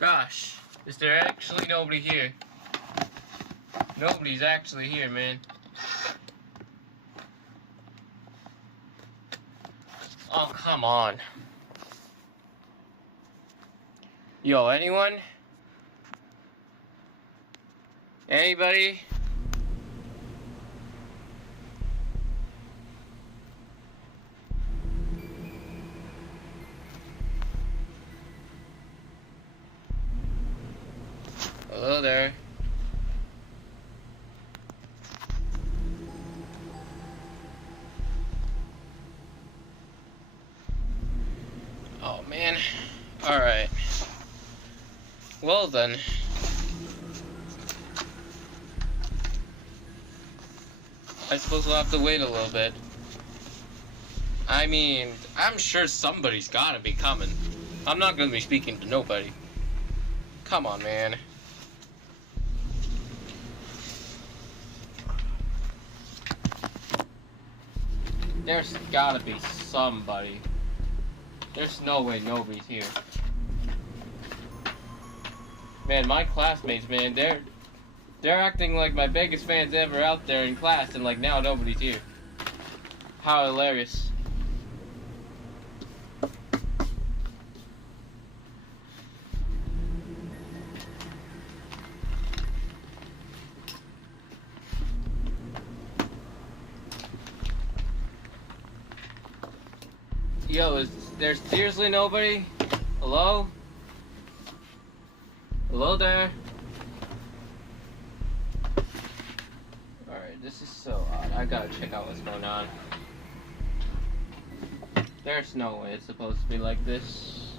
Gosh, is there actually nobody here? Nobody's actually here, man. Oh, come on. Yo, anyone? Anybody? Hello there. Oh man. Alright. Well then. I suppose we'll have to wait a little bit. I mean, I'm sure somebody's gotta be coming. I'm not gonna be speaking to nobody. Come on, man. There's gotta be somebody. There's no way nobody's here. Man, my classmates, man, they're acting like my biggest fans ever out there in class, and like now nobody's here. How hilarious. Yo, is there seriously nobody? Hello? Hello there? Alright, this is so odd. I gotta check out what's going on. There's no way it's supposed to be like this.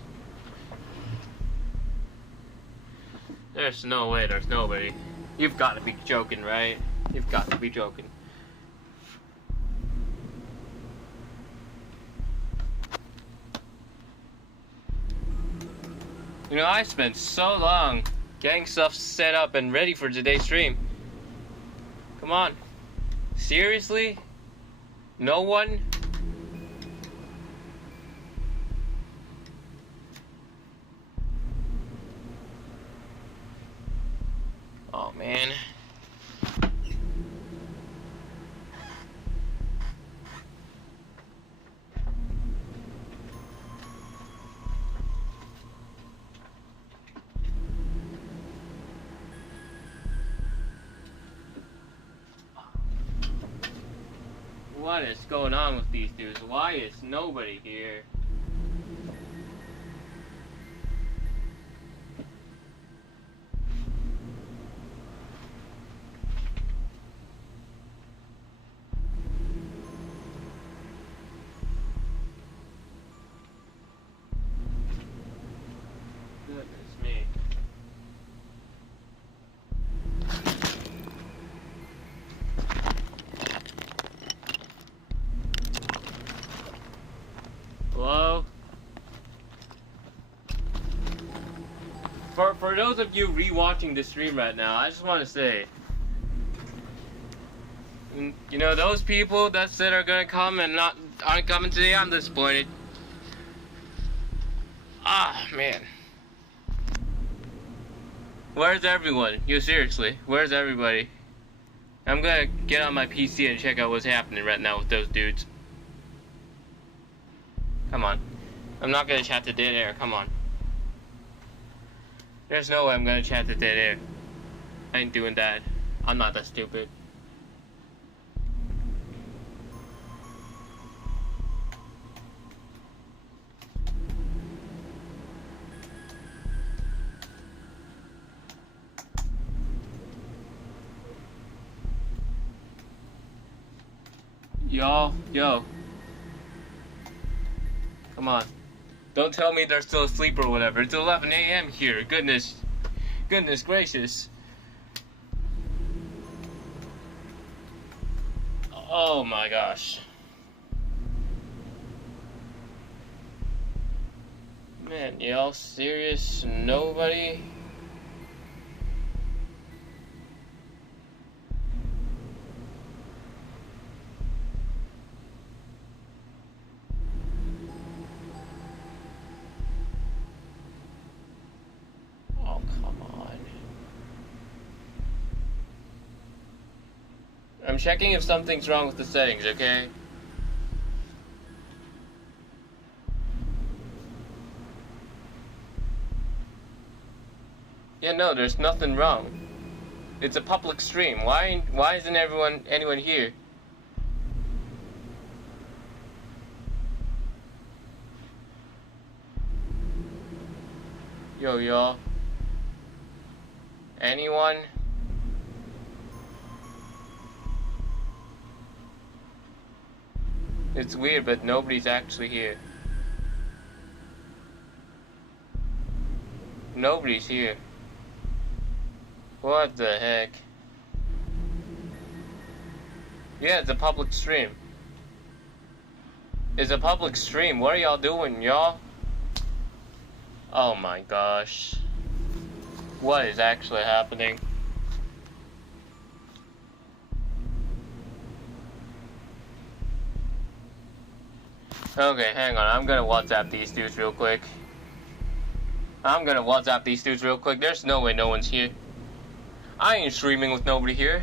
There's no way there's nobody. You've gotta be joking, right? You've got to be joking. You know, I spent so long getting stuff set up and ready for today's stream. Come on. Seriously? No one? Oh, man. What is going on with these dudes? Why is nobody here? Goodness me. Hello? For those of you rewatching the stream right now, I just want to say, you know, those people that said are gonna come and aren't coming today, I'm disappointed. Ah, man. Where's everyone? You seriously, where's everybody? I'm gonna get on my PC and check out what's happening right now with those dudes. Come on. I'm not gonna chat to dead air, come on. There's no way I'm gonna chat to dead air. I ain't doing that. I'm not that stupid. Yo. Come on. Don't tell me they're still asleep or whatever. It's 11 a.m. here. Goodness gracious. Oh my gosh. Man, y'all serious? Nobody? I'm checking if something's wrong with the settings, okay? Yeah, no, there's nothing wrong. It's a public stream. Why isn't anyone here? Yo, y'all. Anyone? It's weird, but nobody's actually here. Nobody's here. What the heck? Yeah, it's a public stream. It's a public stream. What are y'all doing, y'all? Oh my gosh. What is actually happening? Okay, hang on. I'm gonna WhatsApp these dudes real quick. There's no way no one's here. I ain't streaming with nobody here.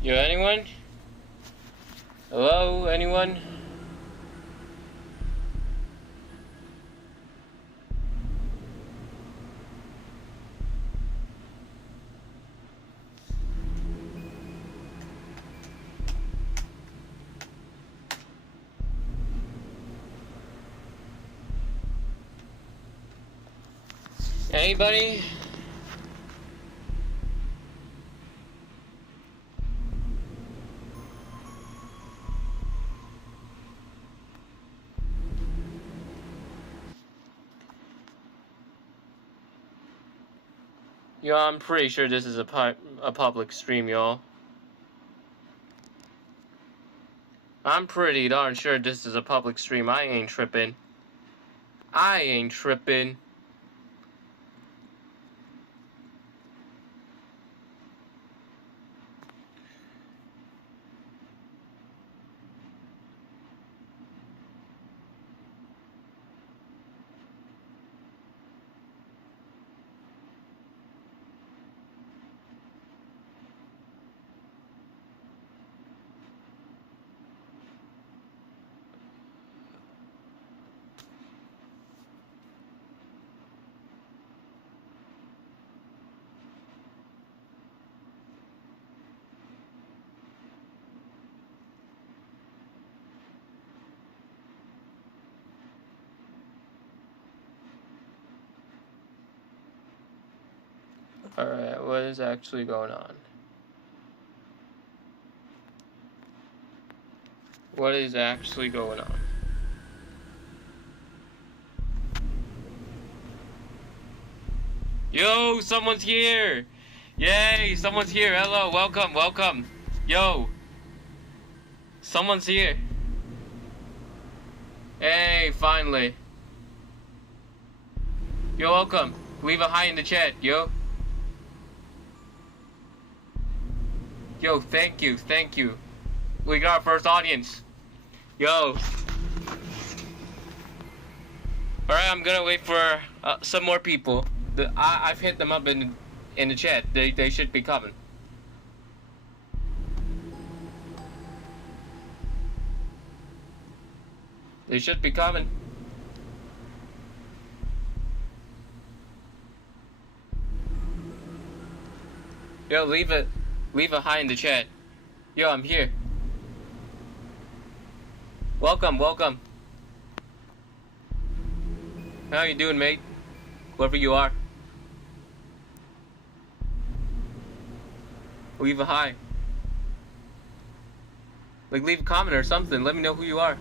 Yo, anyone? Hello, anyone? Anybody? Yo, I'm pretty sure this is a public stream, y'all. I'm pretty darn sure this is a public stream. I ain't tripping. Alright, what is actually going on? What is actually going on? Yo, someone's here! Yay, someone's here. Hello, welcome. Yo. Someone's here. Hey, finally. You're welcome. Leave a hi in the chat, yo. Yo, thank you. We got our first audience. Yo. Alright, I'm gonna wait for some more people. I've hit them up in the chat. They should be coming. They should be coming. Yo, leave a hi in the chat. Yo, I'm here. Welcome. How you doing, mate? Whoever you are. Leave a hi. Like, leave a comment or something. Let me know who you are.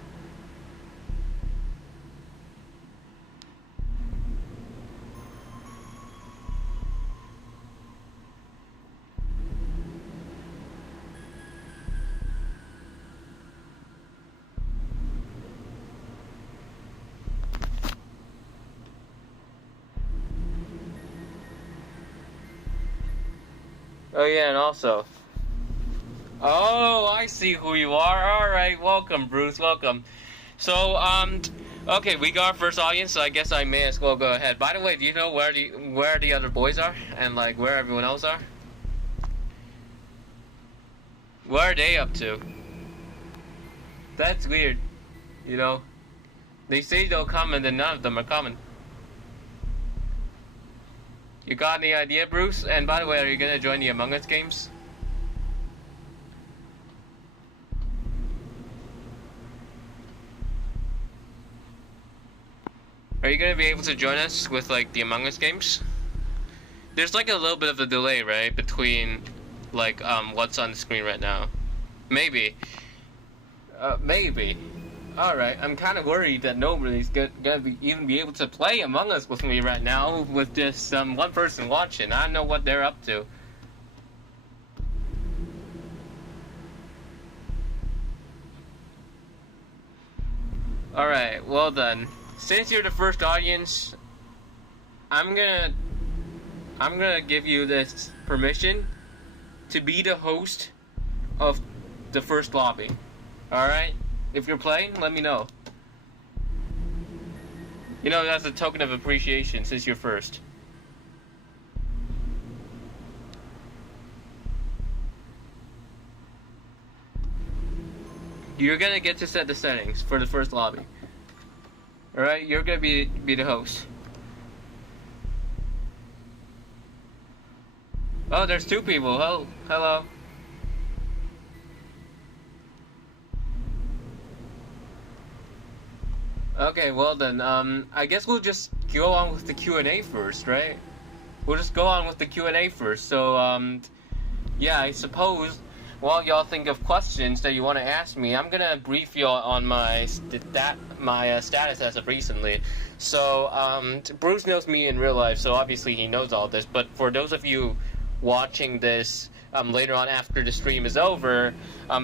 Oh yeah, and also... Oh, I see who you are. Alright, welcome, Bruce, welcome. So, okay, we got our first audience, so I guess I may as well go ahead. By the way, do you know where the other boys are? And, like, where everyone else are? What are they up to? That's weird, you know? They say they'll come and then none of them are coming. You got any idea, Bruce? And by the way, are you gonna join the Among Us games? Are you gonna be able to join us with, like, the Among Us games? There's, like, a little bit of a delay, right? Between, like, what's on the screen right now. Maybe. Maybe. Alright, I'm kind of worried that nobody's gonna even be able to play Among Us with me right now with just one person watching. I don't know what they're up to. Alright, well then. Since you're the first audience, I'm gonna give you this permission to be the host of the first lobby. Alright? If you're playing, let me know. You know, that's a token of appreciation since you're first. You're gonna get to set the settings for the first lobby. Alright, you're gonna be the host. Oh, there's two people. Oh, hello. Okay, well then, I guess we'll just go on with the Q&A first, right? We'll just go on with the Q&A first. So, yeah, I suppose while y'all think of questions that you want to ask me, I'm gonna brief y'all on my status as of recently. So, Bruce knows me in real life, so obviously he knows all this. But for those of you watching this later on after the stream is over,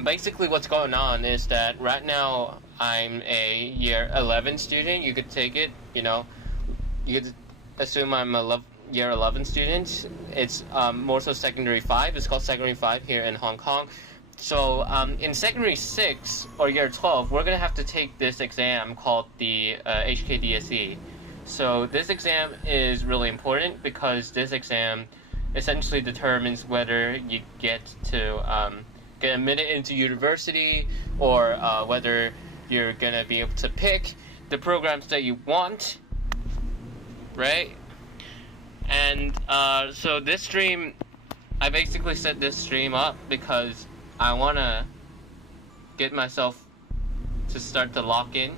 basically what's going on is that right now I'm a year 11 student. You could take it, you know, you could assume I'm a year 11 student. It's more so secondary 5. It's called secondary 5 here in Hong Kong. So in secondary 6 or year 12, we're going to have to take this exam called the HK DSE. So this exam is really important because this exam essentially determines whether you get to get admitted into university or whether you're going to be able to pick the programs that you want, right? And so this stream, I basically set this stream up because I want to get myself to start to lock in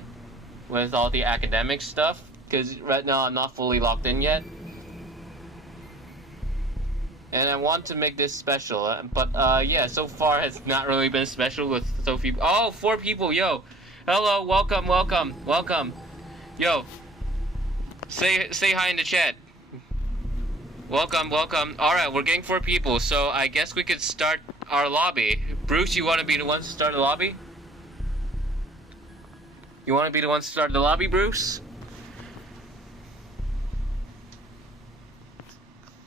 with all the academic stuff, because right now I'm not fully locked in yet. And I want to make this special, but yeah, so far it's not really been special with so few. Oh, 4 people, yo! Hello, welcome, welcome, welcome. Yo, say hi in the chat. Welcome, welcome. Alright, we're getting 4 people, so I guess we could start our lobby. Bruce, you want to be the one to start the lobby? You want to be the one to start the lobby, Bruce?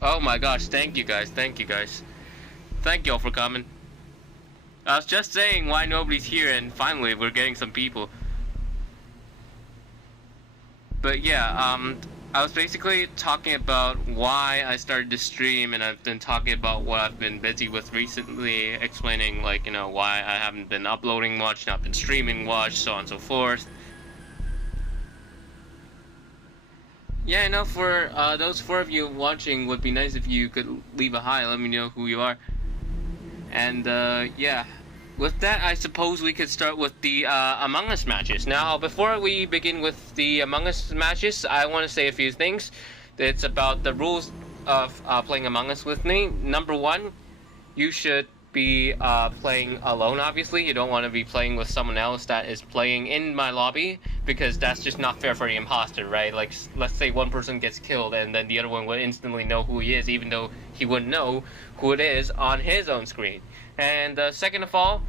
Oh my gosh, thank you guys, thank you guys. Thank y'all for coming. I was just saying why nobody's here, and finally we're getting some people. But yeah, I was basically talking about why I started this stream, and I've been talking about what I've been busy with recently, explaining, like, you know, why I haven't been uploading much, not been streaming much, so on and so forth. Yeah, I know for those 4 of you watching, would be nice if you could leave a hi, let me know who you are. And yeah, with that, I suppose we could start with the Among Us matches. Now, before we begin with the Among Us matches, I want to say a few things. It's about the rules of playing Among Us with me. Number 1, you should be playing alone, obviously. You don't want to be playing with someone else that is playing in my lobby, because that's just not fair for the imposter, right? Like, let's say one person gets killed and then the other one would instantly know who he is, even though he wouldn't know who it is on his own screen. And second of all,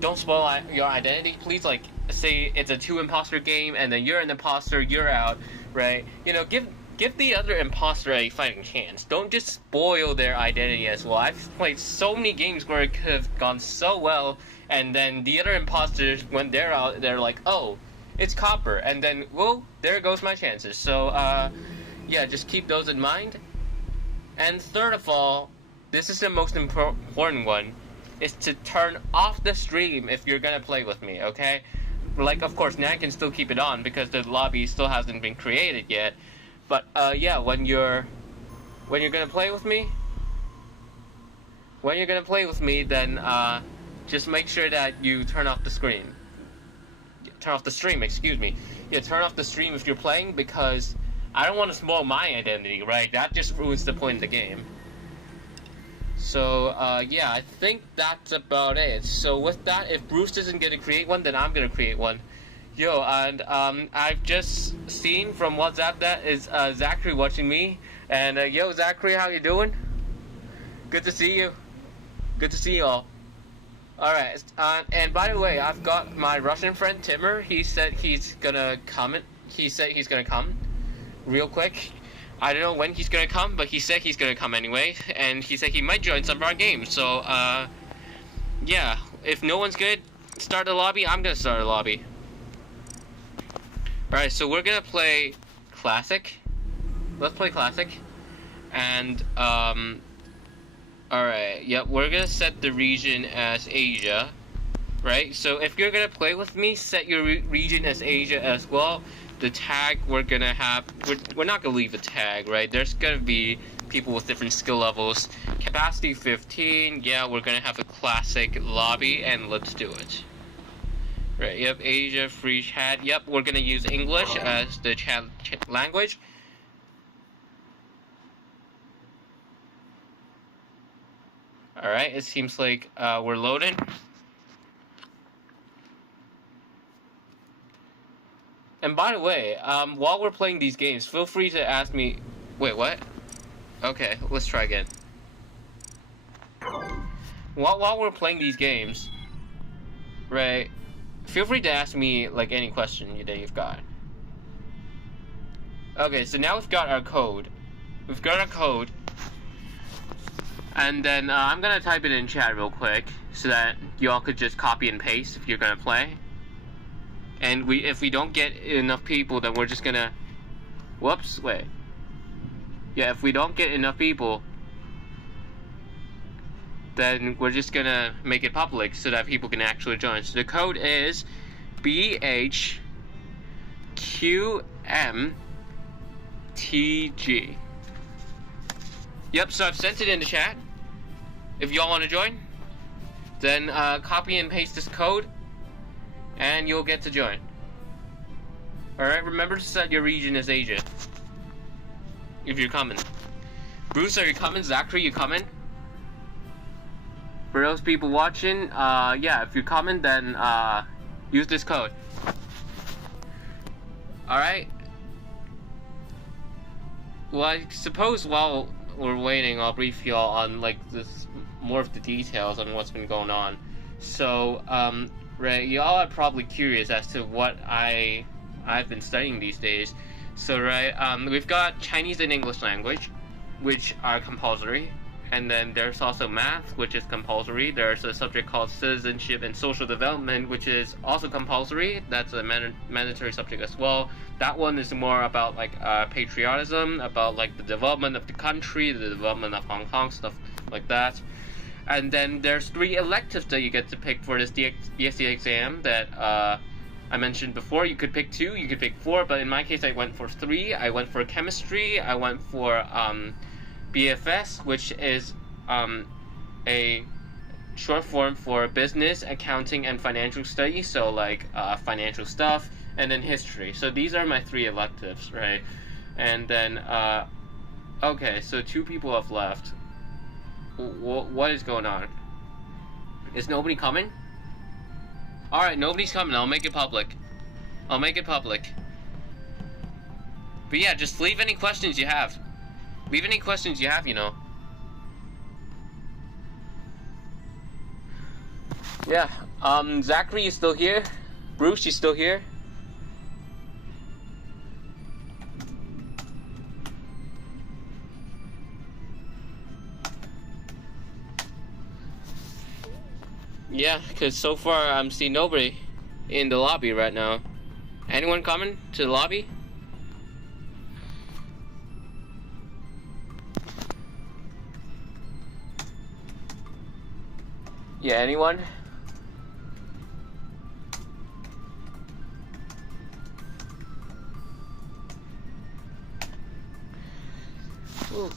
don't spoil your identity. Please, like, say it's a 2 imposter game and then you're an imposter, you're out, right? You know, give the other imposter a fighting chance. Don't just spoil their identity as well. I've played so many games where it could have gone so well, and then the other imposters, when they're out, they're like, oh, it's Copper, and then, well, there goes my chances. So, yeah, just keep those in mind. And third of all, this is the most important one, is to turn off the stream if you're gonna play with me, okay? Like, of course, Nat can still keep it on because the lobby still hasn't been created yet. But yeah, when you're gonna play with me, then just make sure that you turn off the screen. Turn off the stream, excuse me. Yeah, turn off the stream if you're playing, because I don't want to spoil my identity, right? That just ruins the point of the game. So yeah, I think that's about it. So with that, if Bruce doesn't get to create one, then I'm gonna create one. Yo, and I've just seen from WhatsApp that is Zachary watching me. And yo, Zachary, how you doing? Good to see you. Good to see you all. Alright, and by the way, I've got my Russian friend Timur. He said he's gonna come. He said he's gonna come real quick. I don't know when he's gonna come, but he said he's gonna come anyway. And he said he might join some of our games. So, yeah, if no one's good, start the lobby. I'm gonna start a lobby. Alright, so we're gonna play Classic. Let's play Classic. And, alright, yep, we're gonna set the region as Asia. Right? So if you're gonna play with me, set your region as Asia as well. The tag we're gonna have, we're not gonna leave a tag, right? There's gonna be people with different skill levels. Capacity 15, yeah, we're gonna have a Classic lobby, and let's do it. Right, yep, Asia, free chat. Yep, we're gonna use English as the chat language. Alright, it seems like we're loading. And by the way, while we're playing these games, feel free to ask me... Wait, what? Okay, let's try again. While we're playing these games, right... Feel free to ask me, like, any question that you've got. Okay, so now we've got our code. And then I'm gonna type it in chat real quick, so that y'all could just copy and paste if you're gonna play. And if we don't get enough people, then we're just gonna... Whoops, wait. Yeah, if we don't get enough people, then we're just gonna make it public so that people can actually join. So the code is BHQMTG. Yep, so I've sent it in the chat. If y'all want to join, then copy and paste this code, and you'll get to join. Alright, remember to set your region as Asia. If you're coming. Bruce, are you coming? Zachary, you coming? For those people watching, yeah, if you're coming, then, use this code. Alright? Well, I suppose while we're waiting, I'll brief y'all on, like, more of the details on what's been going on. So, right, y'all are probably curious as to what I've been studying these days. So, right, we've got Chinese and English language, which are compulsory. And then there's also math, which is compulsory. There's a subject called citizenship and social development, which is also compulsory. That's a mandatory subject as well. That one is more about like patriotism, about like the development of the country, the development of Hong Kong, stuff like that. And then there's 3 electives that you get to pick for this DSE exam that I mentioned before. You could pick 2, you could pick 4, but in my case I went for 3. I went for chemistry, I went for BFS, which is a short form for business, accounting, and financial studies, so like financial stuff, and then history. So these are my 3 electives, right? And then, okay, so 2 people have left. What is going on? Is nobody coming? Alright, nobody's coming. I'll make it public. I'll make it public. But yeah, just leave any questions you have. Leave any questions you have, you know. Yeah, Zachary is still here. Bruce is still here. Yeah, because so far I'm seeing nobody in the lobby right now. Anyone coming to the lobby? Yeah, anyone? Ooh.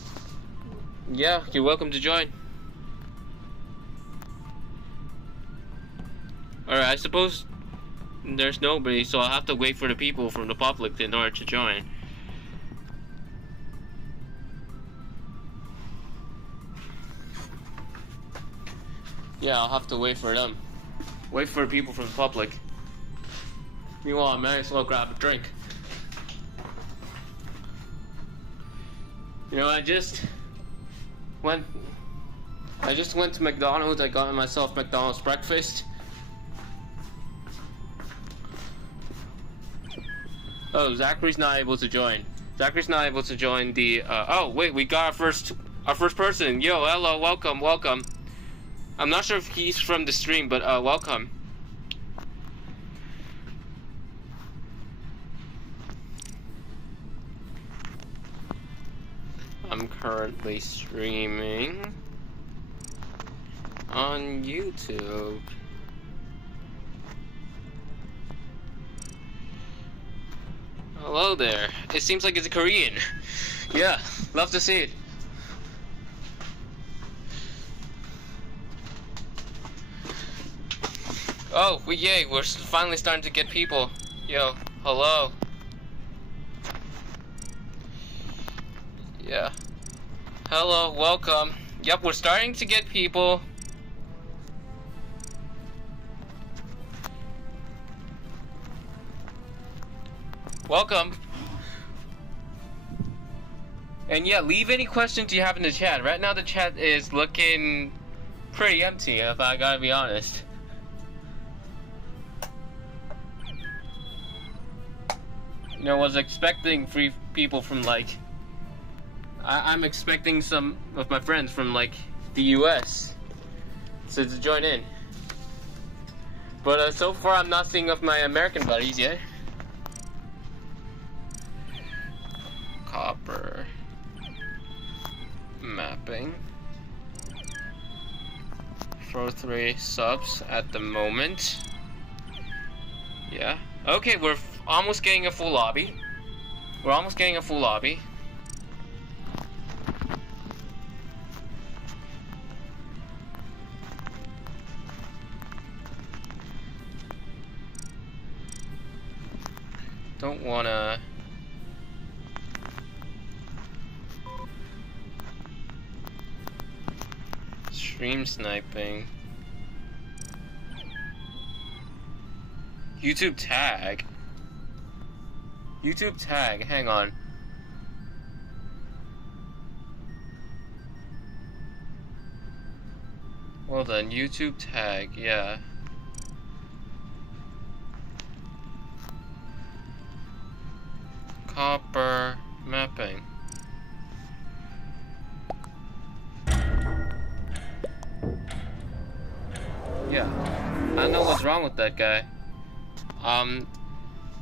Yeah, you're welcome to join. Alright, I suppose there's nobody, so I'll have to wait for the people from the public in order to join. Yeah, I'll have to wait for them. Wait for people from the public. Meanwhile, I might as well grab a drink. You know, I just went to McDonald's. I got myself McDonald's breakfast. Oh, Zachary's not able to join. Zachary's not able to join the, oh, wait, we got our first person. Yo, hello, welcome. I'm not sure if he's from the stream, but, welcome. I'm currently streaming on YouTube. Hello there. It seems like it's a Korean. Yeah, love to see it. Oh, yay, we're finally starting to get people. Yo, hello. Yeah. Hello, welcome. Yep, we're starting to get people. Welcome. And yeah, leave any questions you have in the chat. Right now the chat is looking pretty empty, if I gotta be honest. You know, I was expecting free people from like... I'm expecting some of my friends from like the US to join in. But so far I'm not seeing of my American buddies yet. Copper mapping for 3 subs at the moment. Yeah. Okay, we're almost getting a full lobby. We're almost getting a full lobby. Don't wanna... Stream sniping. YouTube tag. YouTube tag, hang on. Well then, YouTube tag, yeah. Copper mapping. Yeah, I don't know what's wrong with that guy.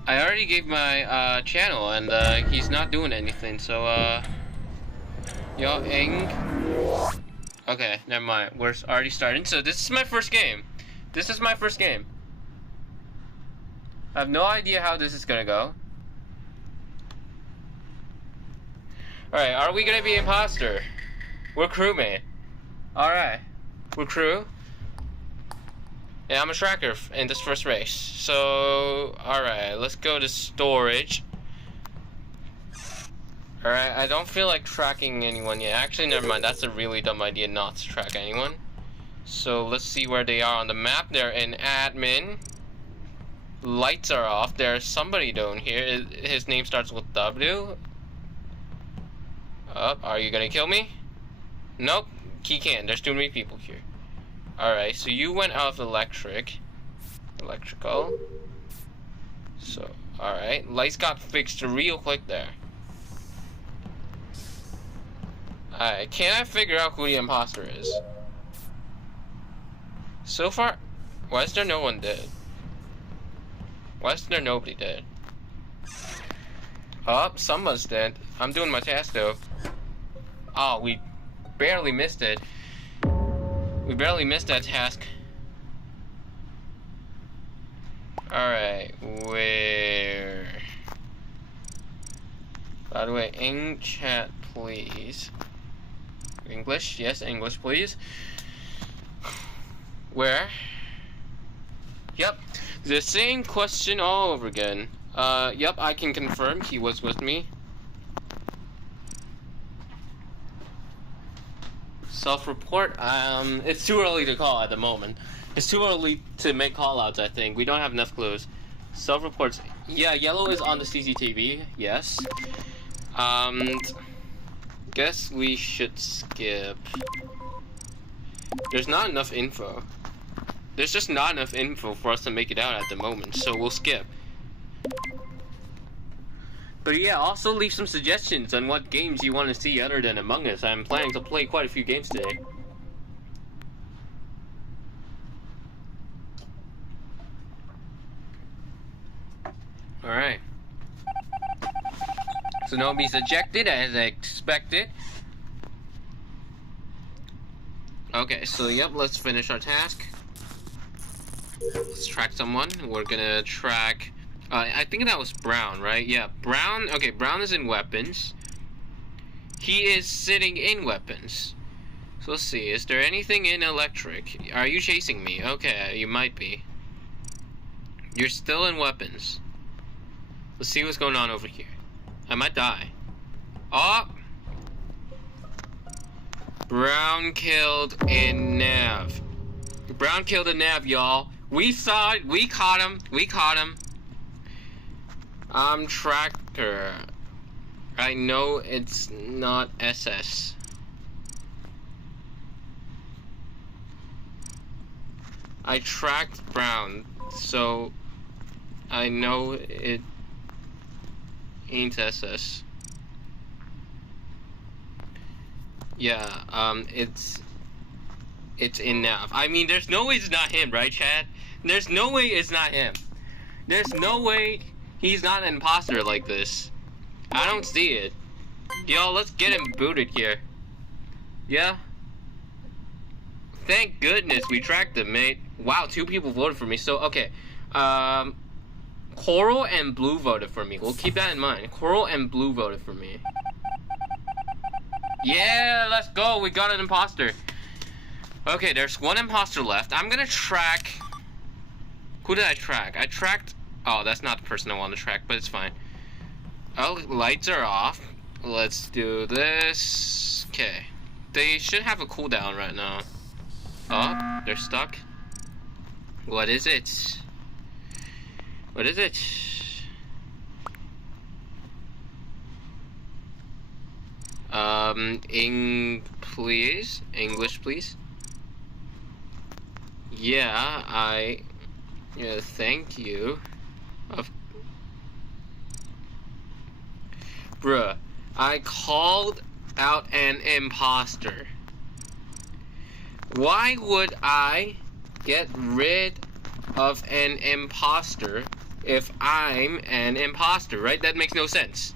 I already gave my channel and he's not doing anything, so yo, Ing. Okay, never mind. We're already starting. So this is my first game. This is my first game. I have no idea how this is gonna go. Alright, are we gonna be imposter? We're crewmate. Alright. We're crew. Yeah, I'm a tracker in this first race. So, alright, let's go to storage. Alright, I don't feel like tracking anyone yet. Actually, never mind. That's a really dumb idea not to track anyone. So let's see where they are on the map. They're in admin. Lights are off. There's somebody down here. His name starts with W. Are you gonna kill me? Nope, he can't. There's too many people here. Alright, so you went out of electrical. So, alright. Lights got fixed real quick there. Alright, can I figure out who the imposter is? So far, why is there no one dead? Why is there nobody dead? Oh, someone's dead. I'm doing my task though. Oh, we barely missed it. We barely missed that task. Alright, where? By the way, in chat, please. English? Yes, English, please. Where? Yep, the same question all over again. Yep, I can confirm he was with me. Self-report? It's too early to call at the moment. It's too early to make call-outs, I think. We don't have enough clues. Self-reports. Yeah, yellow is on the CCTV. Yes. Guess we should skip. There's not enough info. There's just not enough info for us to make it out at the moment, so we'll skip. But yeah, also leave some suggestions on what games you want to see other than Among Us. I'm planning to play quite a few games today. Alright. So nobody's ejected as I expected. Okay, so yep, let's finish our task. Let's track someone. We're gonna track... I think that was Brown, right? Yeah, Brown. Okay, Brown is in weapons. He is sitting in weapons. So let's see. Is there anything in electric? Are you chasing me? Okay, you might be. You're still in weapons. Let's see what's going on over here. I might die. Oh! Brown killed in nav. Brown killed in nav, y'all. We saw it. We caught him. We caught him. Tracker. I know it's not SS. I tracked Brown, so I know it ain't SS. Yeah, it's in nav. I mean, there's no way it's not him, right, Chad? There's no way it's not him. There's no way he's not an imposter like this. I don't see it. Yo, let's get him booted here. Yeah? Thank goodness we tracked him, mate. Wow, 2 people voted for me. So, okay. Coral and Blue voted for me. We'll keep that in mind. Coral and Blue voted for me. Yeah, let's go. We got an imposter. Okay, there's 1 imposter left. I'm gonna track... Who did I track? I tracked... Oh, that's not the person I want to track, but it's fine. Oh, lights are off. Let's do this. Okay. They should have a cooldown right now. Oh, they're stuck. What is it? What is it? Please? English, please? Yeah, yeah, thank you. Bruh, I called out an imposter. Why would I get rid of an imposter if I'm an imposter, right? That makes no sense.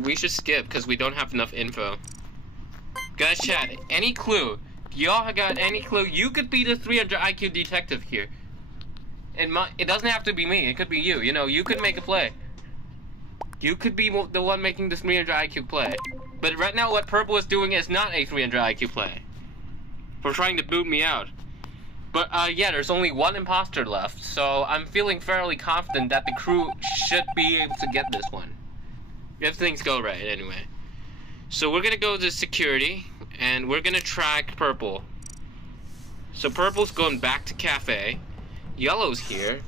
We should skip because we don't have enough info. Guys, chat, any clue? Y'all got any clue? You could be the 300 IQ detective here. It doesn't have to be me. It could be you. You know, you could make a play. You could be the one making this 300 IQ play. But right now, what Purple is doing is not a 300 IQ play. For trying to boot me out. But yeah, there's only one imposter left, so I'm feeling fairly confident that the crew should be able to get this one. If things go right, anyway. So we're gonna go to security, and we're gonna track Purple. So Purple's going back to cafe. Yellow's here.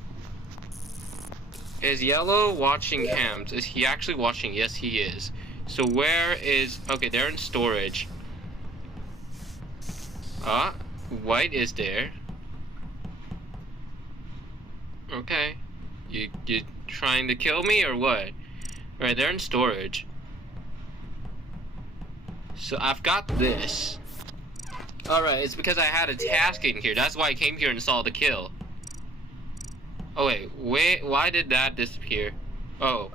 Is Yellow watching Hams? Is he actually watching? Yes, he is. So where is... Okay, they're in storage. White is there. Okay. You trying to kill me or what? Alright, they're in storage. So I've got this. Alright, it's because I had a task in here. That's why I came here and saw the kill. Oh wait, why did that disappear? Oh.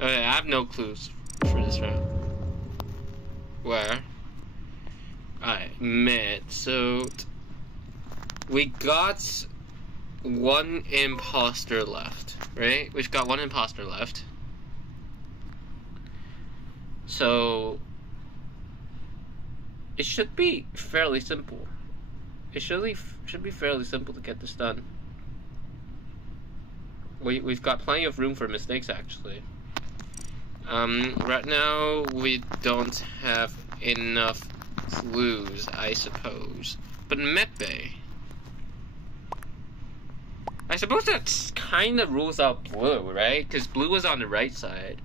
Okay, I have no clues for this round. Where? Alright, met. So we got one imposter left, right? We've got one imposter left. So it should be fairly simple. It should be fairly simple to get this done. We've got plenty of room for mistakes, actually. Right now we don't have enough clues, I suppose. But Medbay, I suppose that kind of rules out Blue, right? Because Blue was on the right side.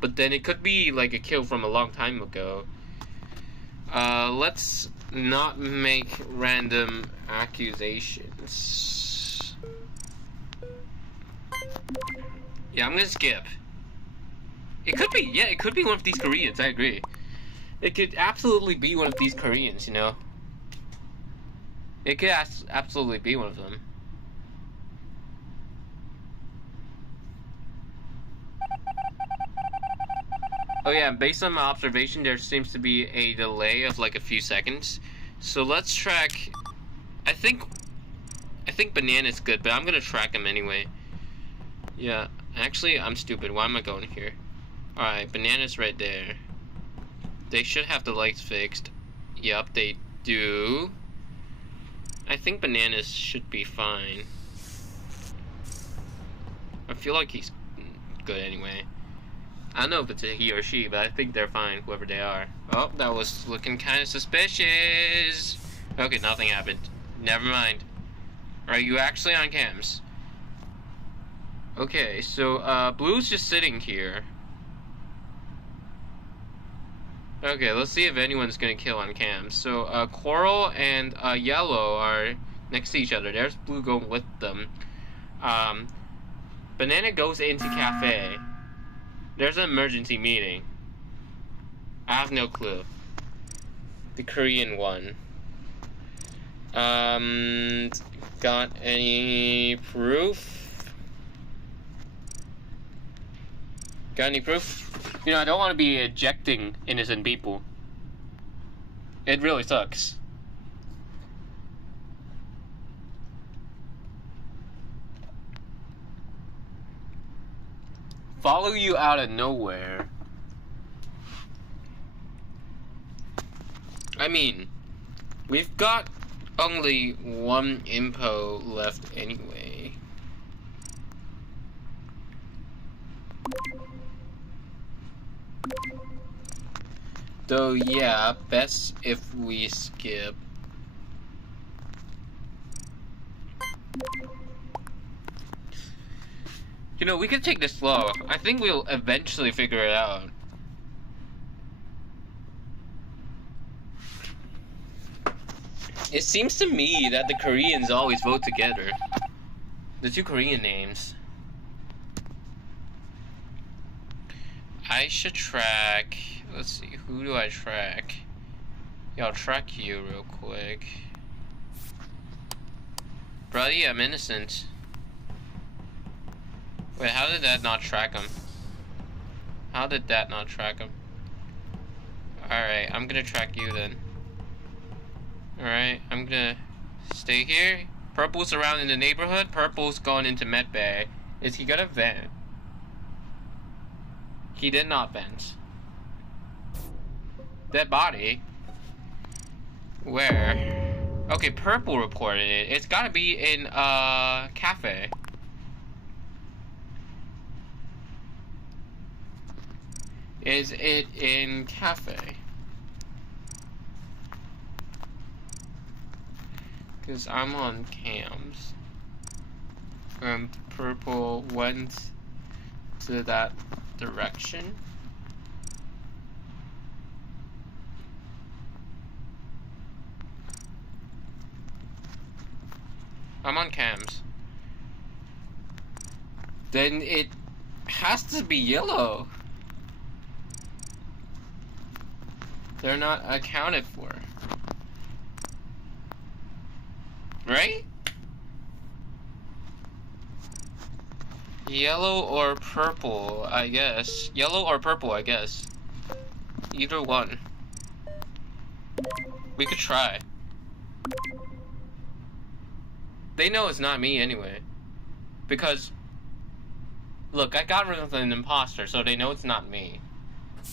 But then it could be like a kill from a long time ago. Let's not make random accusations. Yeah, I'm gonna skip. It could be, yeah, it could be one of these Koreans, I agree. It could absolutely be one of these Koreans, you know? It could absolutely be one of them. Oh yeah, based on my observation, there seems to be a delay of like a few seconds. So let's track... I think Banana's good, but I'm gonna track him anyway. Yeah, actually, I'm stupid. Why am I going here? Alright, Banana's right there. They should have the lights fixed. Yup, they do. I think Bananas should be fine. I feel like he's good anyway. I don't know if it's a he or she, but I think they're fine, whoever they are. Oh, that was looking kind of suspicious. Okay, nothing happened. Never mind. Are you actually on cams? Okay, so, Blue's just sitting here. Okay, let's see if anyone's gonna kill on cams. So, Coral and, Yellow are next to each other. There's Blue going with them. Banana goes into cafe. There's an emergency meeting. I have no clue. The Korean one. Got any proof? Got any proof? You know, I don't want to be ejecting innocent people. It really sucks. Follow you out of nowhere. I mean, we've got only one impo left anyway. Though, yeah, best if we skip. You know, we could take this slow. I think we'll eventually figure it out. It seems to me that the Koreans always vote together. The two Korean names. I should track... Let's see, who do I track? Yeah, I'll track you real quick. Brody, I'm innocent. Wait, how did that not track him? How did that not track him? Alright, I'm gonna track you then. Alright, I'm gonna stay here. Purple's around in the neighborhood. Purple's going into medbay. Is he gonna vent? He did not vent. Dead body? Where? Okay, purple reported it. It's gotta be in cafe. Is it in cafe? Because I'm on cams. And purple went to that direction. I'm on cams. Then it has to be yellow. They're not accounted for. Right? Yellow or purple, I guess. Yellow or purple, I guess. Either one. We could try. They know it's not me anyway. Because, look, I got rid of an imposter, so they know it's not me.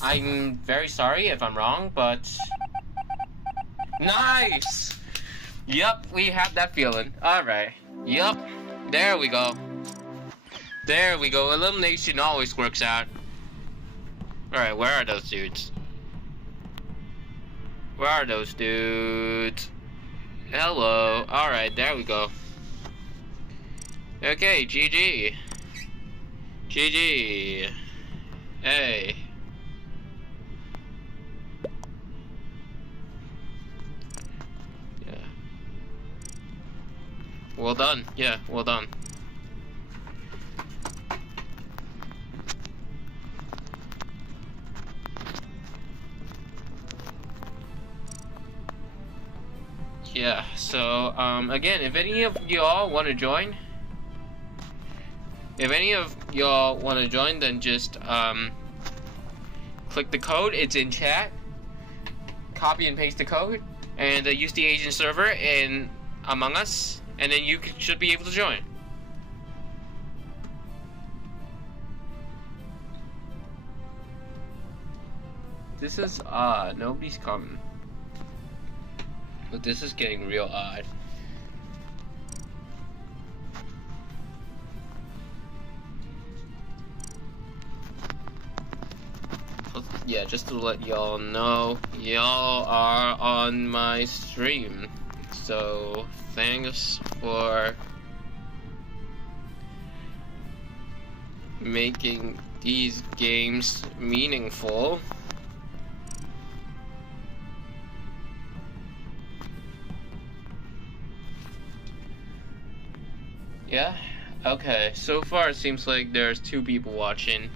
I'm very sorry if I'm wrong, but... Nice! Yup, we have that feeling. Alright. Yup. There we go. There we go. Elimination always works out. Alright, where are those dudes? Where are those dudes? Hello. Alright, there we go. Okay, GG. GG. Hey. Yeah. Well done. Yeah, well done. Yeah, so, again, if any of y'all want to join, then just, click the code, it's in chat, copy and paste the code, and use the agent server in Among Us, and then you should be able to join. This is odd, nobody's coming. But this is getting real odd. Yeah, just to let y'all know, y'all are on my stream. So, thanks for making these games meaningful. Yeah? Okay, so far it seems like there's 2 people watching.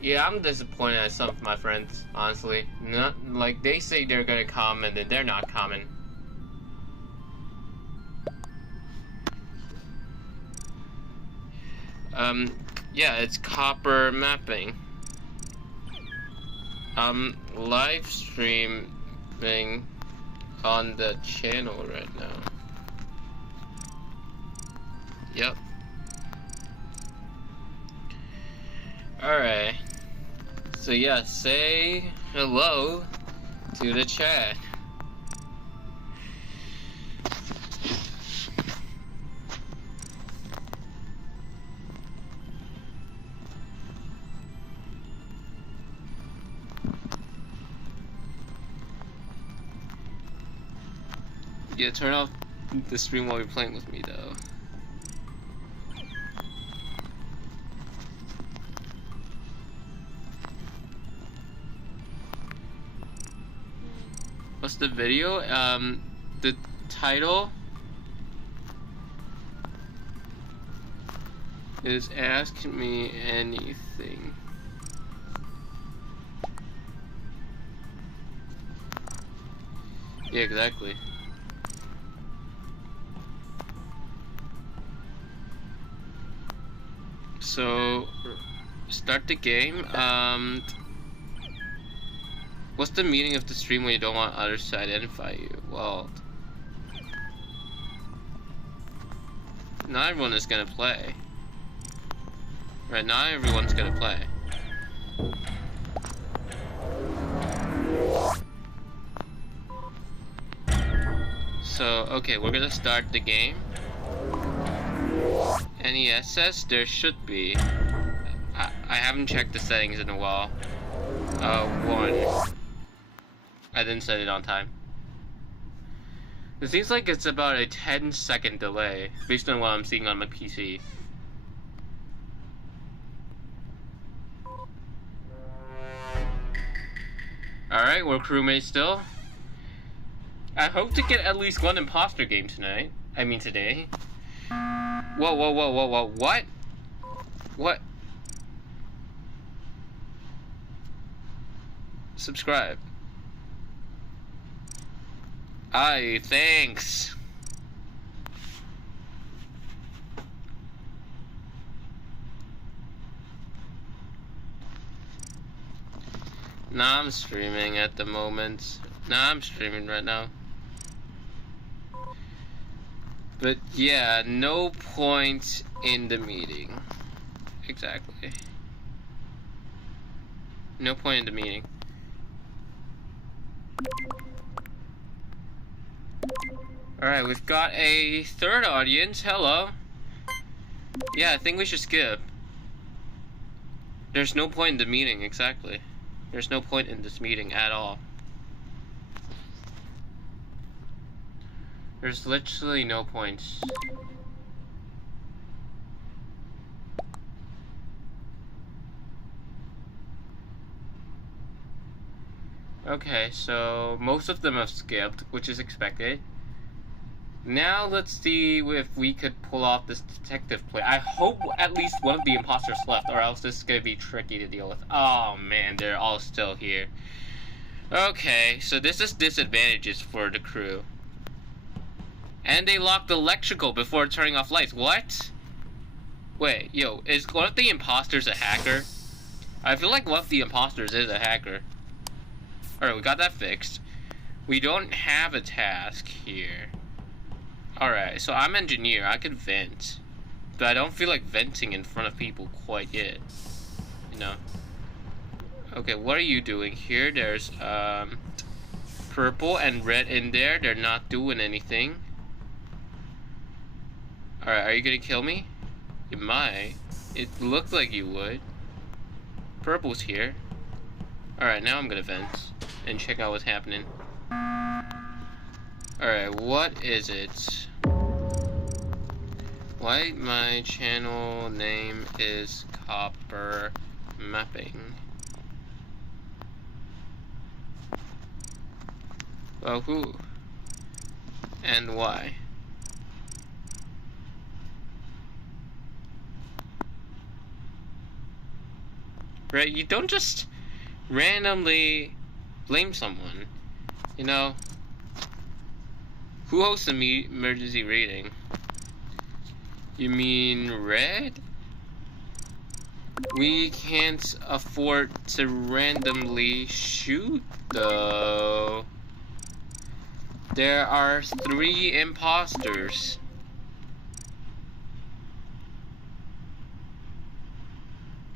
Yeah, I'm disappointed at some of my friends, honestly. Not, like, they say they're gonna come and then they're not coming. Yeah, it's copper mapping. Live streaming on the channel right now. Yep. Alright. So yeah, say hello to the chat. Yeah, turn off the stream while you're playing with me, though. What's the video? The title is Ask Me Anything. Yeah, exactly. So, start the game. What's the meaning of the stream when you don't want others to identify you? Well, not everyone is gonna play. Right, not everyone's gonna play. so, okay, we're gonna start the game. Any SS? There should be. I haven't checked the settings in a while. 1. I didn't set it on time. It seems like it's about a 10-second delay, based on what I'm seeing on my PC. Alright, we're crewmates still. I hope to get at least one imposter game tonight. I mean today. Whoa, whoa, whoa, whoa, whoa, what? What? Subscribe. Aye, thanks. Nah, I'm streaming at the moment. Nah, I'm streaming right now. But yeah, no point in the meeting. Exactly. No point in the meeting. Alright, we've got a third audience. Hello. Yeah, I think we should skip. There's no point in the meeting, exactly. There's no point in this meeting at all. There's literally no point. Okay, so most of them have skipped, which is expected. Now let's see if we could pull off this detective play. I hope at least one of the imposters left, or else this is gonna be tricky to deal with. Oh man, they're all still here. Okay, so this is disadvantages for the crew. And they locked the electrical before turning off lights. What? Wait, yo, is one of the imposters a hacker? I feel like one of the imposters is a hacker. Alright, we got that fixed. We don't have a task here. Alright, so I'm engineer. I could vent. But I don't feel like venting in front of people quite yet. You know? Okay, what are you doing here? There's, purple and red in there. They're not doing anything. Alright, are you gonna kill me? You might. It looked like you would. Purple's here. Alright, now I'm gonna vent and check out what's happening. Alright, what is it? Why my channel name is Copper Mapping? Well, who? And why? Right, you don't just randomly blame someone, you know? Who hosts an emergency rating? You mean red? We can't afford to randomly shoot, though. There are 3 imposters.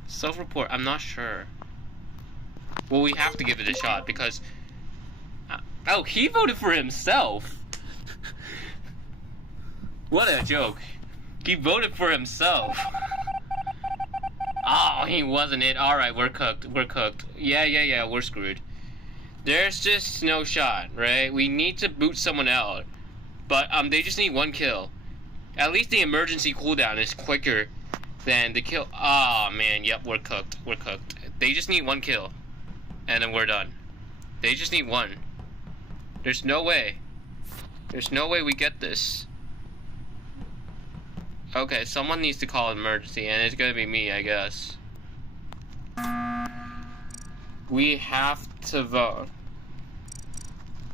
Self-report, I'm not sure. Well, we have to give it a shot because... oh, he voted for himself! What a joke. He voted for himself. Oh, he wasn't it. Alright, we're cooked. We're cooked. Yeah, we're screwed. There's just no shot, right? We need to boot someone out. But, they just need 1 kill. At least the emergency cooldown is quicker than the kill. Oh, man, yep, we're cooked. We're cooked. They just need 1 kill. And then we're done. They just need 1. There's no way. There's no way we get this. Okay, someone needs to call an emergency, and it's gonna be me, I guess. We have to vote.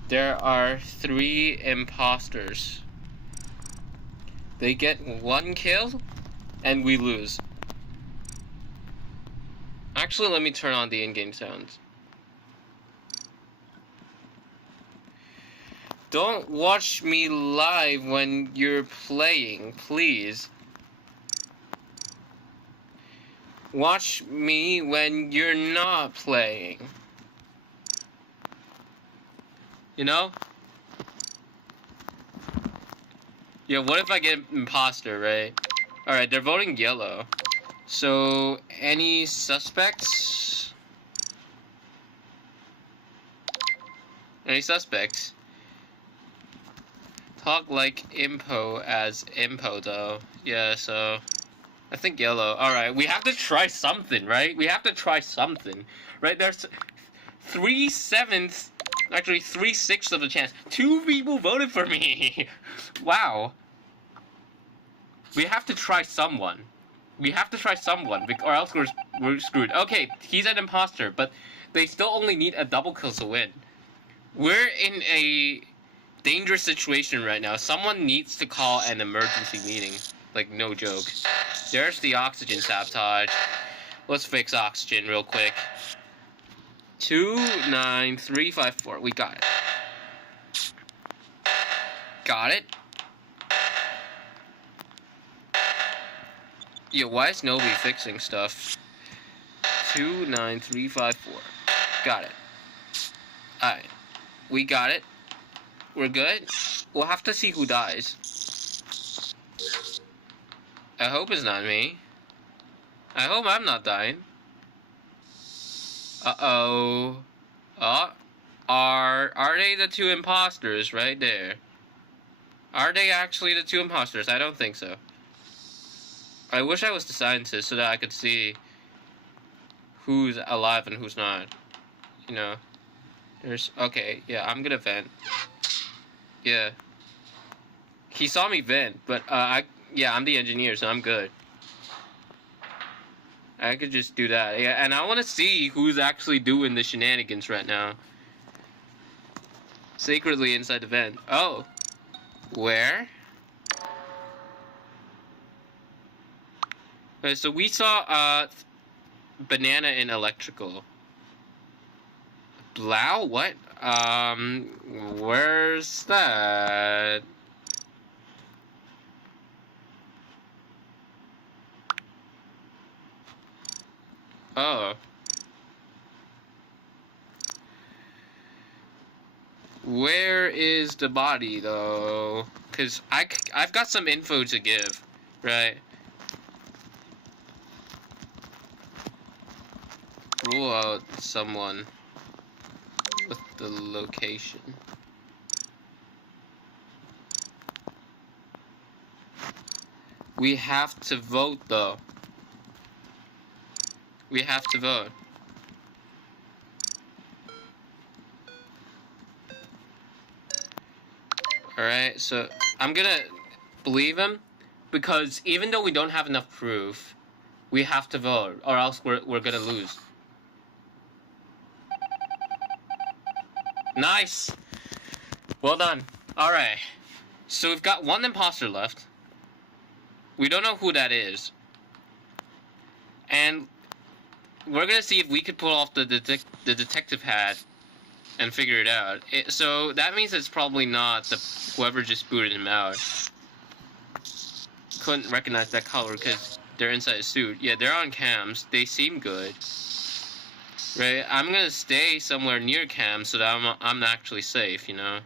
There are 3 imposters. They get 1 kill, and we lose. Actually, let me turn on the in-game sounds. Don't watch me live when you're playing, please. Watch me when you're not playing. You know? Yeah, what if I get imposter, right? Alright, they're voting yellow. So, any suspects? Any suspects? Talk like impo as impo, though. Yeah, so... I think yellow. Alright, we have to try something, right? We have to try something. Right, there's 3/7, actually 3/6 of a chance. 2 people voted for me! Wow. We have to try someone. We have to try someone, or else we're screwed. Okay, he's an imposter, but they still only need a double kill to win. We're in a dangerous situation right now. Someone needs to call an emergency meeting. Like, no joke. There's the oxygen sabotage. Let's fix oxygen real quick. 29354. We got it. Got it. Yo, why is nobody fixing stuff? 29354. Got it. Alright. We got it. We're good. We'll have to see who dies. I hope it's not me. I hope I'm not dying. Uh-oh. Are they the 2 imposters right there? Are they actually the 2 imposters? I don't think so. I wish I was the scientist so that I could see who's alive and who's not. You know. There's... Okay, yeah, I'm gonna vent. Yeah. He saw me vent, but, yeah, I'm the engineer, so I'm good. I could just do that. Yeah, and I want to see who's actually doing the shenanigans right now. Secretly inside the vent. Oh. Where? Okay, so we saw, banana in electrical. Blau? What? Where's that? Oh. Where is the body, though? Because I've got some info to give, right? Rule out someone with the location. We have to vote, though. We have to vote. Alright, so I'm gonna believe him because even though we don't have enough proof, we have to vote or else we're gonna lose. Nice! Well done. Alright. So we've got 1 imposter left. We don't know who that is. And we're gonna see if we could pull off the detective hat and figure it out. So that means it's probably not whoever just booted him out. Couldn't recognize that color because they're inside a suit. Yeah, they're on cams. They seem good. Right? I'm gonna stay somewhere near cams so that I'm actually safe, you know?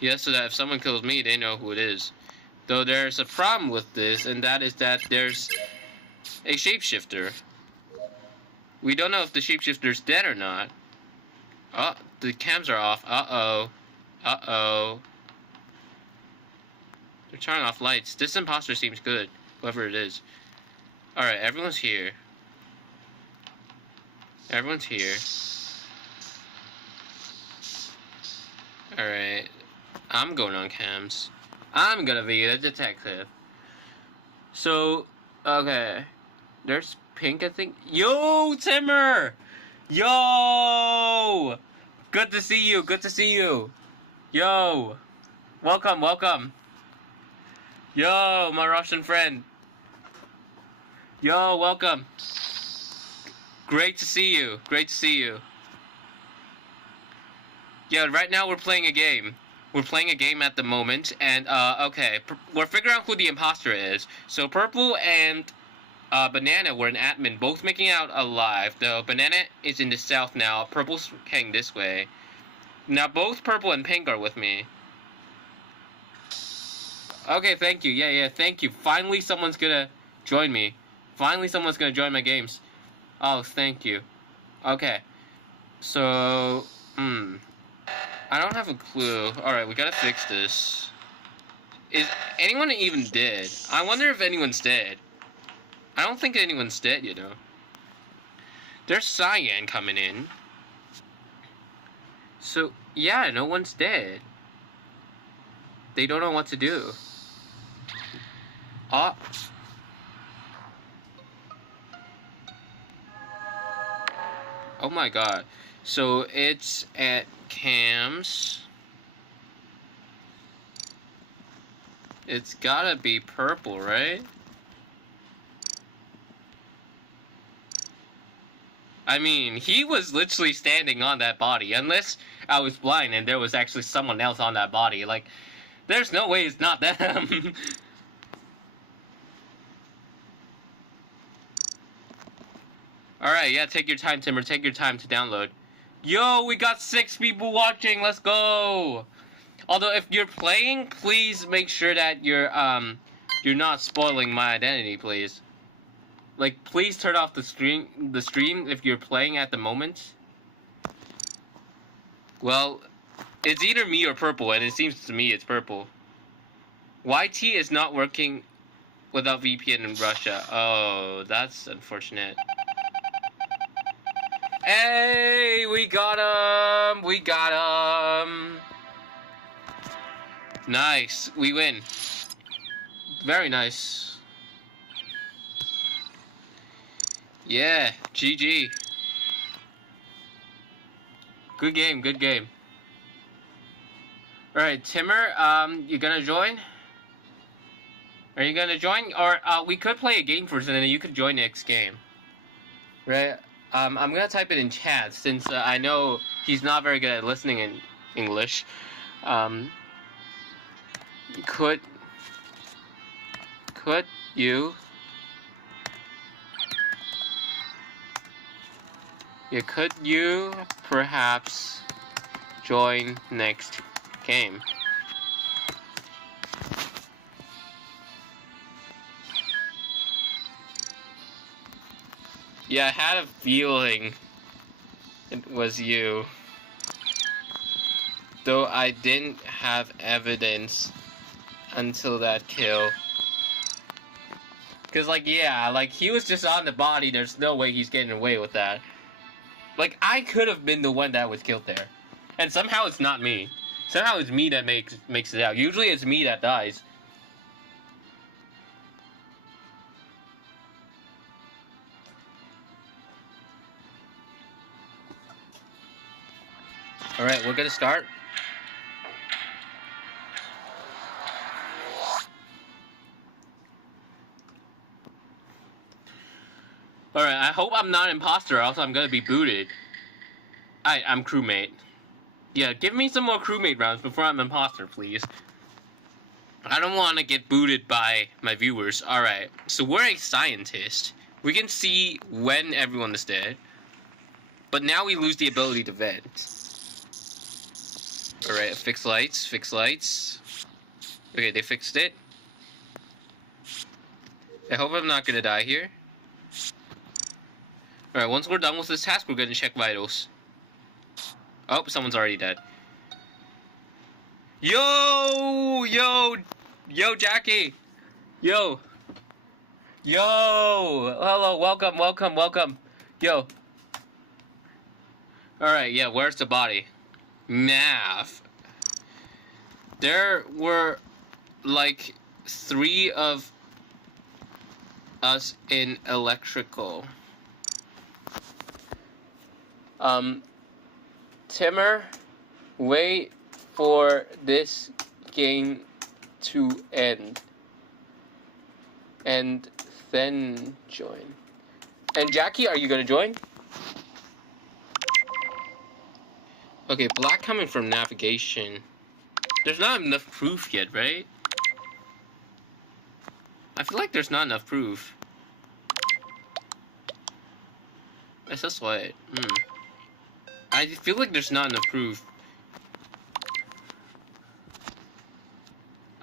Yeah, so that if someone kills me, they know who it is. Though there's a problem with this, and that is that there's a shapeshifter. We don't know if the shapeshifter's dead or not. Oh, the cams are off. Uh-oh. Uh-oh. They're turning off lights. This imposter seems good, whoever it is. Alright, everyone's here. Everyone's here. Alright. I'm going on cams. I'm gonna be the detective. So, okay. There's Pink, I think. Yo, Timmer! Yo! Good to see you, good to see you. Yo! Welcome, welcome. Yo, my Russian friend. Yo, welcome. Great to see you, great to see you. Yeah, right now we're playing a game. We're playing a game at the moment, and, okay. We're figuring out who the imposter is. So, Purple and Banana were an admin, both making out alive, though Banana is in the south now, Purple's heading this way. Now, both Purple and Pink are with me. Okay, thank you. Yeah, thank you. Finally, someone's gonna join me. Finally, someone's gonna join my games. Oh, thank you. Okay. So, I don't have a clue. Alright, we gotta fix this. Is anyone even dead? I wonder if anyone's dead. I don't think anyone's dead, you know. There's cyan coming in. So, yeah, no one's dead. They don't know what to do. Oh. Oh my god. So, it's at Cam's. It's gotta be purple, right? I mean, he was literally standing on that body. Unless I was blind and there was actually someone else on that body. Like, there's no way it's not them. Alright, yeah, take your time, Timber. Take your time to download. Yo, we got 6 people watching. Let's go. Although, if you're playing, please make sure that you're not spoiling my identity, please. Like, please turn off the stream if you're playing at the moment. Well, it's either me or purple, and it seems to me it's purple. YT is not working without VPN in Russia. Oh, that's unfortunate. Hey, we got him! We got him! Nice, we win. Very nice. Yeah, GG. Good game, good game. Alright, Timmer, you gonna join? Are you gonna join? Or, we could play a game first and then you could join next game. Right? I'm gonna type it in chat since I know he's not very good at listening in English. Could you... Yeah, could you perhaps join next game? Yeah, I had a feeling it was you. Though I didn't have evidence until that kill. Cause like, yeah, like he was just on the body, there's no way he's getting away with that. Like, I could have been the one that was killed there. And somehow it's not me. Somehow it's me that makes it out. Usually it's me that dies. Alright, we're gonna start. Alright, I hope I'm not imposter, or else I'm gonna be booted. I'm crewmate. Yeah, give me some more crewmate rounds before I'm imposter, please. I don't want to get booted by my viewers. Alright, so we're a scientist. We can see when everyone is dead. But now we lose the ability to vent. Alright, fix lights, fix lights. Okay, they fixed it. I hope I'm not gonna die here. Alright, once we're done with this task, we're gonna check vitals. Oh, someone's already dead. Yo, Jackie. Yo. Hello, welcome. Yo. Alright, yeah, where's the body? Nav. There were, like, 3 of us in electrical. Timmer, wait for this game to end. And then join. And Jackie, are you gonna join? Okay, black coming from navigation. There's not enough proof yet, right? I feel like there's not enough proof. That's just what. I feel like there's not enough proof.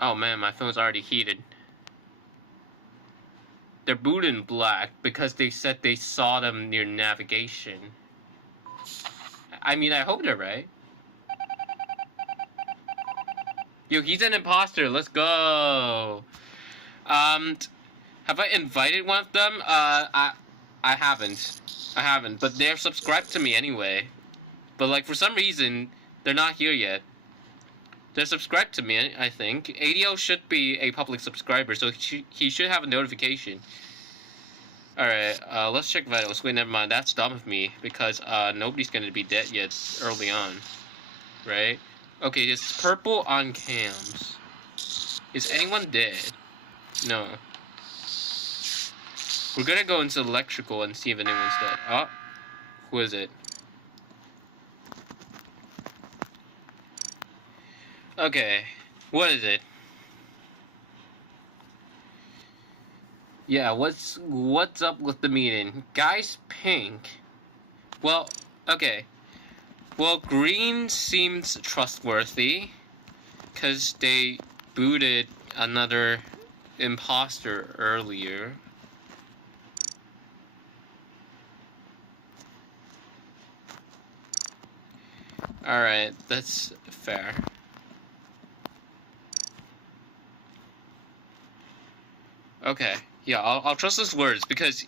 Oh man, my phone's already heated. They're booted in black because they said they saw them near navigation. I mean, I hope they're right. Yo, he's an imposter. Let's go. Have I invited one of them? I haven't. I haven't, but they're subscribed to me anyway. But like for some reason, they're not here yet. They're subscribed to me, I think. ADL should be a public subscriber, so he should have a notification. Alright, let's check vitals. Wait, never mind. That's dumb of me, because nobody's gonna be dead yet early on. Right? Okay, it's purple on cams. Is anyone dead? No. We're gonna go into electrical and see if anyone's dead. Oh, who is it? Okay, what is it? Yeah, what's up with the meeting? Guys, pink. Well, okay. Well, green seems trustworthy, because they booted another imposter earlier. Alright, that's fair. Okay, yeah, I'll trust his words, because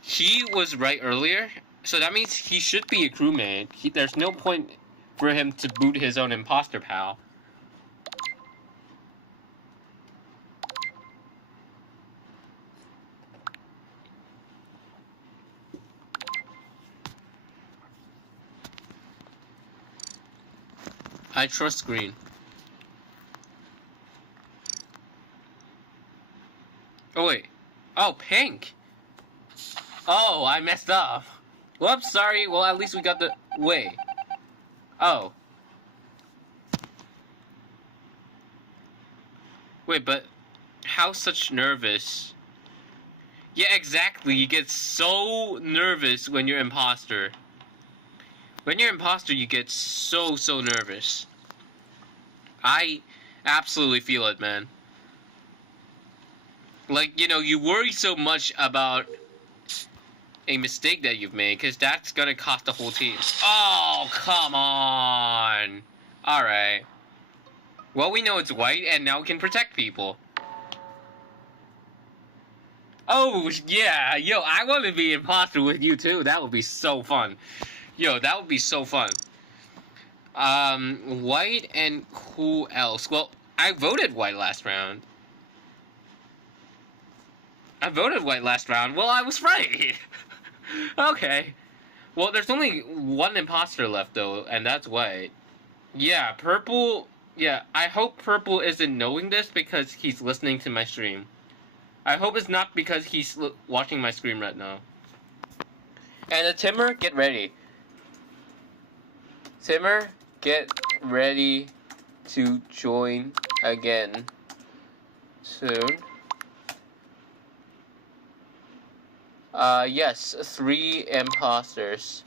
he was right earlier, so that means he should be a crewmate. There's no point for him to boot his own imposter pal. I trust green. Oh wait. Oh, pink! Oh, I messed up. Whoops, sorry. Well, at least we got the... Wait. Oh. Wait, but... How such nervous? Yeah, exactly. You get so nervous when you're imposter. When you're imposter, you get so nervous. I absolutely feel it, man. Like, you know, you worry so much about a mistake that you've made, because that's gonna cost the whole team. Oh, come on! Alright. Well, we know it's white, and now we can protect people. Oh, yeah! Yo, I want to be imposter with you, too. That would be so fun. Yo, that would be so fun. White and who else? Well, I voted white last round. Well, I was right. Okay. Well, there's only one imposter left, though, and that's white. Yeah, purple... Yeah, I hope purple isn't knowing this because he's listening to my stream. I hope it's not because he's watching my stream right now. And the Timmer, get ready. Timmer, get ready to join again soon. Yes, 3 imposters.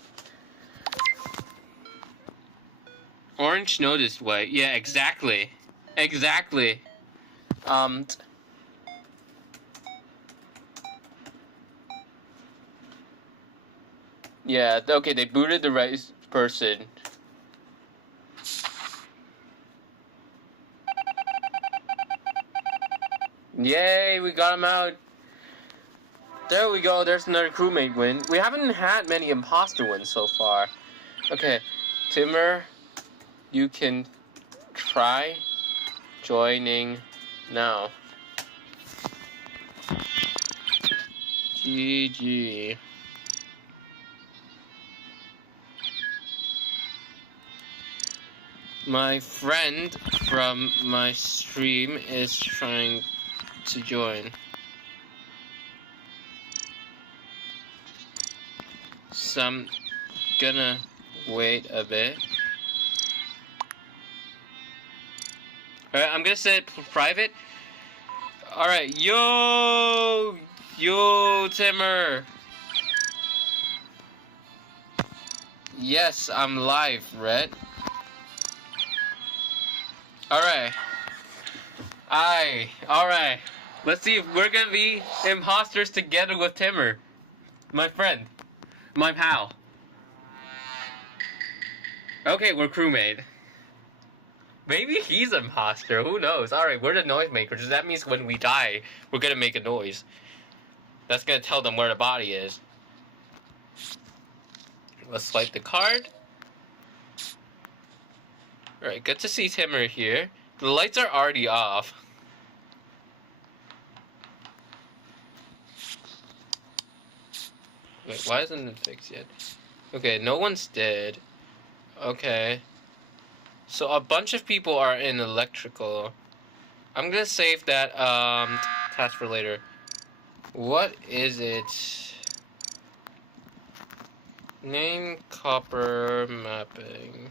Orange noticed white. Yeah, exactly. Exactly. Yeah, okay, they booted the right person. Yay, we got him out. There we go, there's another crewmate win. We haven't had many imposter wins so far. Okay, Timmer, you can try joining now. GG. My friend from my stream is trying to join. So I'm gonna wait a bit. Alright, I'm gonna set it private. Alright, yo, Timmer. Yes, I'm live, Red. Alright. Alright. Let's see if we're gonna be imposters together with Timmer. My friend. My pal. Okay, we're crewmate. Maybe he's an imposter. Who knows? Alright, we're the noisemakers. That means when we die, we're gonna make a noise. That's gonna tell them where the body is. Let's swipe the card. Alright, good to see Timmer here. The lights are already off. Wait, why isn't it fixed yet? Okay, no one's dead. Okay. So a bunch of people are in electrical. I'm gonna save that task for later. What is it? Name copper mapping.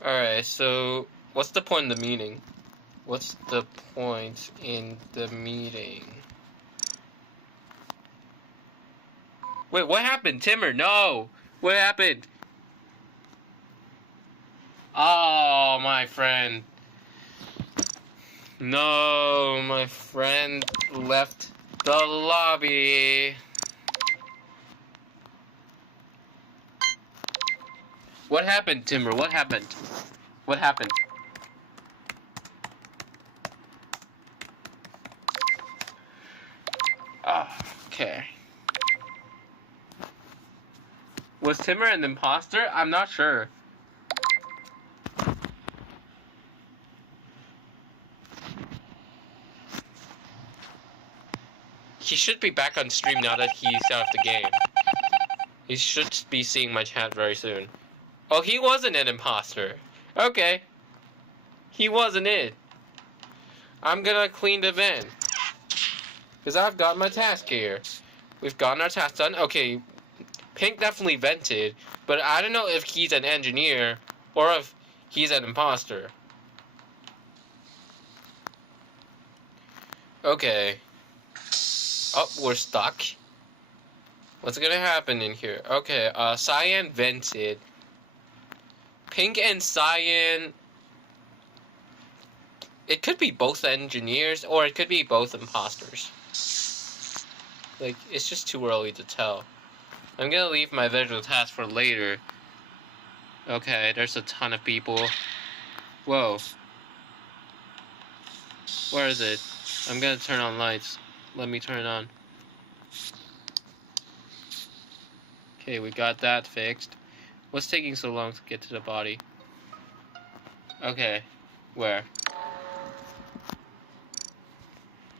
Alright, so what's the point in the meeting? What's the point in the meeting? Wait, what happened? Timmer, no! What happened? Oh, my friend. No, my friend left the lobby. What happened, Timber? What happened? What happened? Oh, okay. Was Timber an imposter? I'm not sure. He should be back on stream now that he's out of the game. He should be seeing my chat very soon. Oh, he wasn't an imposter. Okay. He wasn't it. I'm gonna clean the vent. Because I've got my task here. We've gotten our task done. Okay. Pink definitely vented. But I don't know if he's an engineer or if he's an imposter. Okay. Oh, we're stuck. What's gonna happen in here? Okay, Cyan vented. Pink and Cyan... It could be both engineers, or it could be both imposters. Like, it's just too early to tell. I'm gonna leave my visual task for later. Okay, there's a ton of people. Whoa. Where is it? I'm gonna turn on lights. Let me turn it on. Okay, we got that fixed. What's taking so long to get to the body? Okay, where?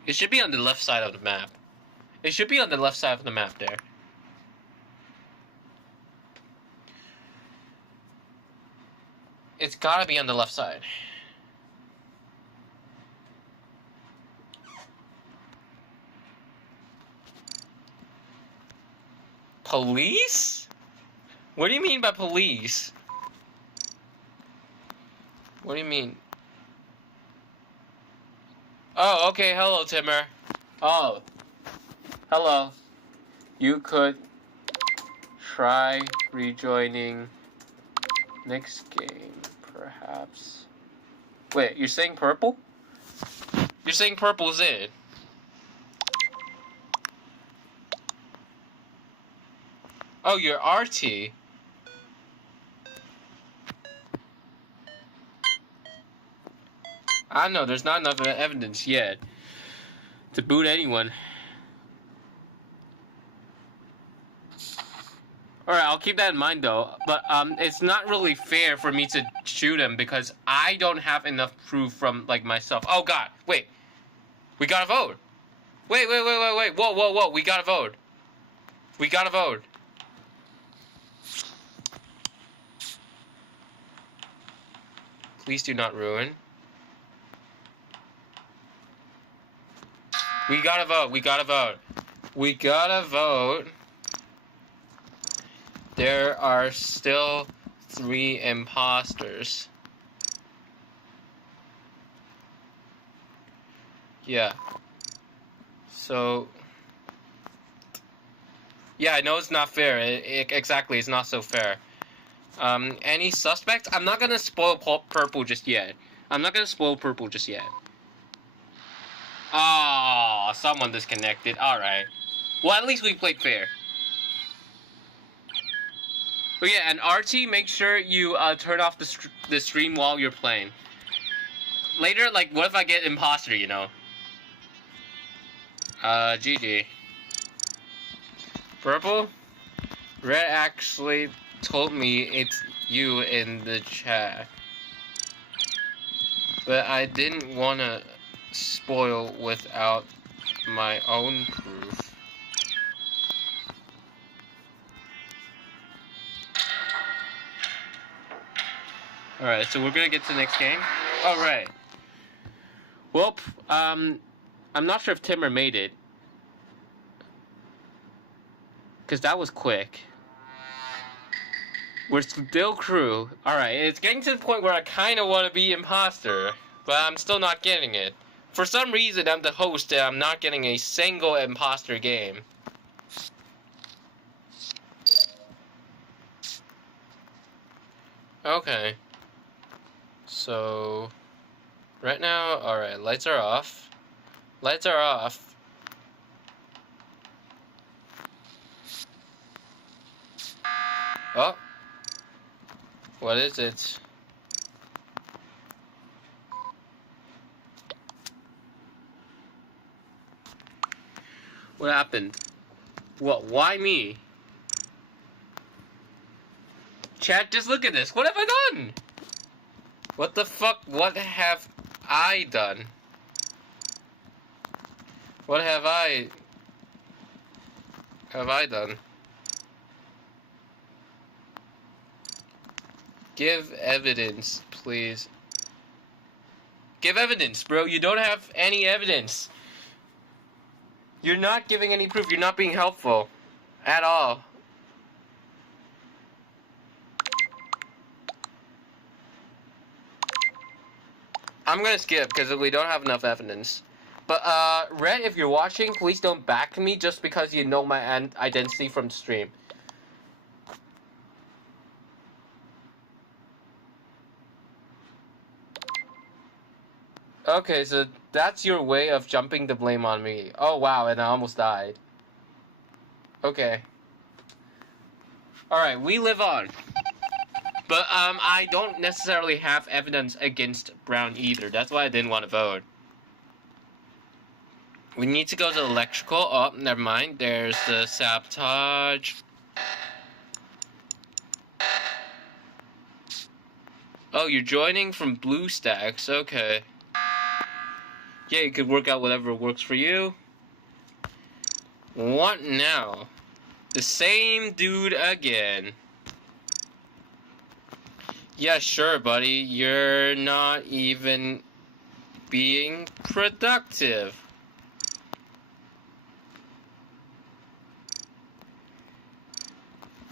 It should be on the left side of the map. It should be on the left side of the map there. It's gotta be on the left side. Police? What do you mean by police? What do you mean? Oh, okay, hello, Timmer. Oh. Hello. You could try rejoining next game, perhaps. Wait, you're saying purple? You're saying purple's in? Oh, you're RT. I don't know, there's not enough evidence yet to boot anyone. Alright, I'll keep that in mind though, but it's not really fair for me to shoot him because I don't have enough proof from, like, myself. Oh god, wait. We gotta vote. Wait. Whoa, we gotta vote. We gotta vote. Please do not ruin. We gotta vote. We gotta vote. We gotta vote. There are still 3 imposters. Yeah. So... Yeah, I know it's not fair. Exactly, it's not so fair. Any suspects? I'm not gonna spoil purple just yet. I'm not gonna spoil purple just yet. Oh, someone disconnected. Alright. Well, at least we played fair. But yeah, and RT, make sure you turn off the stream while you're playing. Later, like, what if I get imposter, you know? GG. Purple? Red actually told me it's you in the chat. But I didn't want to spoil without my own proof. Alright, so we're gonna get to the next game. Alright. Well, I'm not sure if Timmer made it. Because that was quick. We're still crew. Alright, it's getting to the point where I kind of want to be imposter. But I'm still not getting it. For some reason, I'm the host and I'm not getting a single imposter game. Okay. So... right now, alright, lights are off. Lights are off. Oh. What is it? What happened? What? Why me? Chat, just look at this. What have I done? What the fuck? What have I done? What have I done? Give evidence, please. Give evidence, bro. You don't have any evidence. You're not giving any proof. You're not being helpful. At all. I'm gonna skip because we don't have enough evidence. But, Red, if you're watching, please don't back me just because you know my identity from the stream. Okay, so that's your way of jumping the blame on me. Oh, wow, and I almost died. Okay. Alright, we live on. But, I don't necessarily have evidence against Brown either. That's why I didn't want to vote. We need to go to electrical. Oh, never mind. There's the sabotage. Oh, you're joining from BlueStacks. Okay. Yeah, you could work out whatever works for you. What now? The same dude again. Yeah, sure, buddy. You're not even being productive.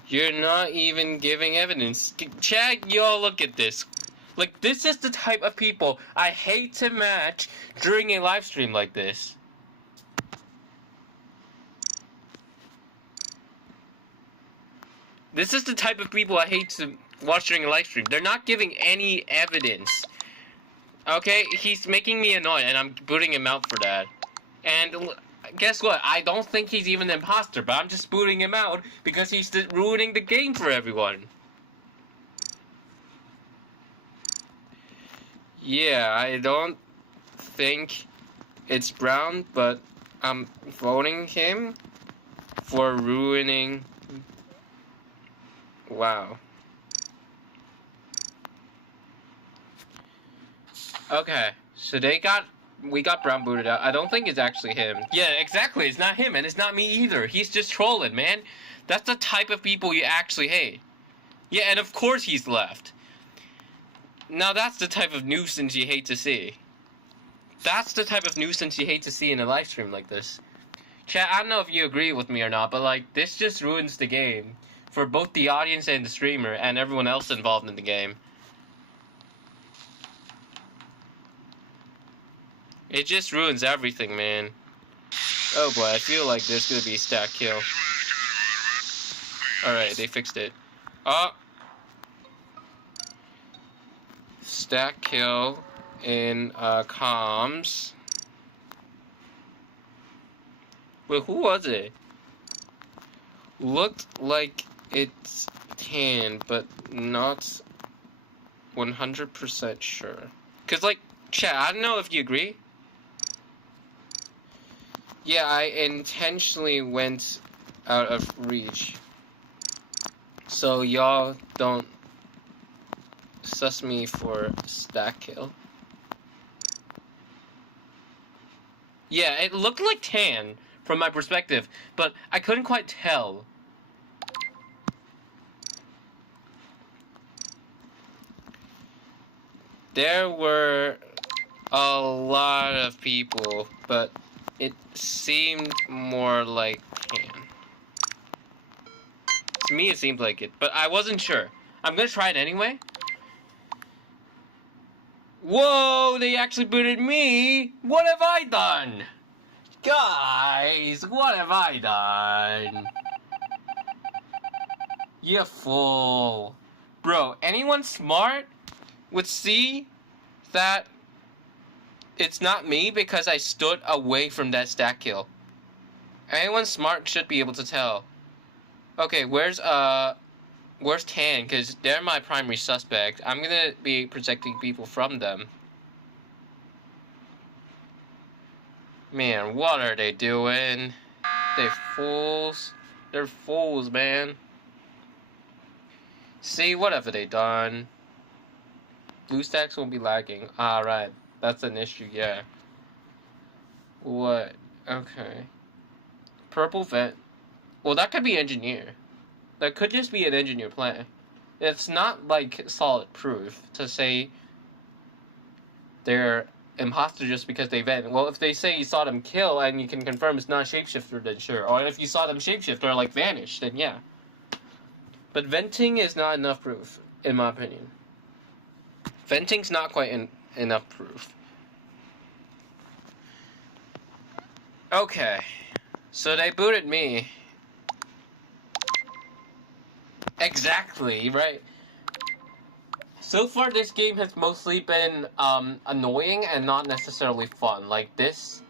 You're not even giving evidence. Chad, y'all look at this. Like, this is the type of people I hate to match during a live stream like this. This is the type of people I hate to watch during a live stream. They're not giving any evidence. Okay, he's making me annoyed, and I'm booting him out for that. And guess what? I don't think he's even an imposter, but I'm just booting him out because he's ruining the game for everyone. Yeah, I don't think it's Brown, but I'm voting him for ruining... Wow. Okay, so we got Brown booted out. I don't think it's actually him. Yeah, exactly, it's not him, and it's not me either. He's just trolling, man. That's the type of people you actually hate. Yeah, and of course he's left. Now that's the type of nuisance you hate to see. That's the type of nuisance you hate to see in a live stream like this. Chat, I don't know if you agree with me or not, but like, this just ruins the game. For both the audience and the streamer, and everyone else involved in the game. It just ruins everything, man. Oh boy, I feel like there's gonna be a stack kill. Alright, they fixed it. Stack kill in comms. Wait, who was it? Looked like it's tan, but not 100% sure. Cause like, chat, I don't know if you agree. Yeah, I intentionally went out of reach. So y'all don't sus me for stack kill. Yeah, it looked like tan from my perspective, but I couldn't quite tell. There were a lot of people, but it seemed more like tan. To me, it seemed like it, but I wasn't sure. I'm gonna try it anyway. Whoa, they actually booted me! What have I done? Guys, what have I done? You fool. Bro, anyone smart would see that it's not me because I stood away from that stack kill. Anyone smart should be able to tell. Okay, where's Tan? Because they're my primary suspect. I'm gonna be protecting people from them. Man, what are they doing? They fools. They're fools, man. See, what have they done? Blue stacks won't be lagging. Alright, that's an issue, yeah. What? Okay. Purple vent. Well, that could be engineer. That could just be an engineer plan. It's not like solid proof to say they're imposter just because they vent. Well, if they say you saw them kill and you can confirm it's not shapeshifter, then sure. Or if you saw them shapeshift or like vanish, then yeah. But venting is not enough proof, in my opinion. Venting's not quite enough proof. Okay. So they booted me. Exactly, right? So far, this game has mostly been annoying and not necessarily fun. Like this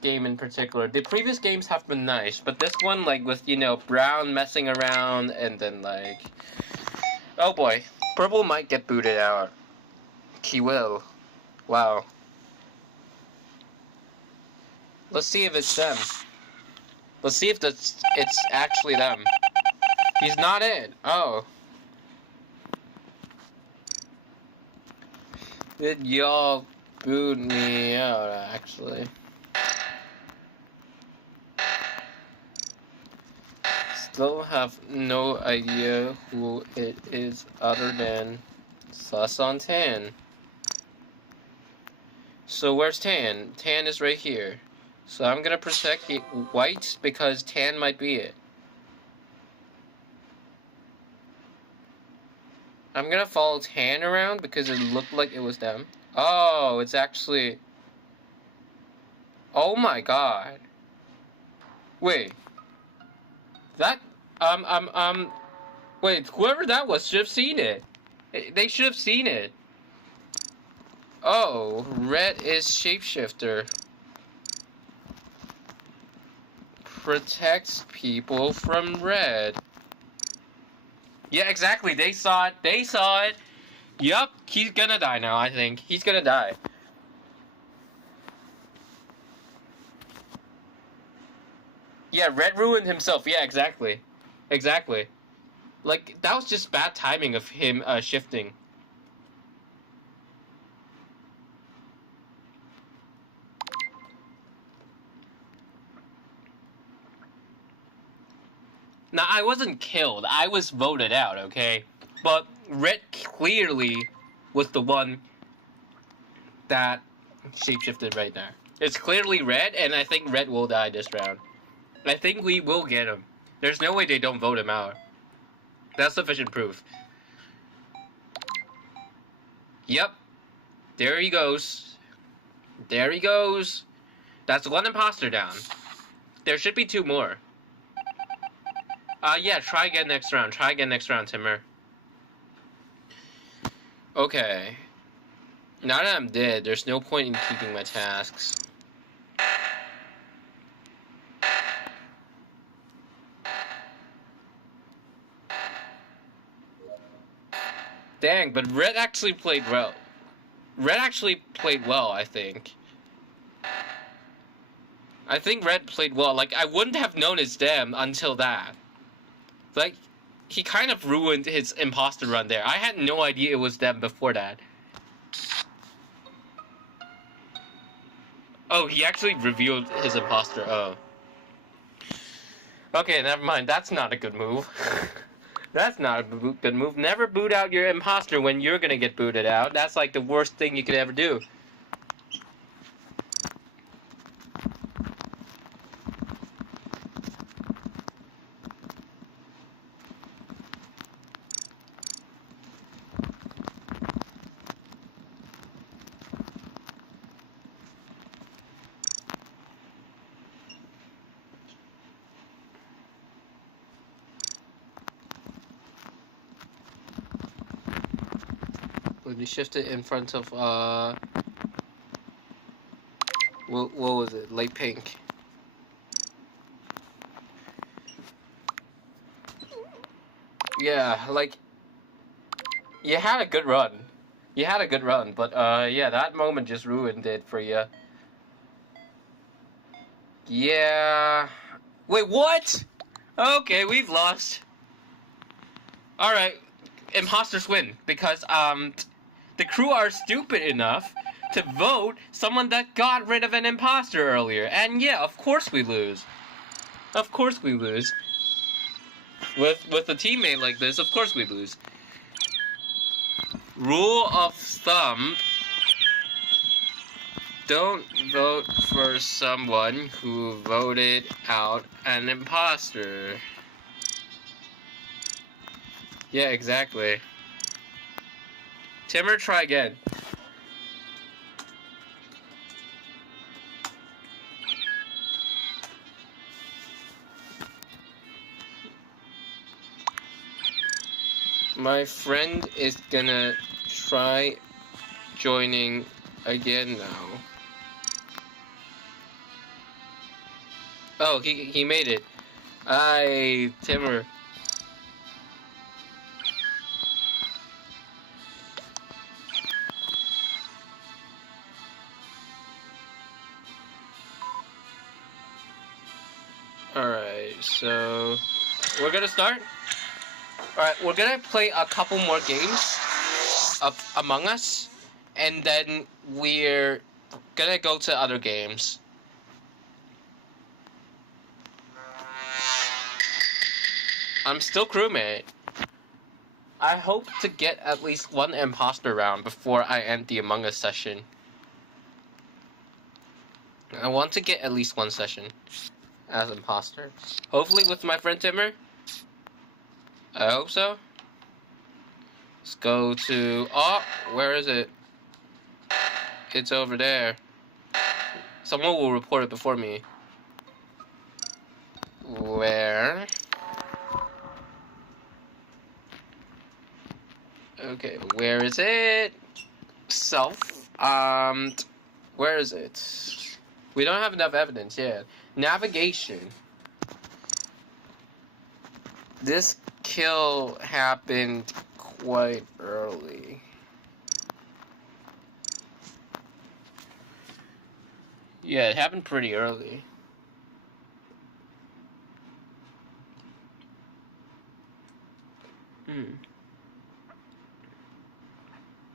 game in particular. The previous games have been nice, but this one, like with Brown messing around and then like, oh boy, Purple might get booted out. He will. Wow. Let's see if it's them. Let's see if it's actually them. He's not it. Oh. Did y'all boot me out, actually? Still have no idea who it is other than sus on Tan. So where's Tan? Tan is right here. So I'm gonna protect white because Tan might be it. I'm gonna follow Tan around because it looked like it was them. Oh, it's actually... Oh my god. Wait. That... Wait, whoever that was should have seen it. They should have seen it. Oh, red is shapeshifter. Protects people from red. Yeah, exactly. They saw it. They saw it. Yup, he's gonna die now, I think. He's gonna die. Yeah, red ruined himself. Yeah, exactly. Exactly. Like, that was just bad timing of him shifting. Now, I wasn't killed. I was voted out, okay? But red clearly was the one that shapeshifted right now. It's clearly red, and I think red will die this round. I think we will get him. There's no way they don't vote him out. That's sufficient proof. Yep. There he goes. There he goes. That's one imposter down. There should be two more. Yeah, try again next round. Try again next round, Timur. Okay. Now that I'm dead, there's no point in keeping my tasks. Dang, but Red actually played well. Red actually played well, I think. I think Red played well. Like, I wouldn't have known it's them until that. Like, he kind of ruined his imposter run there. I had no idea it was them before that. Oh, he actually revealed his imposter. Oh. Okay, never mind. That's not a good move. That's not a good move. Never boot out your imposter when you're gonna get booted out. That's like the worst thing you could ever do. When you shift it in front of, what was it? Light pink. Yeah, like, you had a good run. You had a good run, but, yeah, that moment just ruined it for you. Yeah. Wait, what? Okay, we've lost. Alright, imposters win, because, the crew are stupid enough to vote someone that got rid of an imposter earlier. And yeah, of course we lose. Of course we lose. With a teammate like this, of course we lose. Rule of thumb: don't vote for someone who voted out an imposter. Yeah, exactly. Timur, try again. My friend is gonna try joining again now. Oh, he made it. Aye, Timur. Alright, so we're gonna start. Alright, we're gonna play a couple more games of Among Us, and then we're gonna go to other games. I'm still crewmate. I hope to get at least one imposter round before I end the Among Us session. I want to get at least one session as imposter. Hopefully with my friend Timur. I hope so. Let's go to... Oh, where is it? It's over there. Someone will report it before me. Where? Okay, where is it? Self. Where is it? We don't have enough evidence yet. Navigation. This kill happened quite early. Yeah, it happened pretty early.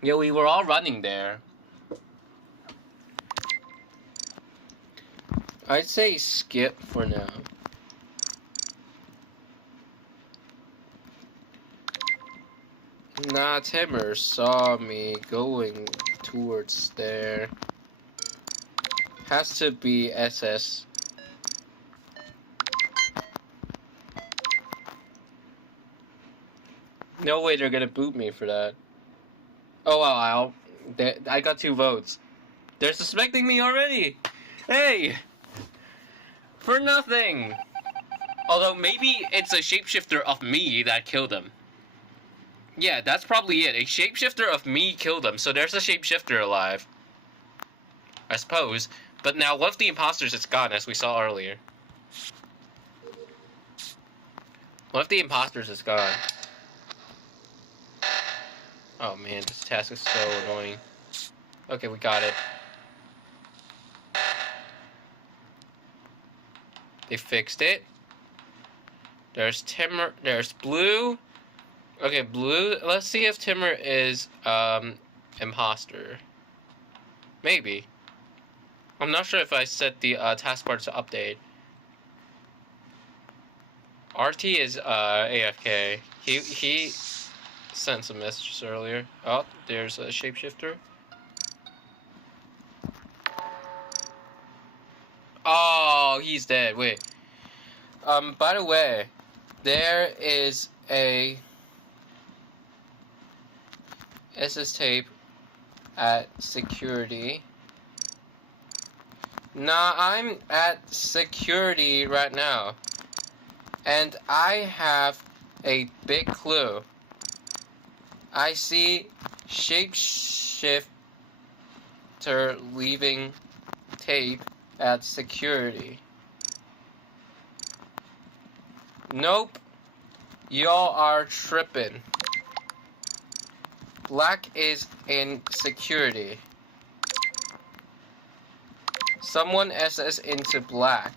Yeah, we were all running there. I'd say skip for now. Nah, Timur saw me going towards there. Has to be SS. No way they're gonna boot me for that. Oh well, I got 2 votes. They're suspecting me already! Hey! For nothing! Although maybe it's a shapeshifter of me that killed him. Yeah, that's probably it. A shapeshifter of me killed him, so there's a shapeshifter alive. I suppose. But now one of the imposters is gone, as we saw earlier. One of the imposters is gone. Oh man, this task is so annoying. Okay, we got it. They fixed it. There's Timur. There's Blue. Okay, Blue. Let's see if Timur is imposter. Maybe. I'm not sure if I set the taskbar to update. RT is AFK. He sent some messages earlier. Oh, there's a shapeshifter. Oh, he's dead. Wait. By the way, there is a SS tape at security. Nah, I'm at security right now. And I have a big clue. I see shapeshifter leaving tape at security. Nope. Y'all are tripping. Black is in security. Someone SS into black.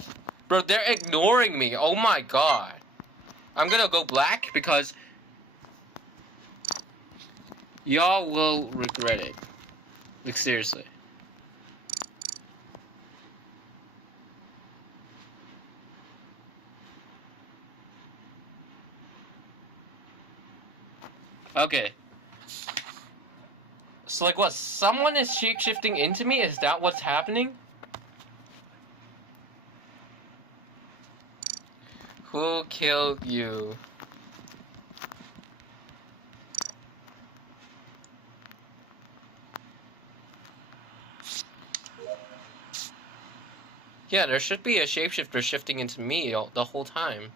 Bro, they're ignoring me. Oh my god. I'm gonna go black because y'all will regret it. Like, seriously. Okay. So, like, what? Someone is shapeshifting into me? Is that what's happening? Who killed you? Yeah, there should be a shapeshifter shifting into me the whole time.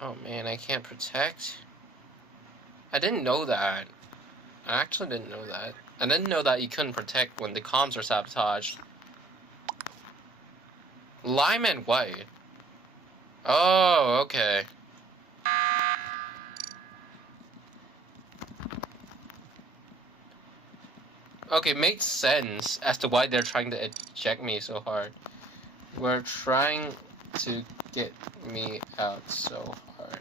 Oh man, I can't protect? I didn't know that. I actually didn't know that. I didn't know that you couldn't protect when the comms are sabotaged. Lime and white. Oh, okay. Okay, makes sense as to why they're trying to eject me so hard. We're trying to get me out so hard.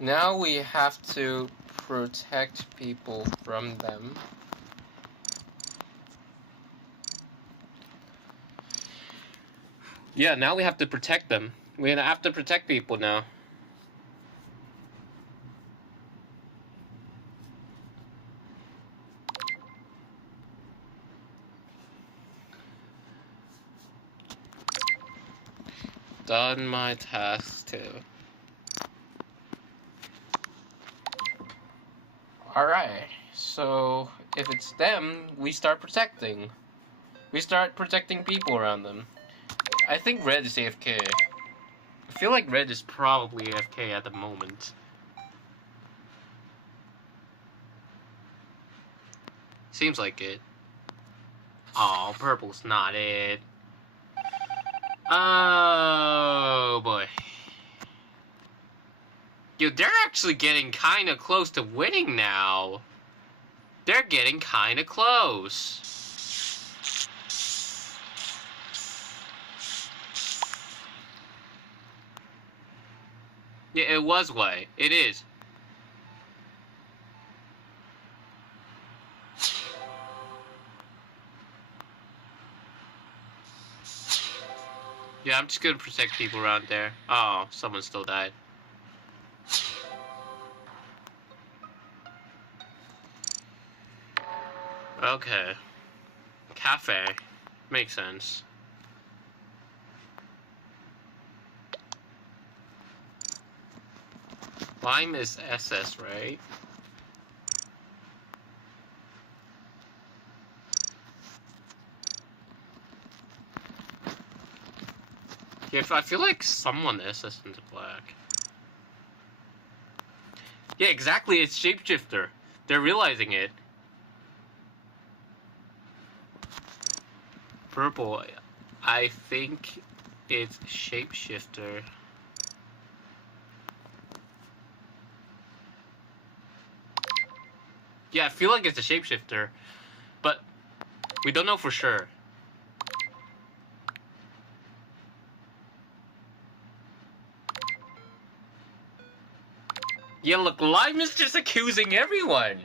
Now we have to protect people from them. Yeah, now we have to protect them. We have to protect people now. Done my task too. Alright, so if it's them, we start protecting. We start protecting people around them. I think Red is AFK. I feel like Red is probably AFK at the moment. Seems like it. Oh, purple's not it. Oh boy. Yo, they're actually getting kinda close to winning now. They're getting kinda close. Yeah, it was white. It is. Yeah, I'm just gonna protect people around there. Oh, someone still died. Okay. Cafe. Makes sense. Lime is SS, right? If I feel like someone is into black. Yeah, exactly, it's shapeshifter. They're realizing it. Purple, I think it's shapeshifter. Yeah, I feel like it's a shapeshifter, but we don't know for sure. Yeah, look, Lime is just accusing everyone.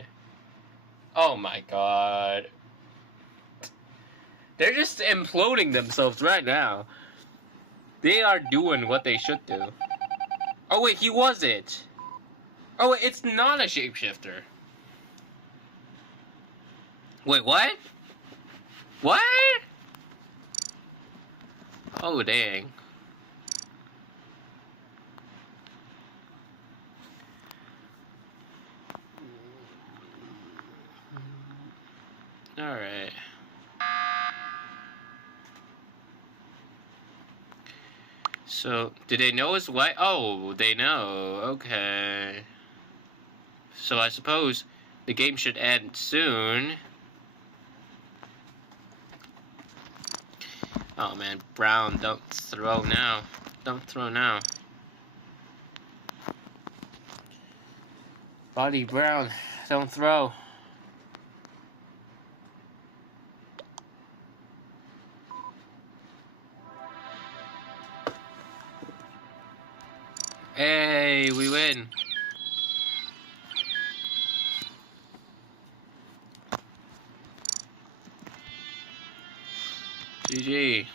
Oh my god. They're just imploding themselves right now. They are doing what they should do. Oh wait, he was it. Oh wait, it's not a shapeshifter. Wait, what? What? Oh dang. Alright. So, did they know it's white? Oh, they know. Okay. So I suppose the game should end soon. Oh man, Brown, don't throw now. Don't throw now. Buddy Brown, don't throw. Hey, we win. GG.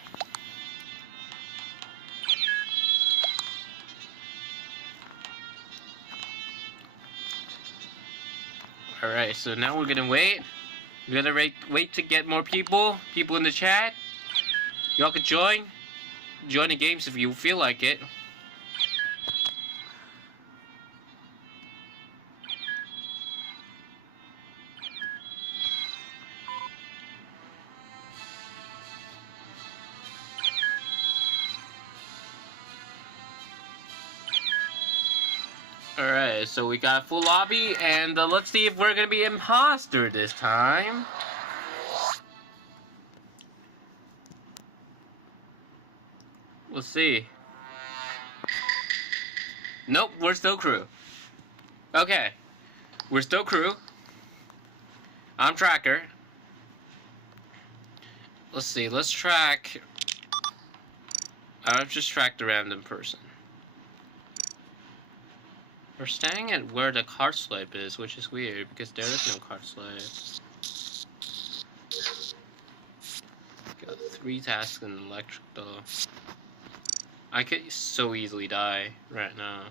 Alright, so now we're gonna wait. We're gonna wait to get more people in the chat. Y'all can join the games if you feel like it. Alright, so we got a full lobby, and let's see if we're gonna be imposter this time. We'll see. Nope, we're still crew. Okay, we're still crew. I'm tracker. Let's see, let's track. I've just tracked a random person. We're staying at where the card swipe is, which is weird because there is no card swipe. Got 3 tasks in electric though. I could so easily die right now.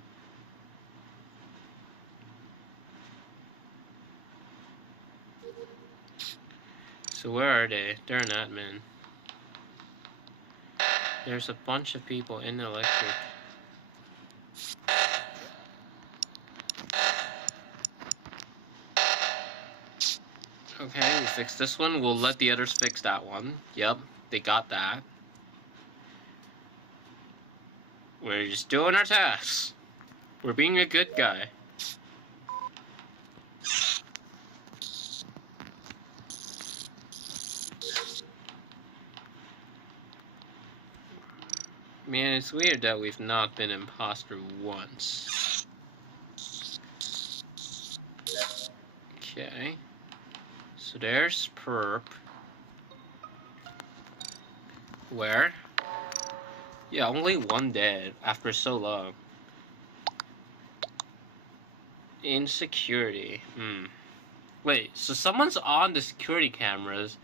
So where are they? They're an admin. There's a bunch of people in the electric. Okay, we fixed this one. We'll let the others fix that one. Yep, they got that. We're just doing our tasks. We're being a good guy. Man, it's weird that we've not been imposter once. Okay. So there's perp. Where? Yeah, only one dead after so long. Insecurity. Wait, so someone's on the security cameras.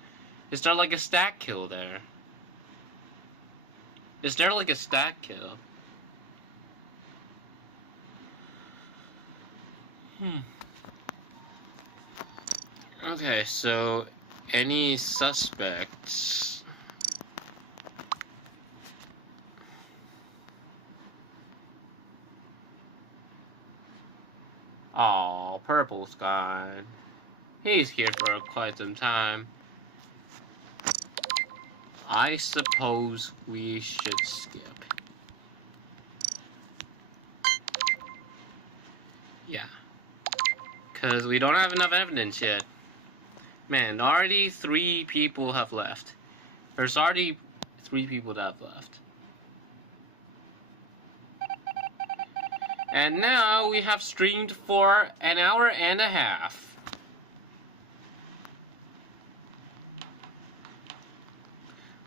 Is there like a stack kill there? Is there like a stack kill? Okay, so any suspects? Oh, Purple's gone. He's here for quite some time. I suppose we should skip. Yeah. Because we don't have enough evidence yet. Man, already 3 people have left. There's already 3 people that have left. And now we have streamed for an hour and a half.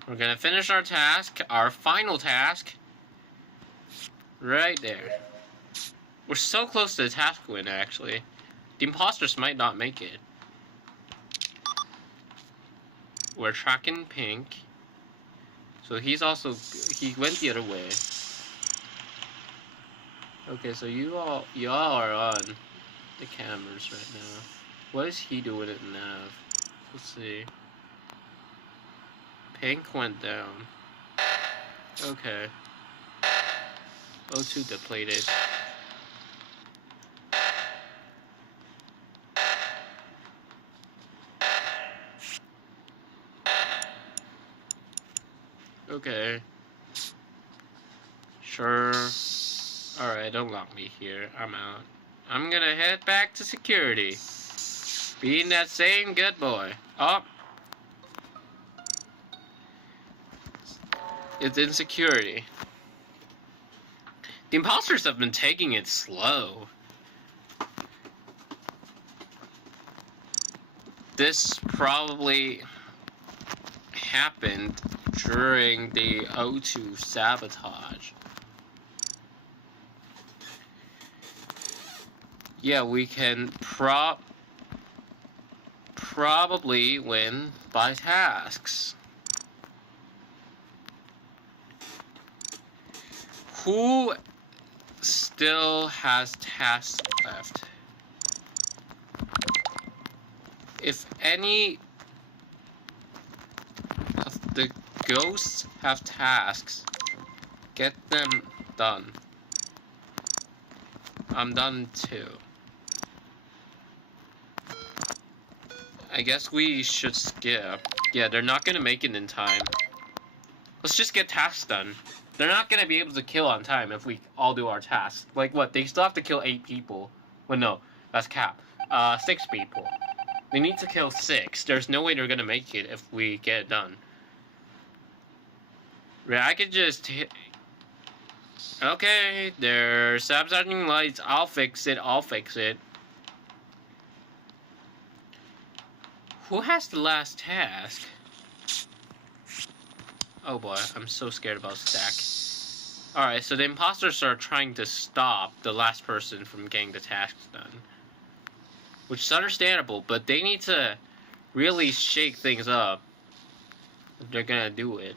We're gonna finish our task, our final task, right there. We're so close to the task win, actually. The imposters might not make it. We're tracking Pink. So he went the other way. Okay, so y'all are on the cameras right now. What is he doing at nav? Let's see. Pink went down. Okay. O2 depleted. Okay. Sure. Alright, don't lock me here. I'm out. I'm gonna head back to security. Being that same good boy. Oh! It's in security. The imposters have been taking it slow. This probably happened during the O2 sabotage. Yeah, we can probably win by tasks. Who still has tasks left? If any of the ghosts have tasks, get them done. I'm done too. I guess we should skip. Yeah, they're not gonna make it in time. Let's just get tasks done. They're not gonna be able to kill on time if we all do our tasks. Like what? They still have to kill 8 people. Well, no, that's cap. 6 people. They need to kill 6. There's no way they're gonna make it if we get it done. Yeah, I could just hit. Okay, they're sabotaging lights. I'll fix it. Who has the last task? Oh boy, I'm so scared about Stack. Alright, so the imposters are trying to stop the last person from getting the tasks done. Which is understandable, but they need to really shake things up if they're gonna do it.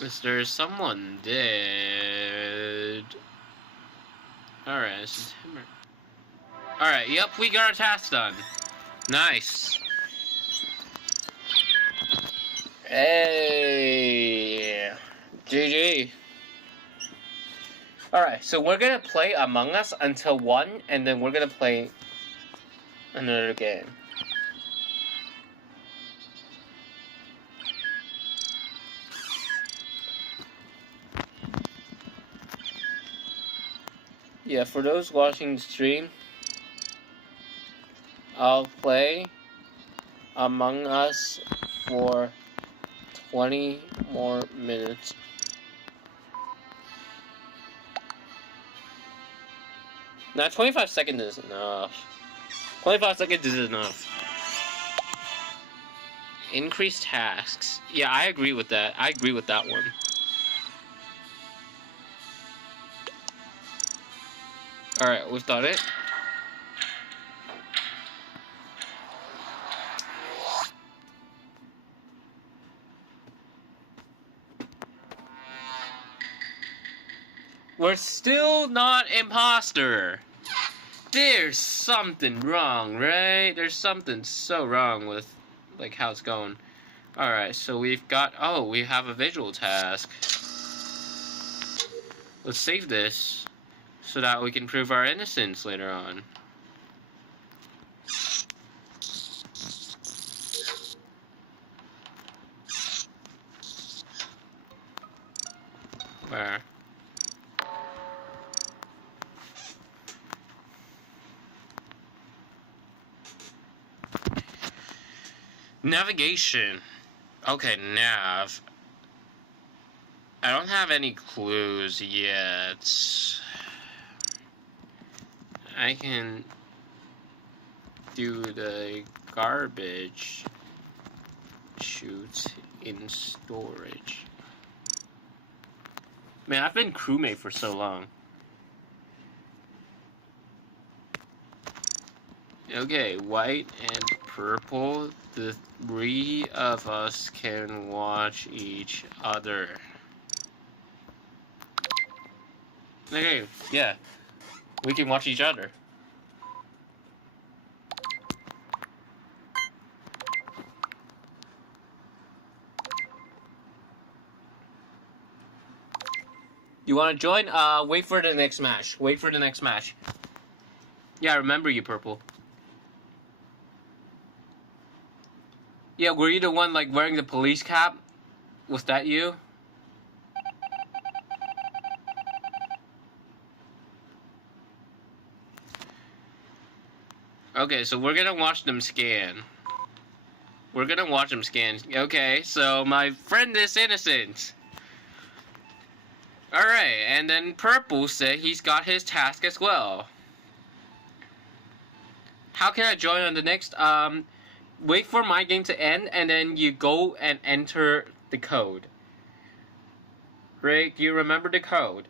Is there someone dead? Alright, September. Alright, yep, we got our task done. Nice. Hey, GG. Alright, so we're gonna play Among Us until 1, and then we're gonna play another game. Yeah, for those watching the stream, I'll play Among Us for 20 more minutes. Now, 25 seconds is enough. 25 seconds is enough. Increase tasks. Yeah, I agree with that. I agree with that one. Alright, we've done it. We're still not imposter. There's something wrong, right? There's something so wrong with, like, how it's going. Alright, so we've got... Oh, we have a visual task. Let's save this so that we can prove our innocence later on. Where? Navigation. Okay, nav. I don't have any clues yet. I can do the garbage chute in storage. Man, I've been crewmate for so long. Okay, white and purple. The three of us can watch each other. Okay, yeah. We can watch each other. You want to join? Wait for the next match. Wait for the next match. Yeah, I remember you, Purple. Yeah, were you the one, like, wearing the police cap? Was that you? Okay, so we're gonna watch them scan. We're gonna watch them scan. Okay, so my friend is innocent. Alright, and then Purple said he's got his task as well. How can I join on the next? Wait for my game to end, and then you go and enter the code. Rick, you remember the code?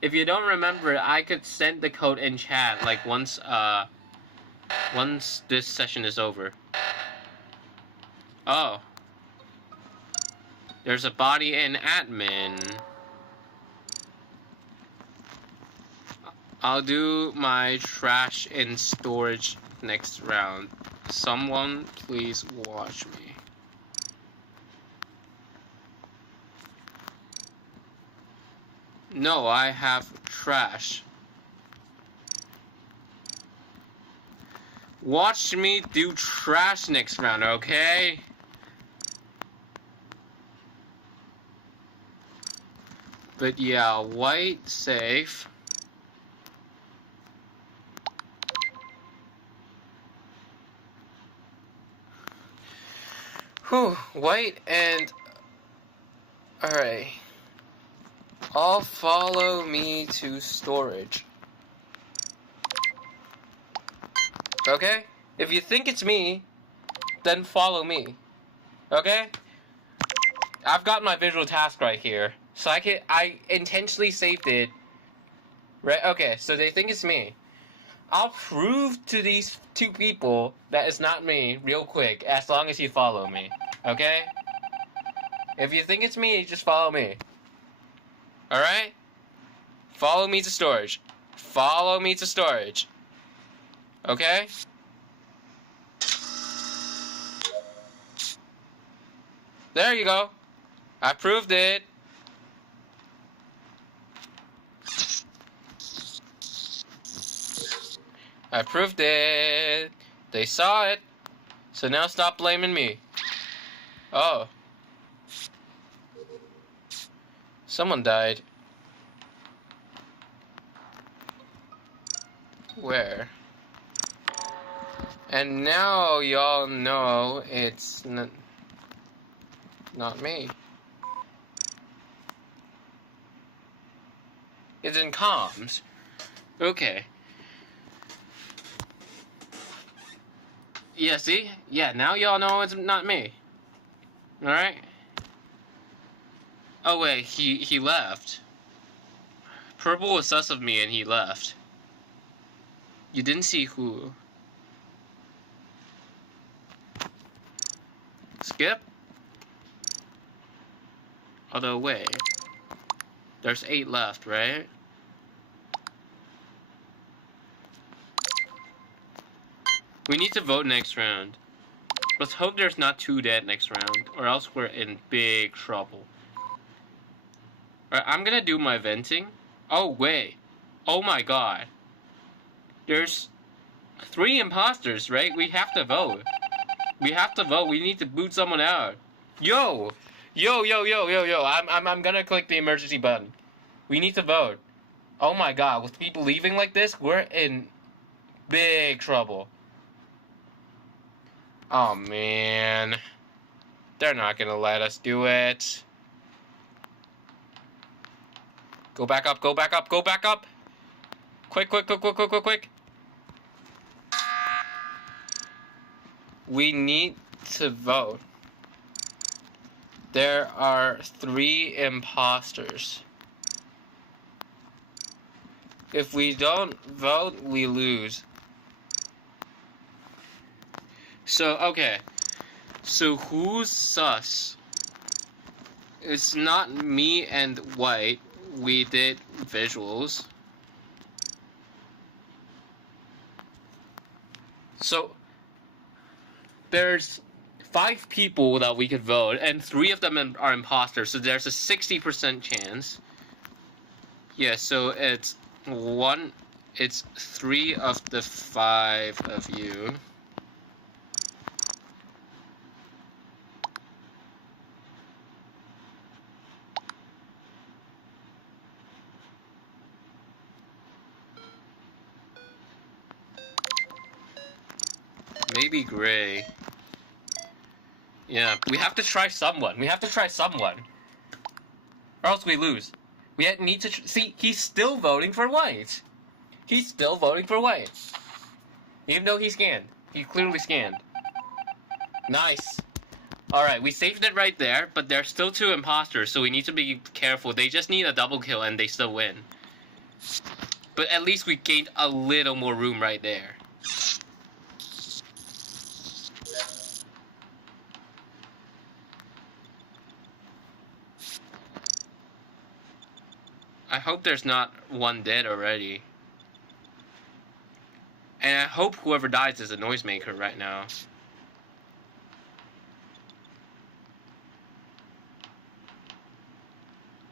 If you don't remember, I could send the code in chat, like, once this session is over. Oh. There's a body in admin. I'll do my trash in storage next round. Someone please watch me. No, I have trash. Watch me do trash next round, okay? But yeah, white safe. Whew, white and... Alright. All follow me to storage. Okay? If you think it's me, then follow me. Okay? I've got my visual task right here. So I intentionally saved it. Right? Okay, so they think it's me. I'll prove to these two people that it's not me real quick, as long as you follow me. Okay? If you think it's me, just follow me. Alright? Follow me to storage. Follow me to storage. Okay? There you go. I proved it. I proved it. They saw it. So now stop blaming me. Oh. Someone died. Where? And now y'all know it's not me. It's in comms. Okay. Yeah, see? Yeah, now y'all know it's not me. Alright? Oh wait, he left. Purple was sus of me and he left. You didn't see who. Skip? Although wait. There's 8 left, right? We need to vote next round. Let's hope there's not 2 dead next round, or else we're in big trouble. Alright, I'm gonna do my venting. Oh, wait. Oh my god. There's 3 imposters, right? We have to vote. We have to vote. We need to boot someone out. Yo! Yo! I'm gonna click the emergency button. We need to vote. Oh my god, with people leaving like this, we're in big trouble. Oh, man. They're not gonna let us do it. Go back up, go back up, go back up! Quick, quick, quick, quick, quick, quick, quick! We need to vote. There are 3 imposters. If we don't vote, we lose. So, okay. So, who's sus? It's not me and White. We did visuals. So, there's 5 people that we could vote, and 3 of them are imposters, so there's a 60% chance. Yeah, so it's 3 of the 5 of you. Maybe Gray. Yeah, we have to try someone. We have to try someone. Or else we lose. We need to... See, he's still voting for White. He's still voting for White. Even though he scanned. He clearly scanned. Nice. Alright, we saved it right there, but there's still 2 imposters, so we need to be careful. They just need a double kill and they still win. But at least we gained a little more room right there. I hope there's not one dead already. And I hope whoever dies is a noisemaker right now.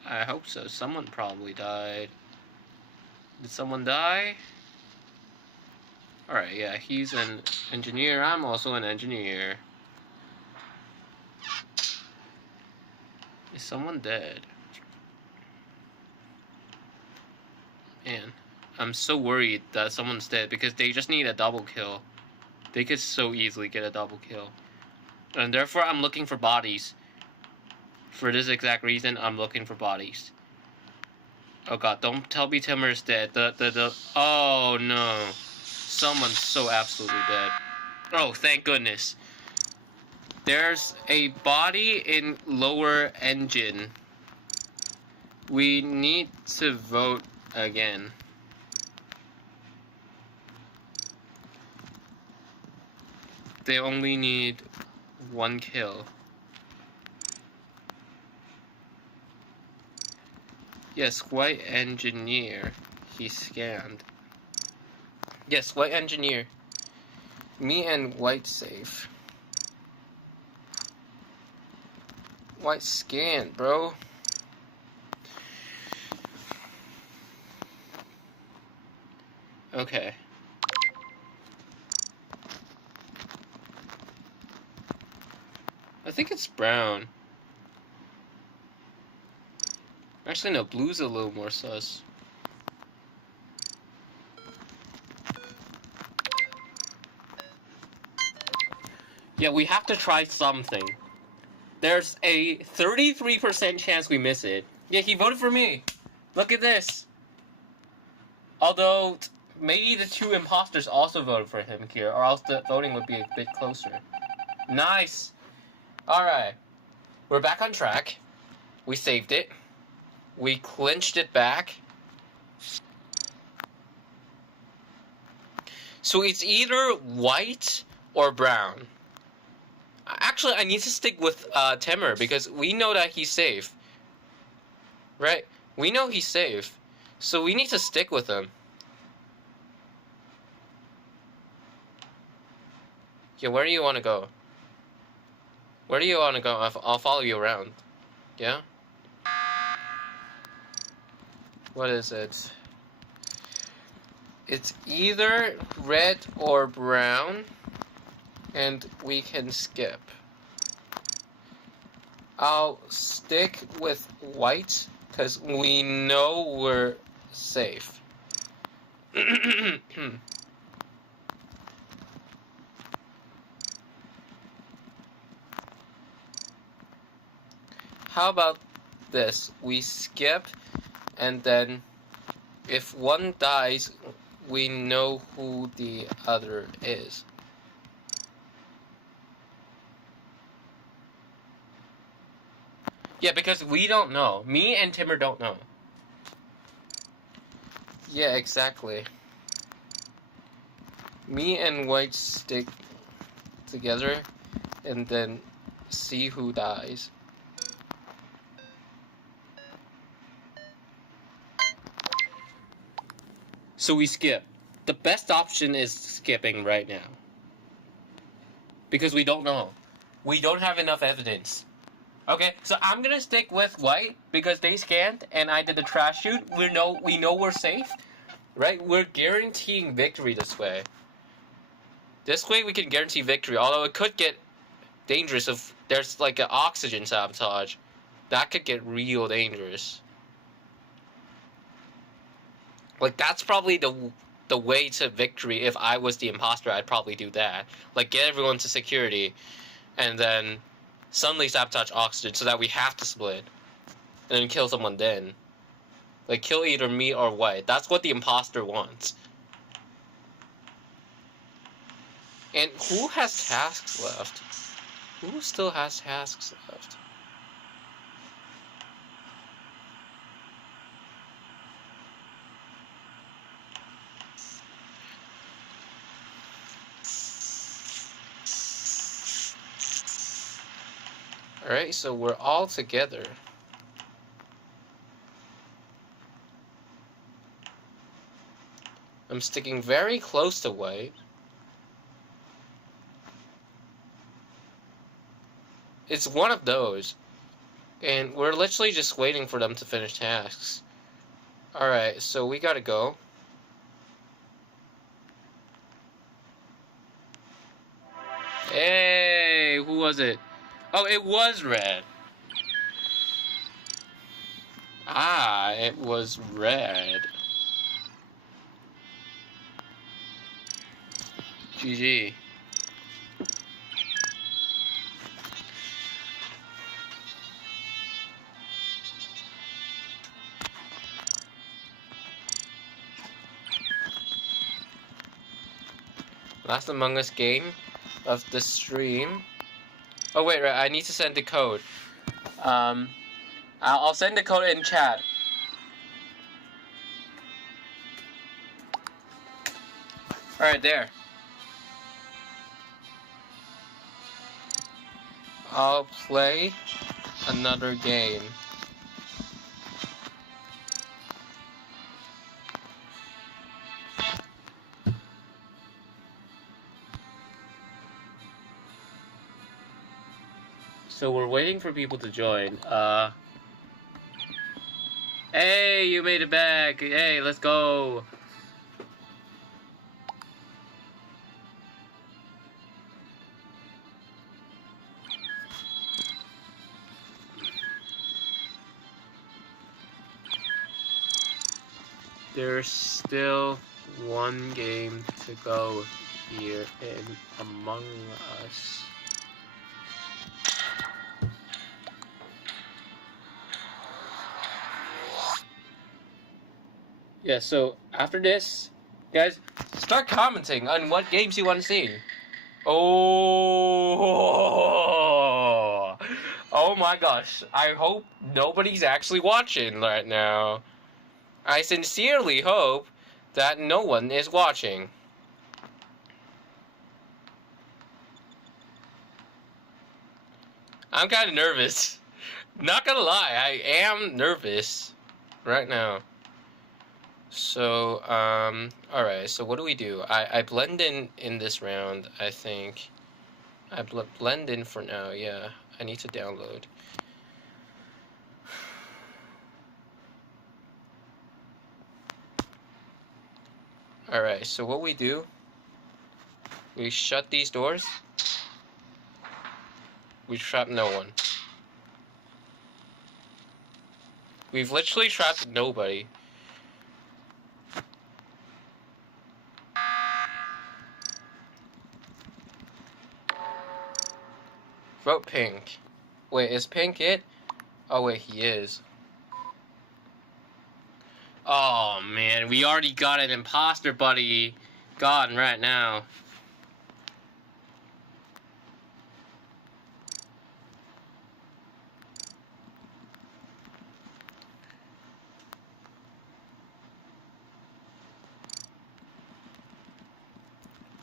I hope so. Someone probably died. Did someone die? Alright, yeah, he's an engineer. I'm also an engineer. Is someone dead? Man, I'm so worried that someone's dead because they just need a double kill. They could so easily get a double kill. And therefore, I'm looking for bodies. For this exact reason, I'm looking for bodies. Oh god, don't tell me Timur's dead. Oh no. Someone's so absolutely dead. Oh, thank goodness. There's a body in lower engine. We need to vote again. They only need 1 kill. Yes, White engineer. He scanned. Yes, White engineer. Me and White safe. White scanned, bro. Okay. I think it's brown. Actually, no, blue's a little more sus. Yeah, we have to try something. There's a 33% chance we miss it. Yeah, he voted for me. Look at this. Although, maybe the 2 imposters also voted for him here, or else the voting would be a bit closer. Nice. Alright. We're back on track. We saved it. We clinched it back. So it's either white or brown. Actually, I need to stick with Timur because we know that he's safe. Right? We know he's safe. So we need to stick with him. Yeah, where do you want to go? Where do you want to go? I'll follow you around. Yeah? What is it? It's either red or brown, and we can skip. I'll stick with white, because we know we're safe. how about this? We skip, and then if one dies, we know who the other is. Yeah, because we don't know. Me and Timmer don't know. Yeah, exactly. Me and White stick together and then see who dies. So we skip. The best option is skipping right now. Because we don't know. We don't have enough evidence. Okay, so I'm gonna stick with White because they scanned and I did the trash shoot. We know we're safe. Right? We're guaranteeing victory this way. This way we can guarantee victory, although it could get dangerous if there's like an oxygen sabotage. That could get real dangerous. Like, that's probably the way to victory. If I was the imposter, I'd probably do that. Like, get everyone to security, and then suddenly sabotage oxygen so that we have to split. And then kill someone then. Like, kill either me or White. That's what the imposter wants. And who has tasks left? Who still has tasks left? Alright, so we're all together. I'm sticking very close to White. It's one of those. And we're literally just waiting for them to finish tasks. Alright, so we gotta go. Hey, who was it? Oh, it was Red. Ah, it was Red. GG. Last Among Us game of the stream. Oh wait, right, I need to send the code. I'll send the code in chat. Alright, there. I'll play another game. So we're waiting for people to join. Hey, you made it back. Hey, let's go. There's still one game to go here in Among Us. Yeah, so after this, guys, start commenting on what games you want to see. Oh, oh my gosh. I hope nobody's actually watching right now. I sincerely hope that no one is watching. I'm kind of nervous. Not gonna lie, I am nervous right now. So, alright, so what do we do? I blend in this round, I think. I blend in for now, yeah. I need to download. Alright, so what we do, we shut these doors. We trap no one. We've literally trapped nobody. Vote pink. Wait, is pink it? Oh wait, he is. Oh man, we already got an imposter buddy gone right now.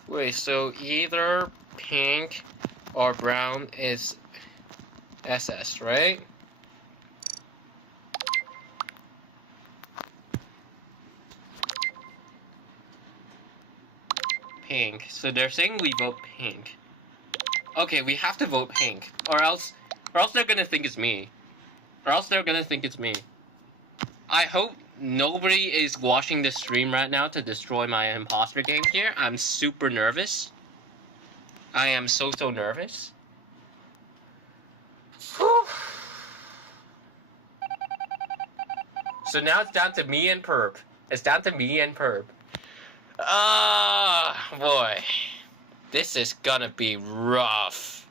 Wait, so either pink or brown is SS, right? Pink. So they're saying we vote pink. Okay, we have to vote pink, or else they're gonna think it's me. Or else they're gonna think it's me. I hope nobody is watching this stream right now to destroy my imposter game here. I'm super nervous. I am so nervous. Whew. So now it's down to me and Perp. It's down to me and Perp. Ah, boy. This is gonna be rough.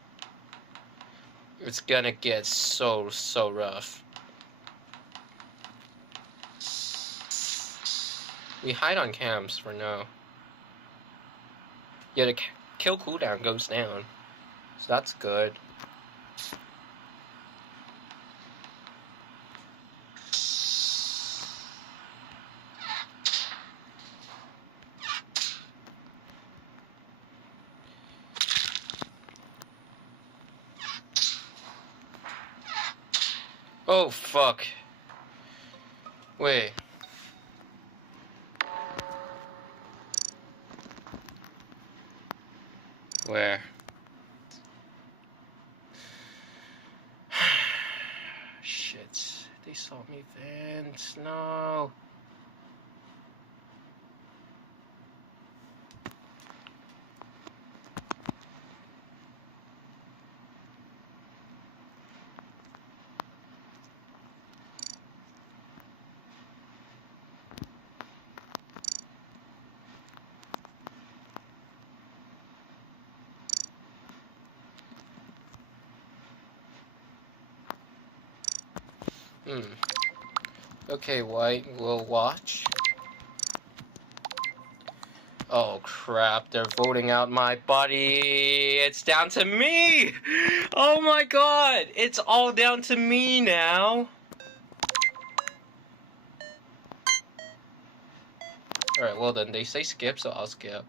It's gonna get so rough. We hide on cams for now. Yeah, the kill cooldown goes down. So that's good. Oh, fuck. Wait. Where? Shit. They saw me vent. No. Okay, white, we'll watch. Oh crap, they're voting out my buddy. It's down to me! Oh my god! It's all down to me now. Alright, well then, they say skip, so I'll skip.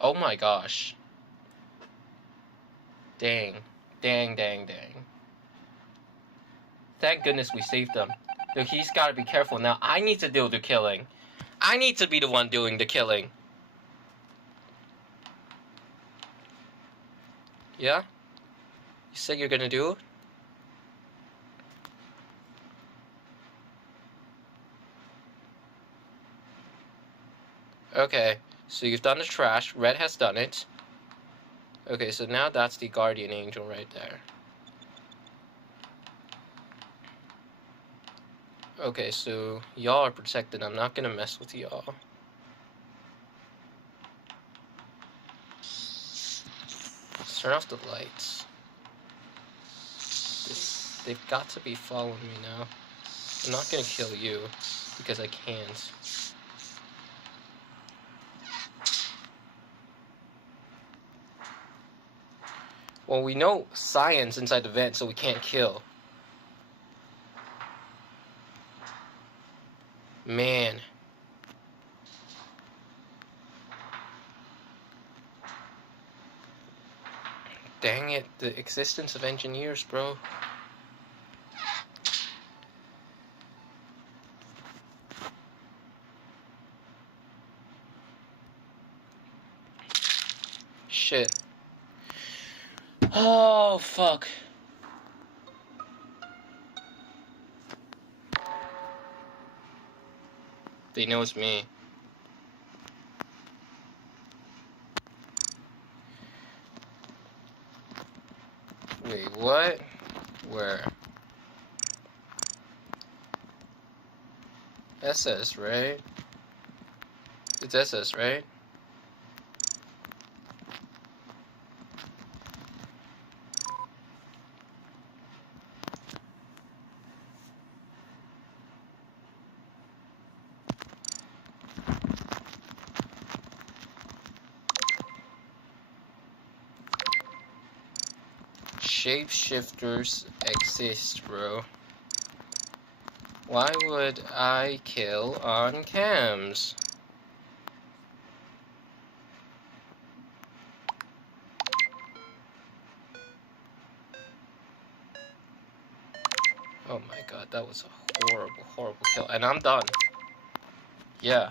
Oh my gosh. Dang. Dang. Thank goodness we saved them. Dude, he's gotta be careful now. I need to do the killing. I need to be the one doing the killing. Yeah? You say you're gonna do it? Okay, so you've done the trash. Red has done it. Okay, so now that's the guardian angel right there. Okay, so y'all are protected. I'm not gonna mess with y'all. Let's turn off the lights. They've got to be following me now. I'm not gonna kill you because I can't. Well, we know science inside the vent, so we can't kill. Man. Dang it, the existence of engineers, bro. Shit. Oh, fuck. They know it's me. Wait, what? Where? SS, right? It's SS, right? shapeshifters exist, bro. Why would I kill on cams? Oh my god, that was a horrible, horrible kill. And I'm done. Yeah.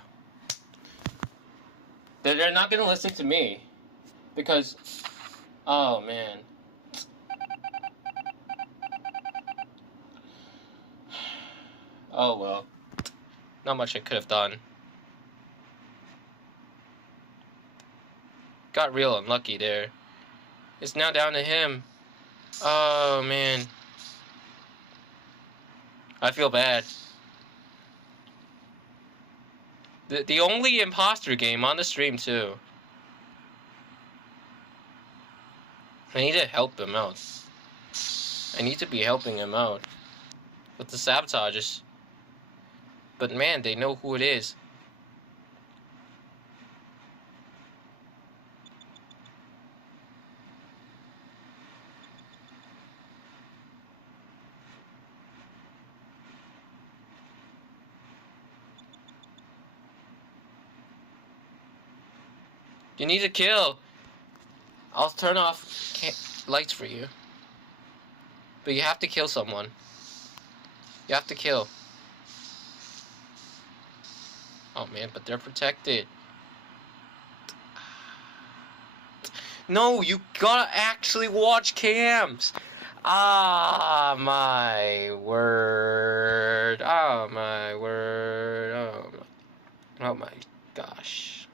They're not gonna listen to me. Because... Oh, man. Oh, well. Not much I could have done. Got real unlucky there. It's now down to him. Oh, man. I feel bad. The only imposter game on the stream, too. I need to help him out. I need to be helping him out. With the sabotages. But man, they know who it is. You need to kill. I'll turn off lights for you. But you have to kill someone. You have to kill. Oh man, but they're protected. No, you gotta actually watch cams. Ah, my word. Oh my word. Oh my gosh.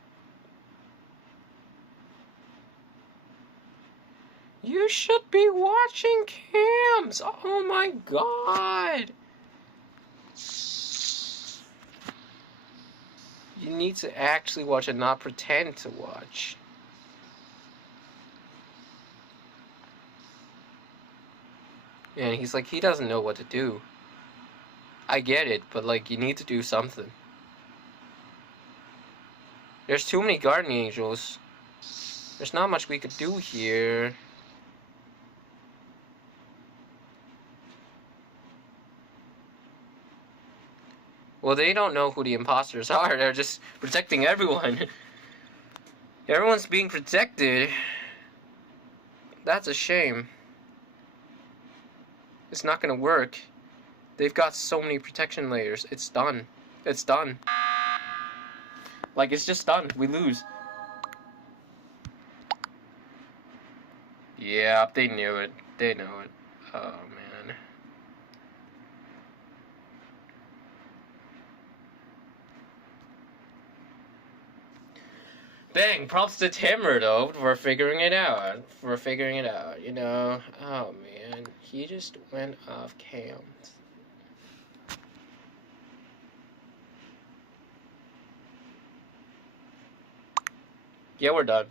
You should be watching cams. Oh my god. You need to actually watch and not pretend to watch. And he's like, he doesn't know what to do. I get it, but like, you need to do something. There's too many guardian angels. There's not much we could do here. Well, they don't know who the imposters are. They're just protecting everyone. Everyone's being protected. That's a shame. It's not gonna work. They've got so many protection layers. It's done. It's done. Like, it's just done. We lose. Yeah, they knew it. They know it. Oh, man. Bang! Props to Timmer, though, for figuring it out. You know? Oh, man. He just went off cams. Yeah, we're done.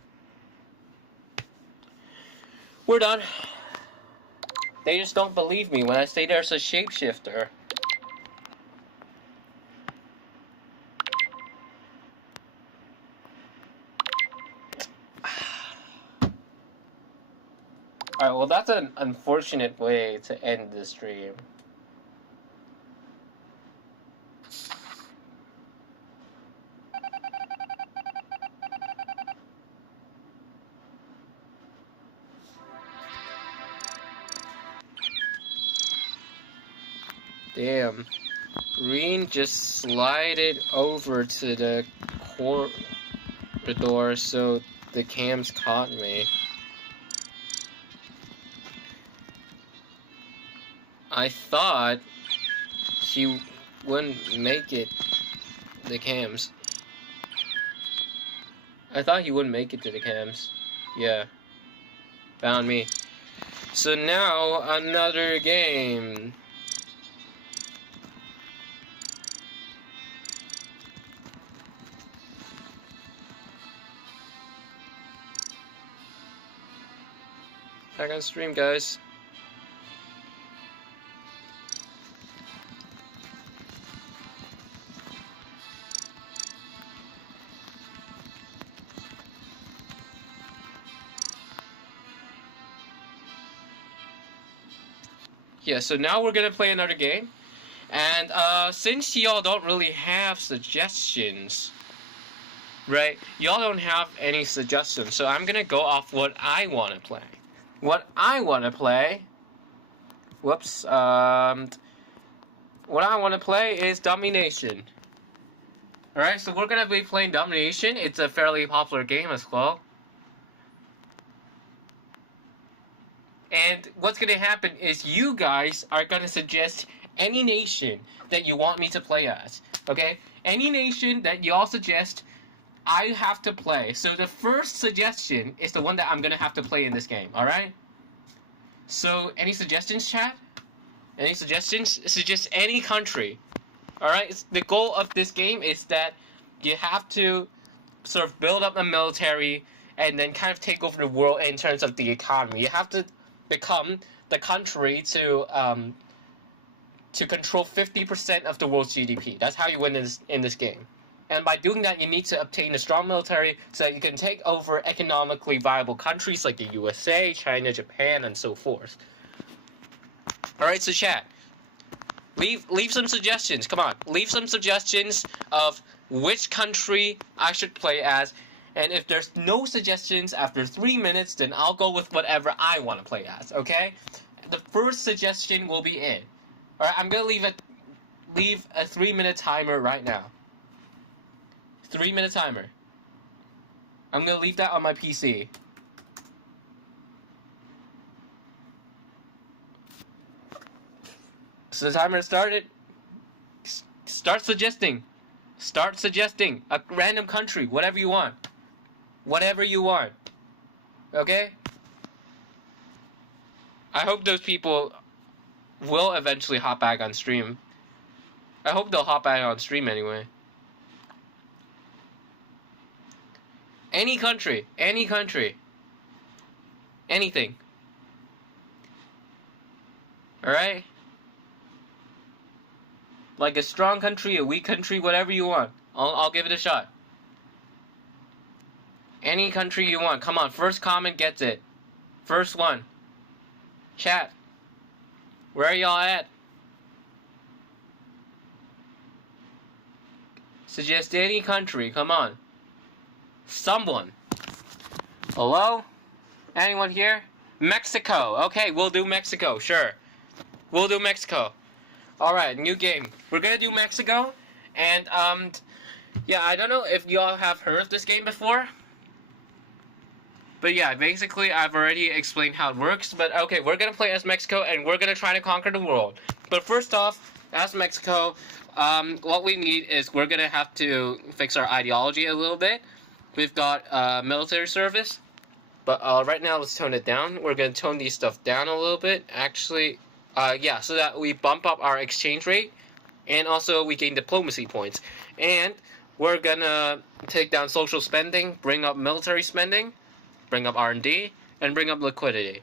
We're done. They just don't believe me when I say there's a shapeshifter. Alright, well that's an unfortunate way to end the stream. Damn. Green just slided over to the corridor so the cams caught me. I thought he wouldn't make it the cams. I thought he wouldn't make it to the cams. Yeah. Found me. So now, another game. Back on stream, guys. Yeah, so now we're gonna play another game. And since y'all don't really have suggestions, right? Y'all don't have any suggestions, so I'm gonna go off what I want to play. What I want to play... Whoops. What I want to play is Domination. Alright, so we're gonna be playing Domination. It's a fairly popular game as well. And what's gonna happen is you guys are gonna suggest any nation that you want me to play as. Okay? Any nation that y'all suggest, I have to play. So the first suggestion is the one that I'm gonna have to play in this game. Alright? So, any suggestions, chat? Any suggestions? Suggest any country. Alright? The goal of this game is that you have to sort of build up a military and then kind of take over the world in terms of the economy. You have to become the country to control 50% of the world's GDP. That's how you win in this game. And by doing that, you need to obtain a strong military so that you can take over economically viable countries like the USA, China, Japan, and so forth. Alright, so chat. Leave some suggestions. Come on. Leave some suggestions of which country I should play as. And if there's no suggestions after 3 minutes, then I'll go with whatever I want to play as, okay? The first suggestion will be it. Alright, I'm going to leave a 3-minute timer right now. 3-minute timer. I'm going to leave that on my PC. So the timer started. Start suggesting. Start suggesting a random country, whatever you want. Whatever you want. Okay? I hope those people will eventually hop back on stream. I hope they'll hop back on stream anyway. Any country. Any country. Anything. Alright? Like a strong country, a weak country, whatever you want. I'll give it a shot. Any country you want. Come on, first comment gets it. First one. Chat. Where are y'all at? Suggest any country, come on. Someone. Hello? Anyone here? Mexico. Okay, we'll do Mexico, sure. We'll do Mexico. Alright, new game. We're gonna do Mexico, and, yeah, I don't know if y'all have heard of this game before. But yeah, basically, I've already explained how it works. But okay, we're gonna play as Mexico, and we're gonna try to conquer the world. But first off, as Mexico, what we need is we're gonna have to fix our ideology a little bit. We've got military service, but right now let's tone it down. We're gonna tone these stuff down a little bit. Actually, yeah, so that we bump up our exchange rate, and also we gain diplomacy points. And we're gonna take down social spending, bring up military spending, bring up R&D, and bring up liquidity.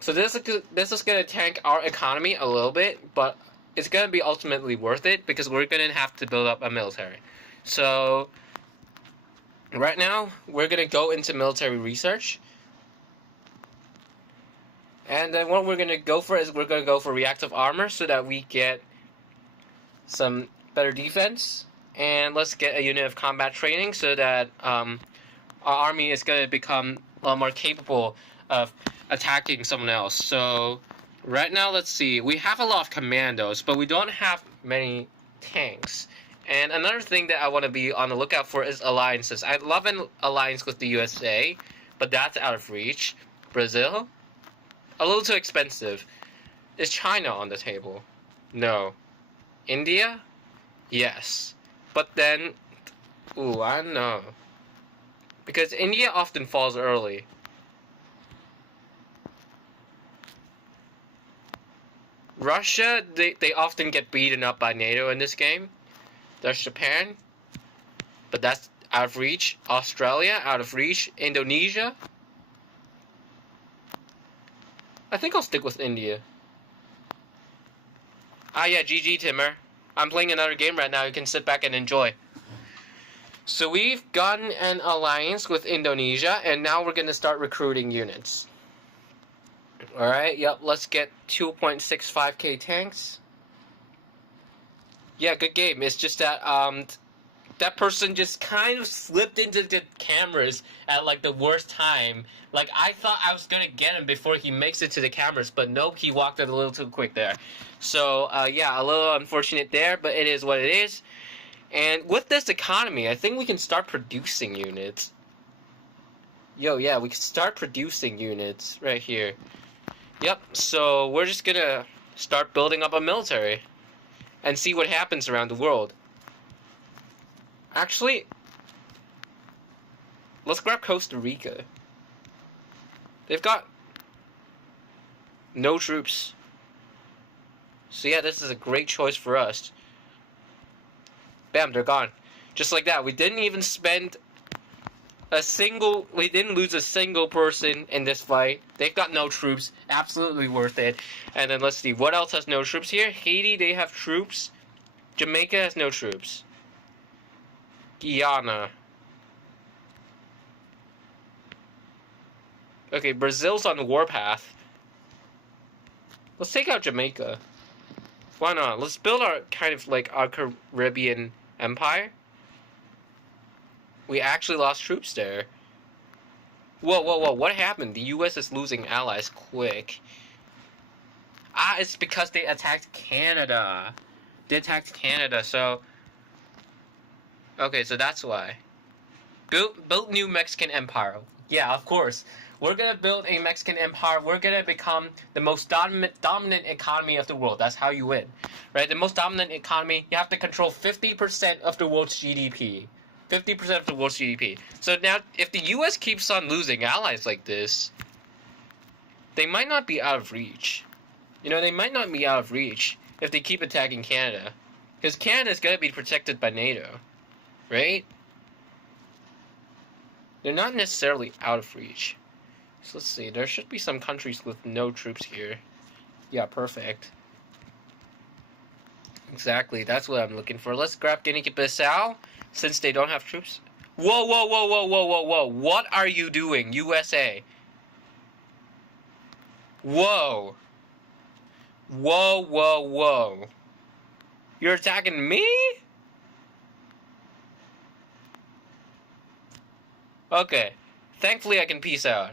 So this is gonna tank our economy a little bit, but it's gonna be ultimately worth it because we're gonna have to build up a military. So right now we're gonna go into military research. And then what we're going to go for is we're going to go for reactive armor so that we get some better defense. And let's get a unit of combat training so that our army is going to become a lot more capable of attacking someone else. So right now, let's see. We have a lot of commandos, but we don't have many tanks. And another thing that I want to be on the lookout for is alliances. I'd love an alliance with the USA, but that's out of reach. Brazil? A little too expensive. Is China on the table? No. India? Yes. But then, ooh, I don't know. Because India often falls early. Russia, they often get beaten up by NATO in this game. There's Japan, but that's out of reach. Australia, out of reach. Indonesia. I think I'll stick with India. Ah yeah, GG Timmer. I'm playing another game right now. You can sit back and enjoy. So we've gotten an alliance with Indonesia, and now we're going to start recruiting units. Alright, yep, let's get 2.65k tanks. Yeah, good game. It's just that, that person just kind of slipped into the cameras at, like, the worst time. Like, I thought I was gonna get him before he makes it to the cameras, but nope, he walked it a little too quick there. So, yeah, a little unfortunate there, but it is what it is. And with this economy, I think we can start producing units. Yo, yeah, we can start producing units right here. Yep, so we're just gonna start building up a military and see what happens around the world. Actually, let's grab Costa Rica. They've got no troops. So yeah, this is a great choice for us. Bam, they're gone. Just like that. We didn't even spend we didn't lose a single person in this fight. They've got no troops. Absolutely worth it. And then let's see, what else has no troops here? Haiti, they have troops. Jamaica has no troops. Guyana. Okay, Brazil's on the warpath. Let's take out Jamaica. Why not? Let's build our kind of like our Caribbean empire. We actually lost troops there. Whoa, whoa, whoa. What happened? The US is losing allies quick. Ah, it's because they attacked Canada. They attacked Canada, so... Okay, so that's why. Built new Mexican empire. Yeah, of course. We're gonna build a Mexican empire. We're gonna become the most dominant economy of the world. That's how you win. Right? The most dominant economy, you have to control 50% of the world's GDP. 50% of the world's GDP. So now, if the US keeps on losing allies like this, they might not be out of reach. You know, they might not be out of reach if they keep attacking Canada. Because Canada's gonna be protected by NATO. Right? They're not necessarily out of reach. So let's see, there should be some countries with no troops here. Yeah, perfect. Exactly, that's what I'm looking for. Let's grab Guinea-Bissau, since they don't have troops. Whoa, whoa, whoa, whoa, whoa, whoa, whoa. What are you doing, USA? Whoa. Whoa, whoa, whoa. You're attacking me? Okay. Thankfully, I can peace out.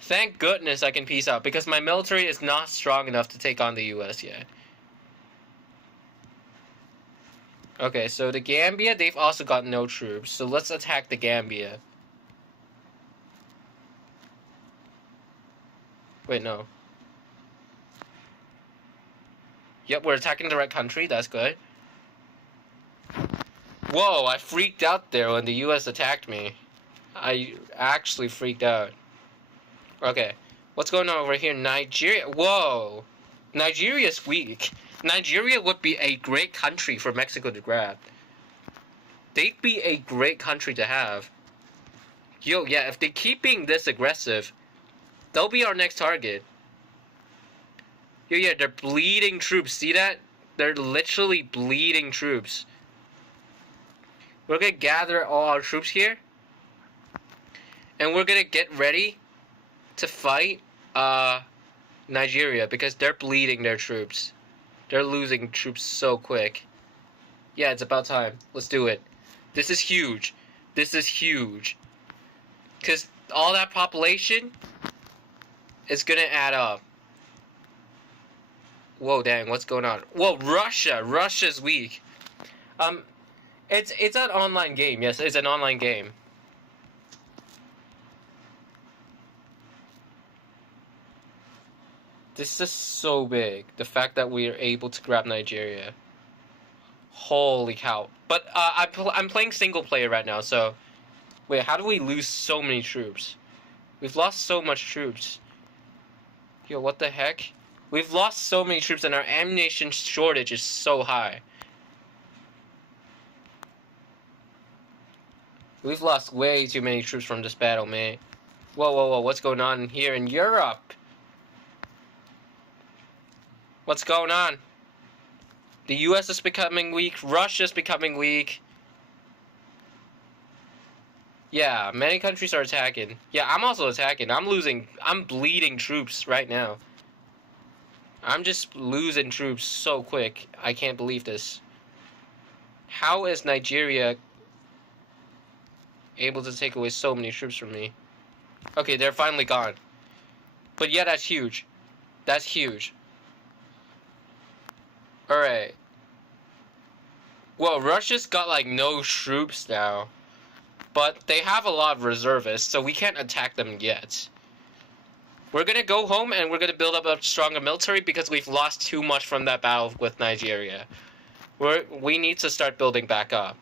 Thank goodness I can peace out, because my military is not strong enough to take on the US yet. Okay, so the Gambia, they've also got no troops, so let's attack the Gambia. Wait, no. Yep, we're attacking the right country, that's good. Whoa, I freaked out there when the US attacked me. I actually freaked out. Okay, what's going on over here? Nigeria, whoa! Nigeria's weak. Nigeria would be a great country for Mexico to grab. They'd be a great country to have. Yo, yeah, if they keep being this aggressive, they'll be our next target. Yo, yeah, they're bleeding troops. See that? They're literally bleeding troops. We're gonna gather all our troops here. And we're gonna get ready to fight Nigeria, because they're bleeding their troops. They're losing troops so quick. Yeah, it's about time. Let's do it. This is huge. This is huge. Because all that population is going to add up. Whoa, dang, what's going on? Whoa, Russia. Russia's weak. It's an online game. Yes, it's an online game. This is so big. The fact that we are able to grab Nigeria. Holy cow. But I'm playing single player right now, so... Wait, how do we lose so many troops? We've lost so much troops. Yo, what the heck? We've lost so many troops and our ammunition shortage is so high. We've lost way too many troops from this battle, man. Whoa, whoa, whoa, what's going on here in Europe? What's going on? The US is becoming weak. Russia's becoming weak. Yeah, many countries are attacking. Yeah, I'm also attacking. I'm bleeding troops right now. I'm just losing troops so quick. I can't believe this. How is Nigeria able to take away so many troops from me? Okay, they're finally gone. But yeah, that's huge. That's huge. Alright. Well, Russia's got like no troops now. But they have a lot of reservists, so we can't attack them yet. We're gonna go home and we're gonna build up a stronger military because we've lost too much from that battle with Nigeria. We need to start building back up.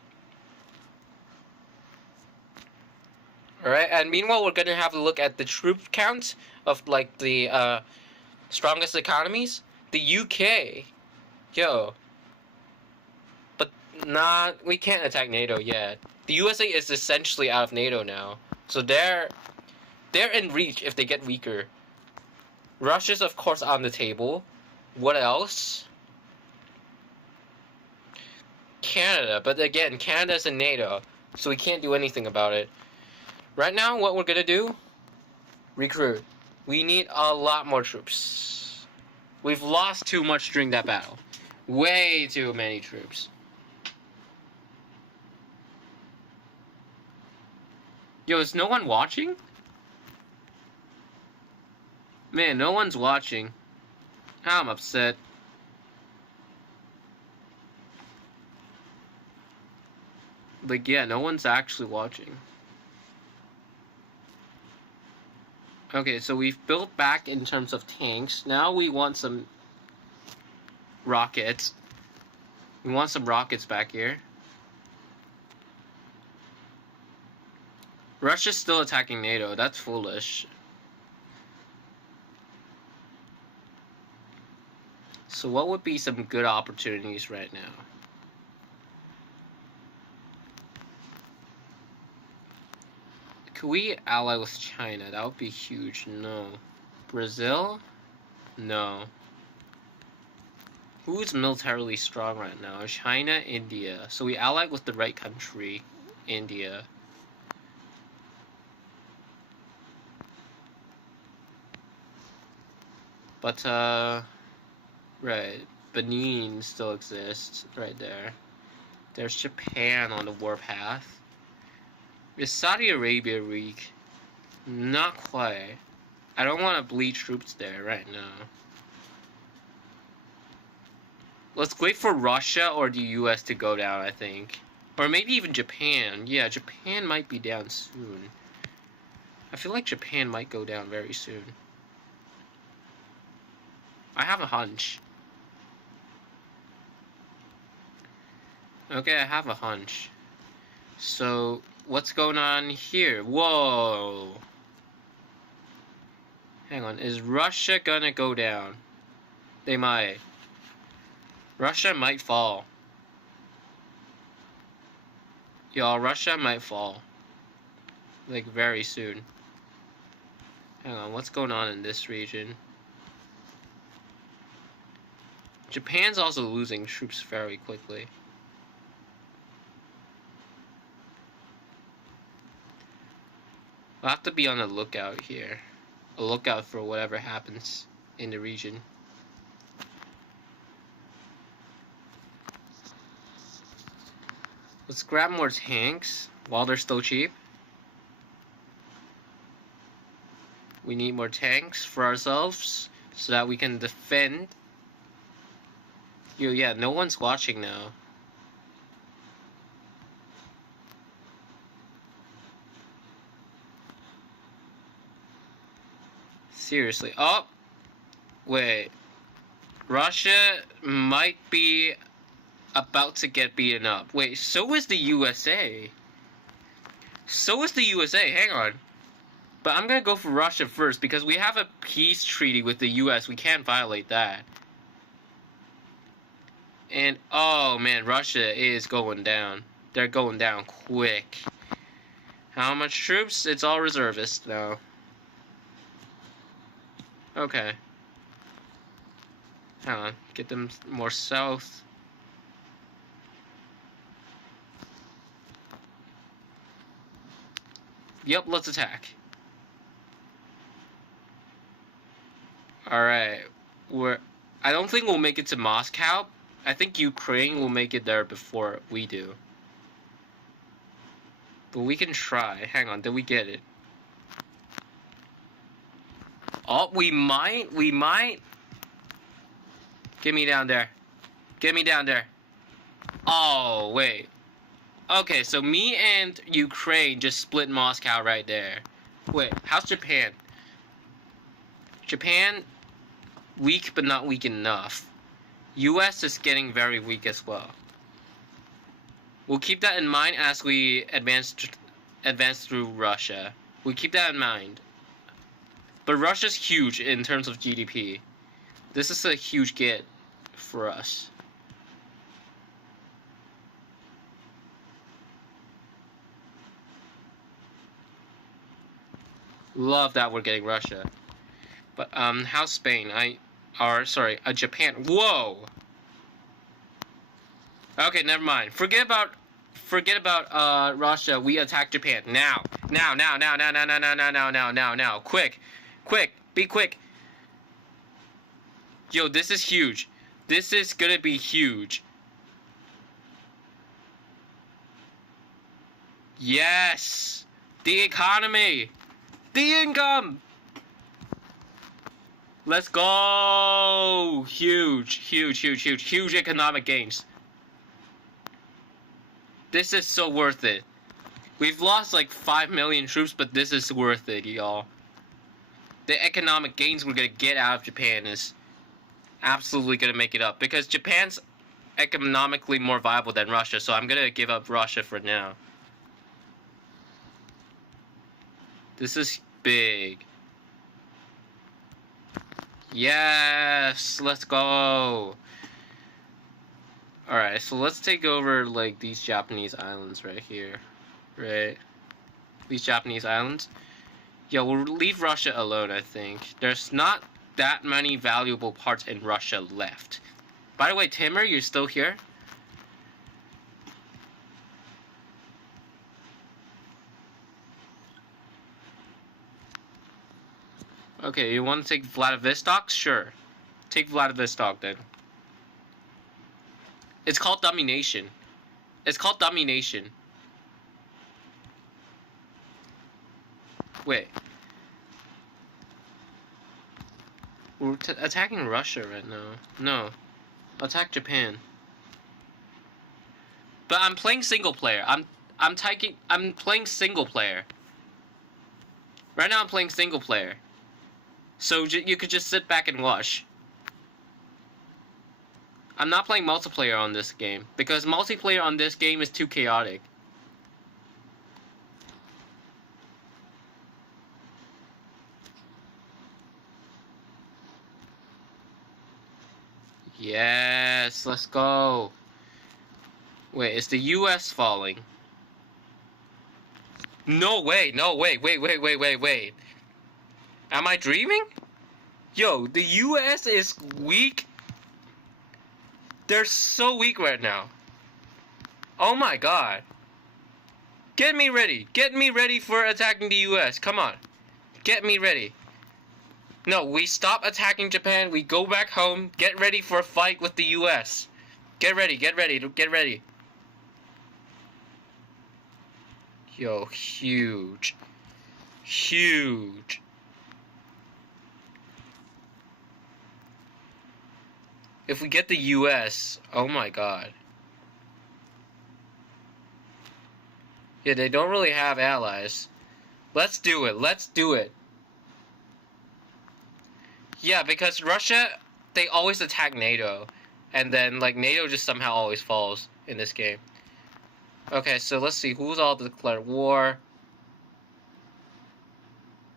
Alright, and meanwhile we're gonna have a look at the troop count of like the strongest economies. The UK. Yo. But we can't attack NATO yet. The USA is essentially out of NATO now. So they're in reach if they get weaker. Russia's of course on the table. What else? Canada, but again, Canada's in NATO, so we can't do anything about it. Right now, what we're gonna do? Recruit. We need a lot more troops. We've lost too much during that battle. Way too many troops. Yo, is no one watching? Man, no one's watching. I'm upset. Like, yeah, no one's actually watching. Okay, so we've built back in terms of tanks. Now we want some rockets. We want some rockets back here. Russia's still attacking NATO. That's foolish. So what would be some good opportunities right now? Could we ally with China? That would be huge. No. Brazil? No. Who's militarily strong right now? China, India. So we allied with the right country. India. But, right. Benin still exists right there. There's Japan on the warpath. Is Saudi Arabia weak? Not quite. I don't want to bleed troops there right now. Let's wait for Russia or the US to go down, I think. Or maybe even Japan. Yeah, Japan might be down soon. I feel like Japan might go down very soon. I have a hunch. Okay, I have a hunch. So, what's going on here? Whoa! Hang on, is Russia gonna go down? They might. Russia might fall. Y'all, Russia might fall. Like, very soon. Hang on, what's going on in this region? Japan's also losing troops very quickly. We'll have to be on the lookout here. A lookout for whatever happens in the region. Let's grab more tanks while they're still cheap. We need more tanks for ourselves so that we can defend. Yo, yeah, no one's watching now. Seriously. Oh! Wait. Russia might be about to get beaten up. Wait, so is the USA. So is the USA. Hang on. But I'm gonna go for Russia first because we have a peace treaty with the US. We can't violate that. And, oh man, Russia is going down. They're going down quick. How much troops? It's all reservists now. Okay. Hang on. Get them more south. Yep, let's attack. Alright. I don't think we'll make it to Moscow. I think Ukraine will make it there before we do. But we can try. Hang on, did we get it? Oh, we might. Get me down there. Get me down there. Oh, wait. Okay, so me and Ukraine just split Moscow right there. Wait, how's Japan? Japan, weak but not weak enough. US is getting very weak as well. We'll keep that in mind as we advance through Russia. We'll keep that in mind. But Russia's huge in terms of GDP. This is a huge get for us. Love that we're getting Russia. But how's Spain? Japan. Whoa. Okay, never mind. Forget about Russia. We attack Japan now. Now. Quick, be quick. Yo, this is huge. This is gonna be huge. Yes, the economy, the income. Let's go. Huge economic gains. This is so worth it. We've lost like 5 million troops, but this is worth it, y'all. The economic gains we're gonna get out of Japan is absolutely gonna make it up, because Japan's economically more viable than Russia, so I'm gonna give up Russia for now. This is big. Yes, let's go. Alright, so let's take over like these Japanese islands right here. Right? These Japanese islands. Yeah, we'll leave Russia alone, I think. There's not that many valuable parts in Russia left. By the way, Timur, you're still here? Okay, you want to take Vladivostok? Sure. Take Vladivostok then. It's called domination. It's called domination. Wait. We're attacking Russia right now. No. Attack Japan. But I'm playing single player. I'm playing single player. Right now I'm playing single player. So you could just sit back and watch. I'm not playing multiplayer on this game, because multiplayer on this game is too chaotic. Yes, let's go. Wait, is the US falling? No way, wait. Am I dreaming? Yo, the US is weak. They're so weak right now. Oh my god. Get me ready. Get me ready for attacking the US. Come on. Get me ready. No, we stop attacking Japan. We go back home. Get ready for a fight with the US. Get ready. Yo, huge. If we get the US, oh my god. Yeah, they don't really have allies. Let's do it. Yeah, because Russia, they always attack NATO. And then, like, NATO just somehow always falls in this game. Okay, so let's see. Who's all declared war?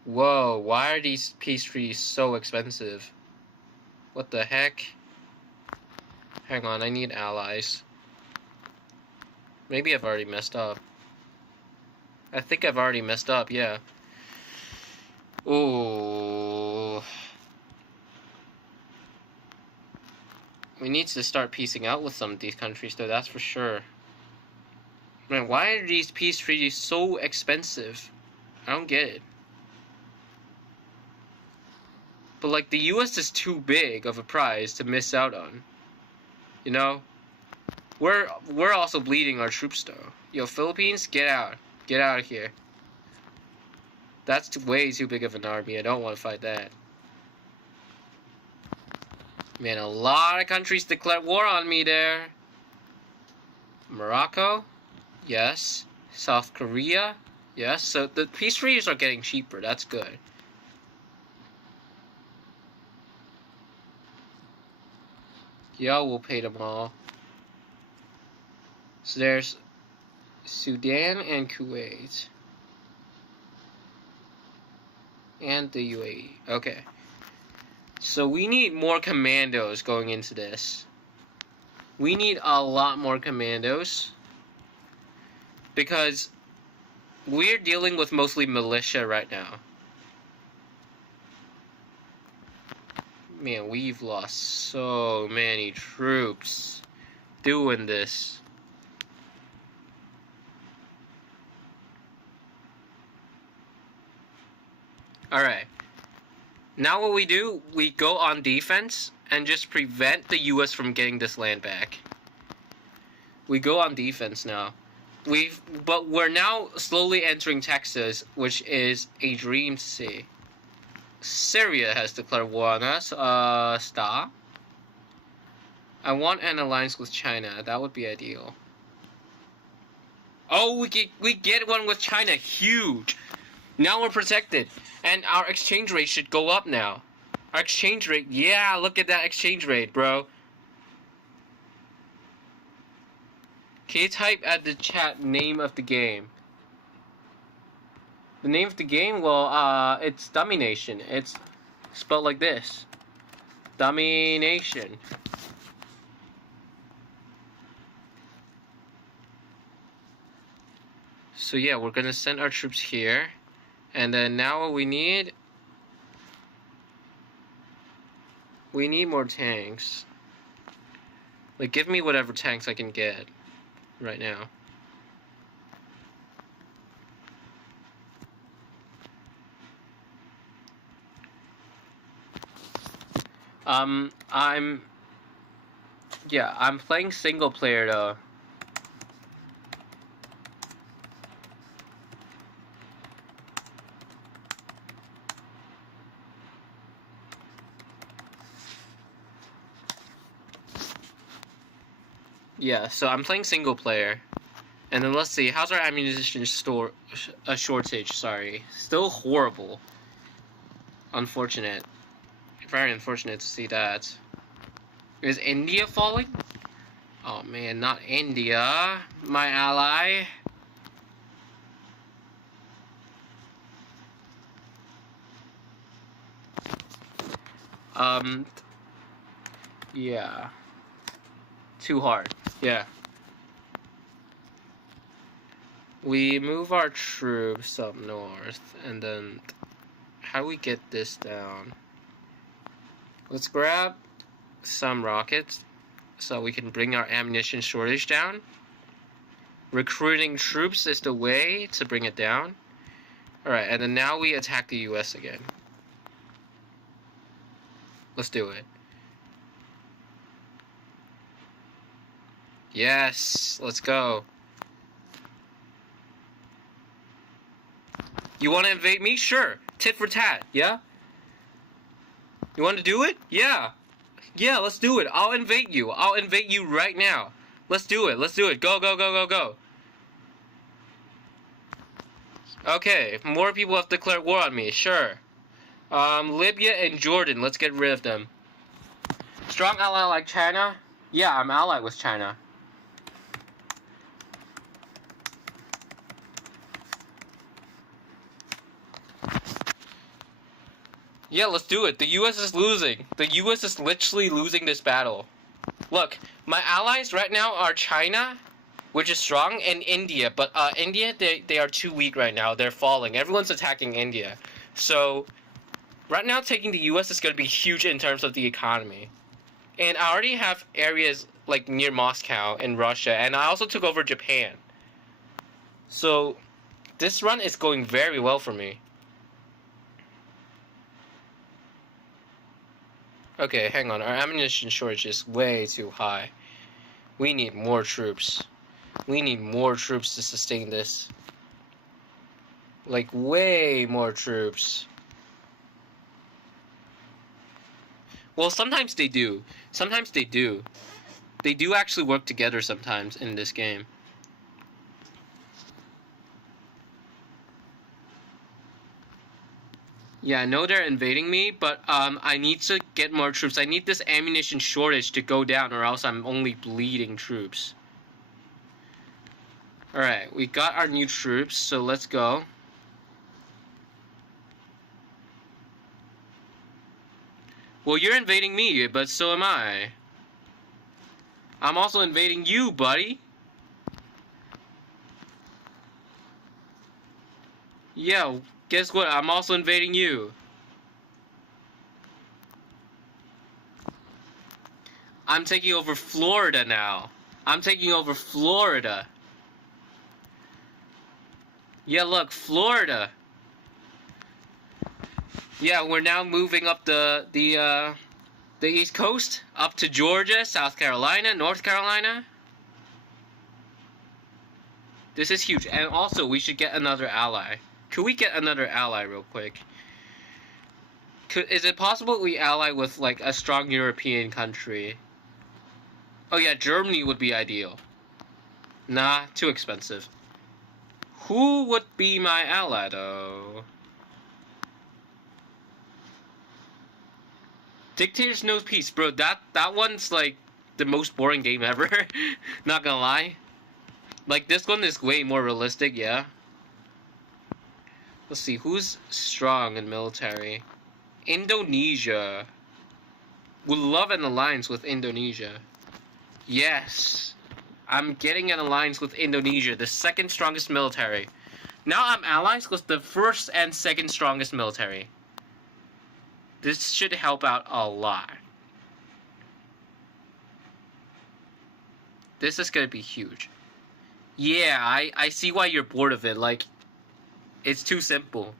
Whoa, why are these peace treaties so expensive? What the heck? Hang on, I need allies. Maybe I've already messed up. I think I've already messed up, yeah. Ooh. We need to start piecing out with some of these countries, though, that's for sure. Man, why are these peace treaties so expensive? I don't get it. But like, the US is too big of a prize to miss out on. You know? We're also bleeding our troops though. Yo, Philippines, get out. Get out of here. That's way too big of an army. I don't want to fight that. Man, a lot of countries declared war on me there. Morocco? Yes. South Korea? Yes. So the peace treaties are getting cheaper. That's good. Yeah, we'll pay them all. So there's Sudan and Kuwait. And the UAE. Okay. So we need more commandos going into this. We need a lot more commandos. Because we're dealing with mostly militia right now. Man, we've lost so many troops doing this. Alright. Now what we do, we go on defense and just prevent the US from getting this land back. We go on defense now. But we're now slowly entering Texas, which is a dream to see. Syria has declared war on us. Stop. I want an alliance with China. That would be ideal. Oh, we get one with China. Huge. Now we're protected. And our exchange rate should go up now. Our exchange rate. Yeah, look at that exchange rate, bro. Can you type at the chat name of the game? The name of the game? Well, it's Domination. It's spelled like this. Domination. So yeah, we're gonna send our troops here. And then now what we need more tanks. Like, give me whatever tanks I can get right now. I'm playing single player though. Yeah, so I'm playing single player. And then let's see, how's our ammunition shortage, sorry. Still horrible. Unfortunate. Very unfortunate to see that. Is India falling? Oh man, not India. My ally. Yeah. Too hard. Yeah. We move our troops up north, and then how do we get this down? Let's grab some rockets so we can bring our ammunition shortage down. Recruiting troops is the way to bring it down. Alright, and then now we attack the US again. Let's do it. Yes, let's go. You want to invade me? Sure. Tit for tat, yeah? You want to do it? Yeah. Yeah, let's do it. I'll invade you. I'll invade you right now. Let's do it. Let's do it. Go, go, go, go, go. Okay, more people have declared war on me. Sure. Libya and Jordan. Let's get rid of them. Strong ally like China? Yeah, I'm allied with China. Yeah, let's do it. The US is losing. The US is literally losing this battle. Look, my allies right now are China, which is strong, and India. But India, they are too weak right now. They're falling. Everyone's attacking India. So, right now taking the US is going to be huge in terms of the economy. And I already have areas like near Moscow in Russia. And I also took over Japan. So, This run is going very well for me. Okay, hang on. Our ammunition shortage is way too high. We need more troops. We need more troops to sustain this. Like, way more troops. Well, sometimes they do. Sometimes they do. They do actually work together sometimes in this game. Yeah, I know they're invading me, but I need to get more troops. I need this ammunition shortage to go down, or else I'm only bleeding troops. Alright, we got our new troops, so let's go. Well, you're invading me, but so am I. I'm also invading you, buddy. Yeah, guess what? I'm also invading you. I'm taking over Florida now. I'm taking over Florida. Yeah, look, Florida. Yeah, we're now moving up the East Coast, up to Georgia, South Carolina, North Carolina. This is huge. And also, we should get another ally. Could we get another ally real quick? Is it possible we ally with, like, a strong European country? Oh yeah, Germany would be ideal. Nah, too expensive. Who would be my ally, though? Dictators Knows Peace. Bro, that one's, like, the most boring game ever. Not gonna lie. Like, this one is way more realistic, yeah. Let's see, who's strong in military? Indonesia. Would love an alliance with Indonesia. Yes. I'm getting an alliance with Indonesia, the second strongest military. Now I'm allies with the first and second strongest military. This should help out a lot. This is gonna be huge. Yeah, I see why you're bored of it. Like, it's too simple.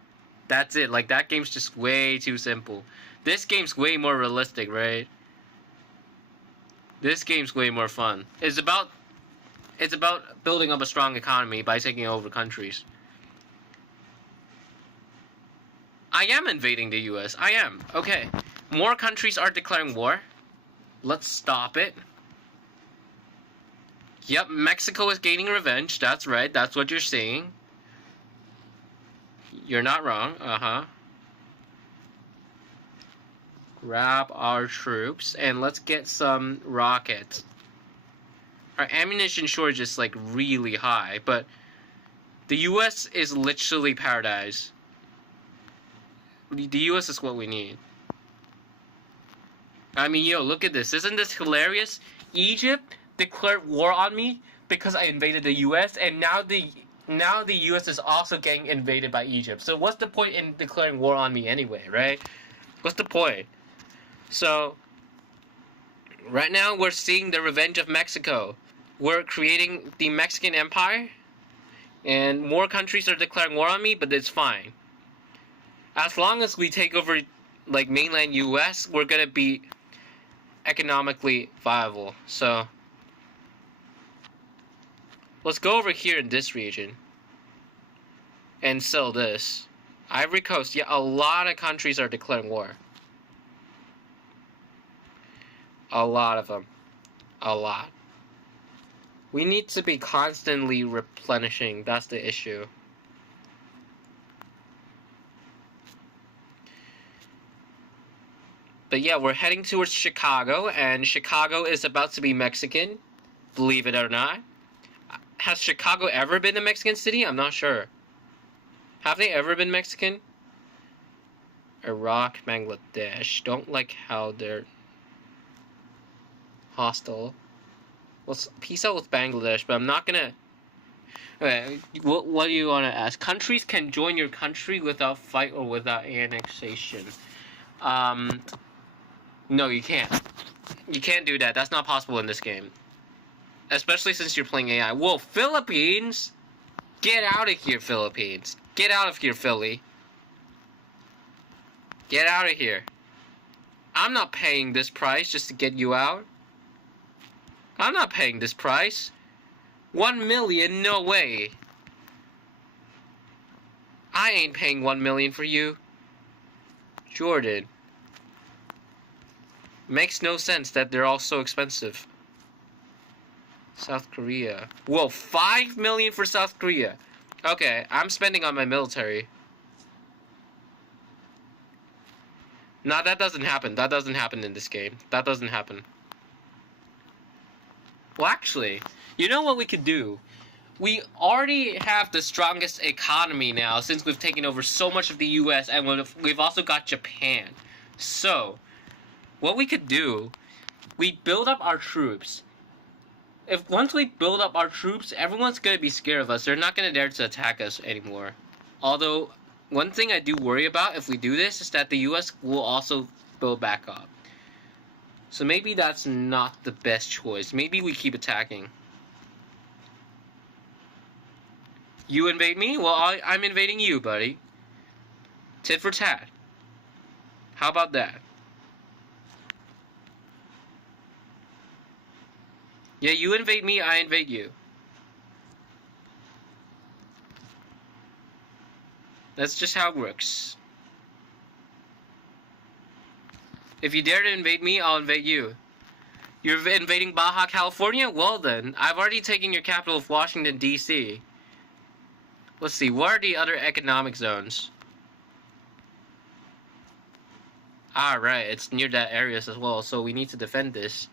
That's it. Like, that game's just way too simple. This game's way more realistic, right? This game's way more fun. It's about building up a strong economy by taking over countries. I am invading the US. I am. Okay. More countries are declaring war. Let's stop it. Yep, Mexico is gaining revenge. That's right. That's what you're seeing. You're not wrong. Uh-huh. Grab our troops and let's get some rockets. Our ammunition shortage is, like, really high, but the US is literally paradise. The US is what we need. I mean, yo, look at this. Isn't this hilarious? Egypt declared war on me because I invaded the US, and now the US is also getting invaded by Egypt. So what's the point in declaring war on me anyway, right? What's the point? So, right now we're seeing the revenge of Mexico. We're creating the Mexican Empire, and more countries are declaring war on me, but it's fine. As long as we take over, like, mainland US, we're gonna be economically viable. So, let's go over here in this region and sell this. Ivory Coast, yeah, a lot of countries are declaring war. A lot of them. A lot. We need to be constantly replenishing. That's the issue. But yeah, we're heading towards Chicago, and Chicago is about to be Mexican, believe it or not. Has Chicago ever been a Mexican city? I'm not sure. Have they ever been Mexican? Iraq, Bangladesh. Don't like how they're hostile. Let's peace out with Bangladesh, but I'm not gonna... Okay, what do you want to ask? Countries can join your country without fight or without annexation. No, you can't. You can't do that. That's not possible in this game. Especially since you're playing AI. Whoa, Philippines? Get out of here, Philippines. Get out of here, Philly. Get out of here. I'm not paying this price just to get you out. I'm not paying this price. 1 million? No way. I ain't paying 1 million for you. Jordan. Makes no sense that they're all so expensive. South Korea. Whoa, 5 million for South Korea. Okay, I'm spending on my military. Nah, that doesn't happen. That doesn't happen in this game. That doesn't happen. Well, actually, you know what we could do? We already have the strongest economy now since we've taken over so much of the US, and we've also got Japan. So, what we could do, we build up our troops. Once we build up our troops, everyone's going to be scared of us. They're not going to dare to attack us anymore. Although, one thing I do worry about if we do this is that the US will also build back up. So maybe that's not the best choice. Maybe we keep attacking. You invade me? Well, I'm invading you, buddy. Tit for tat. How about that? Yeah, you invade me, I invade you. That's just how it works. If you dare to invade me, I'll invade you. You're invading Baja California? Well then, I've already taken your capital of Washington, D.C. Let's see, what are the other economic zones? Right, it's near that areas as well, so we need to defend this.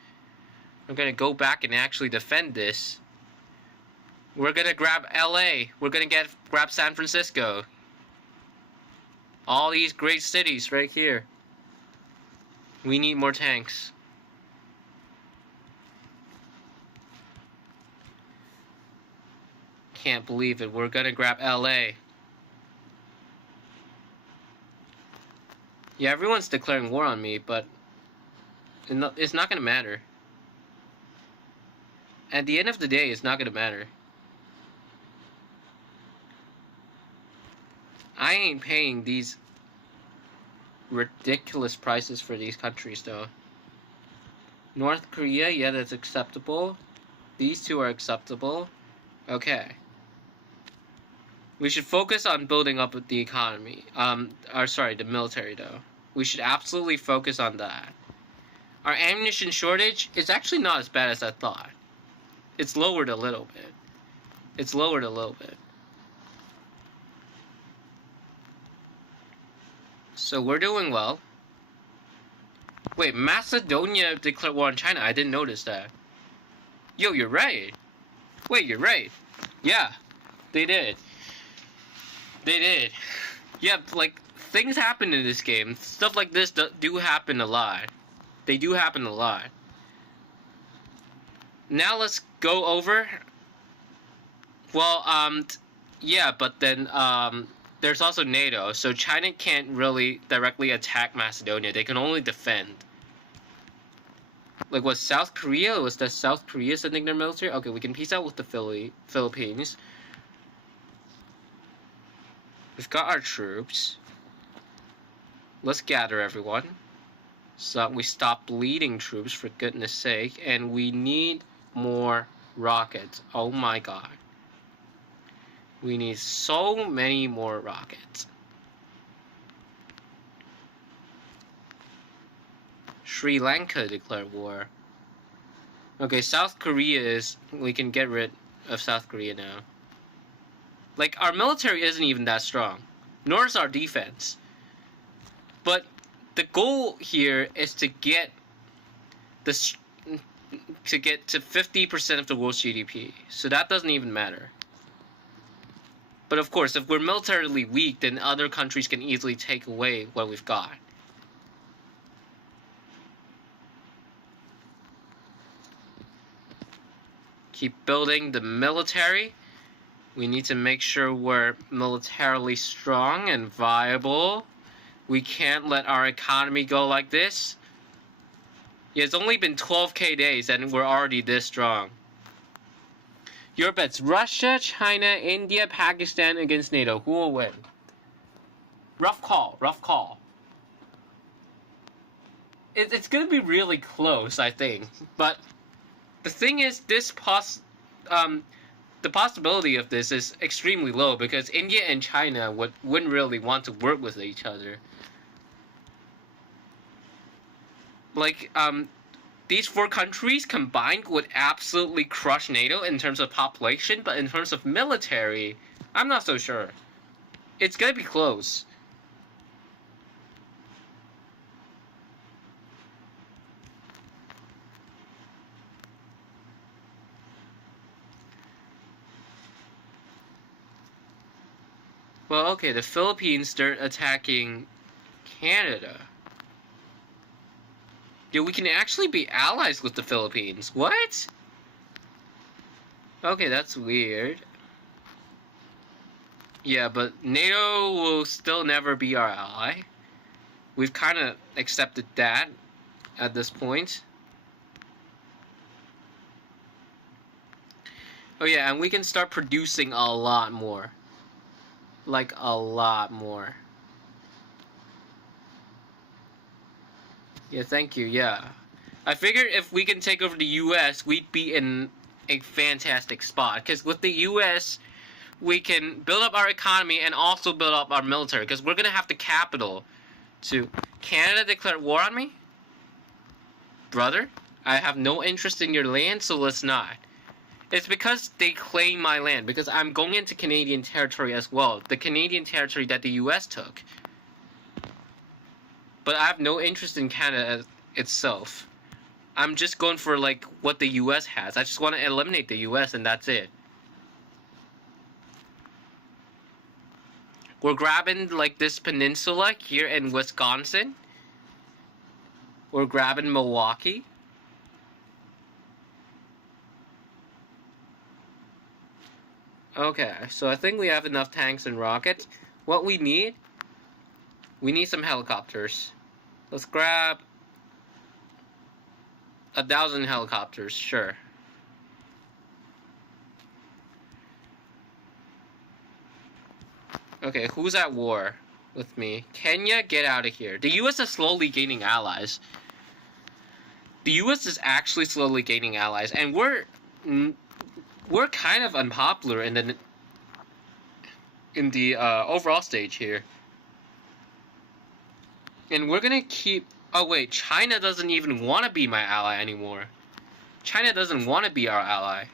We're gonna go back and actually defend this. We're gonna grab LA. We're gonna grab San Francisco. All these great cities right here. We need more tanks. Can't believe it. We're gonna grab LA. Yeah, everyone's declaring war on me, but it's not gonna matter. At the end of the day, it's not gonna matter. I ain't paying these ridiculous prices for these countries, though. North Korea, yeah, that's acceptable. These two are acceptable. Okay. We should focus on building up the economy. The military, though. We should absolutely focus on that. Our ammunition shortage is actually not as bad as I thought. It's lowered a little bit. It's lowered a little bit. So we're doing well. Wait, Macedonia declared war on China. I didn't notice that. Yo, you're right. Wait, you're right. Yeah, they did. They did. Yeah, like, things happen in this game. Stuff like this do happen a lot. They do happen a lot. Now let's go over. Well, yeah, but then, there's also NATO, so China can't really directly attack Macedonia. They can only defend. Like, was South Korea? Was that South Korea sending their military? Okay, we can peace out with the Philippines. We've got our troops. Let's gather everyone. So we stop bleeding troops, for goodness sake. And we need more rockets. Oh my god. We need so many more rockets. Sri Lanka declared war. Okay, South Korea is... We can get rid of South Korea now. Like, our military isn't even that strong. Nor is our defense. But the goal here is to get this... To get to 50% of the world's GDP. So that doesn't even matter. But of course, if we're militarily weak, then other countries can easily take away what we've got. Keep building the military. We need to make sure we're militarily strong and viable. We can't let our economy go like this. Yeah, it's only been 12k days and we're already this strong. Your bets: Russia, China, India, Pakistan against NATO. Who will win? Rough call. Rough call. It's gonna be really close, I think. But the thing is, the possibility of this is extremely low because India and China wouldn't really want to work with each other. Like, these 4 countries combined would absolutely crush NATO in terms of population, but in terms of military, I'm not so sure. It's gonna be close. Well, okay, the Philippines start attacking Canada. Yeah, we can actually be allies with the Philippines. What? Okay, that's weird. Yeah, but NATO will still never be our ally. We've kind of accepted that at this point. Oh yeah, and we can start producing a lot more. Like, a lot more. Yeah, thank you, yeah. I figured if we can take over the US, we'd be in a fantastic spot. Because with the US, we can build up our economy and also build up our military. Because we're going to have the capital to... Canada declared war on me? Brother, I have no interest in your land, so let's not. It's because they claim my land, because I'm going into Canadian territory as well. The Canadian territory that the US took. But I have no interest in Canada itself. I'm just going for, like, what the US has. I just want to eliminate the US and that's it. We're grabbing, like, this peninsula here in Wisconsin. We're grabbing Milwaukee. Okay, so I think we have enough tanks and rockets. What we need some helicopters. Let's grab 1,000 helicopters, sure. Okay, who's at war with me? Kenya, get out of here. The US is slowly gaining allies. The US is actually slowly gaining allies, and we're kind of unpopular in the overall stage here. And we're gonna keep... Oh wait, China doesn't even want to be my ally anymore. China doesn't want to be our ally.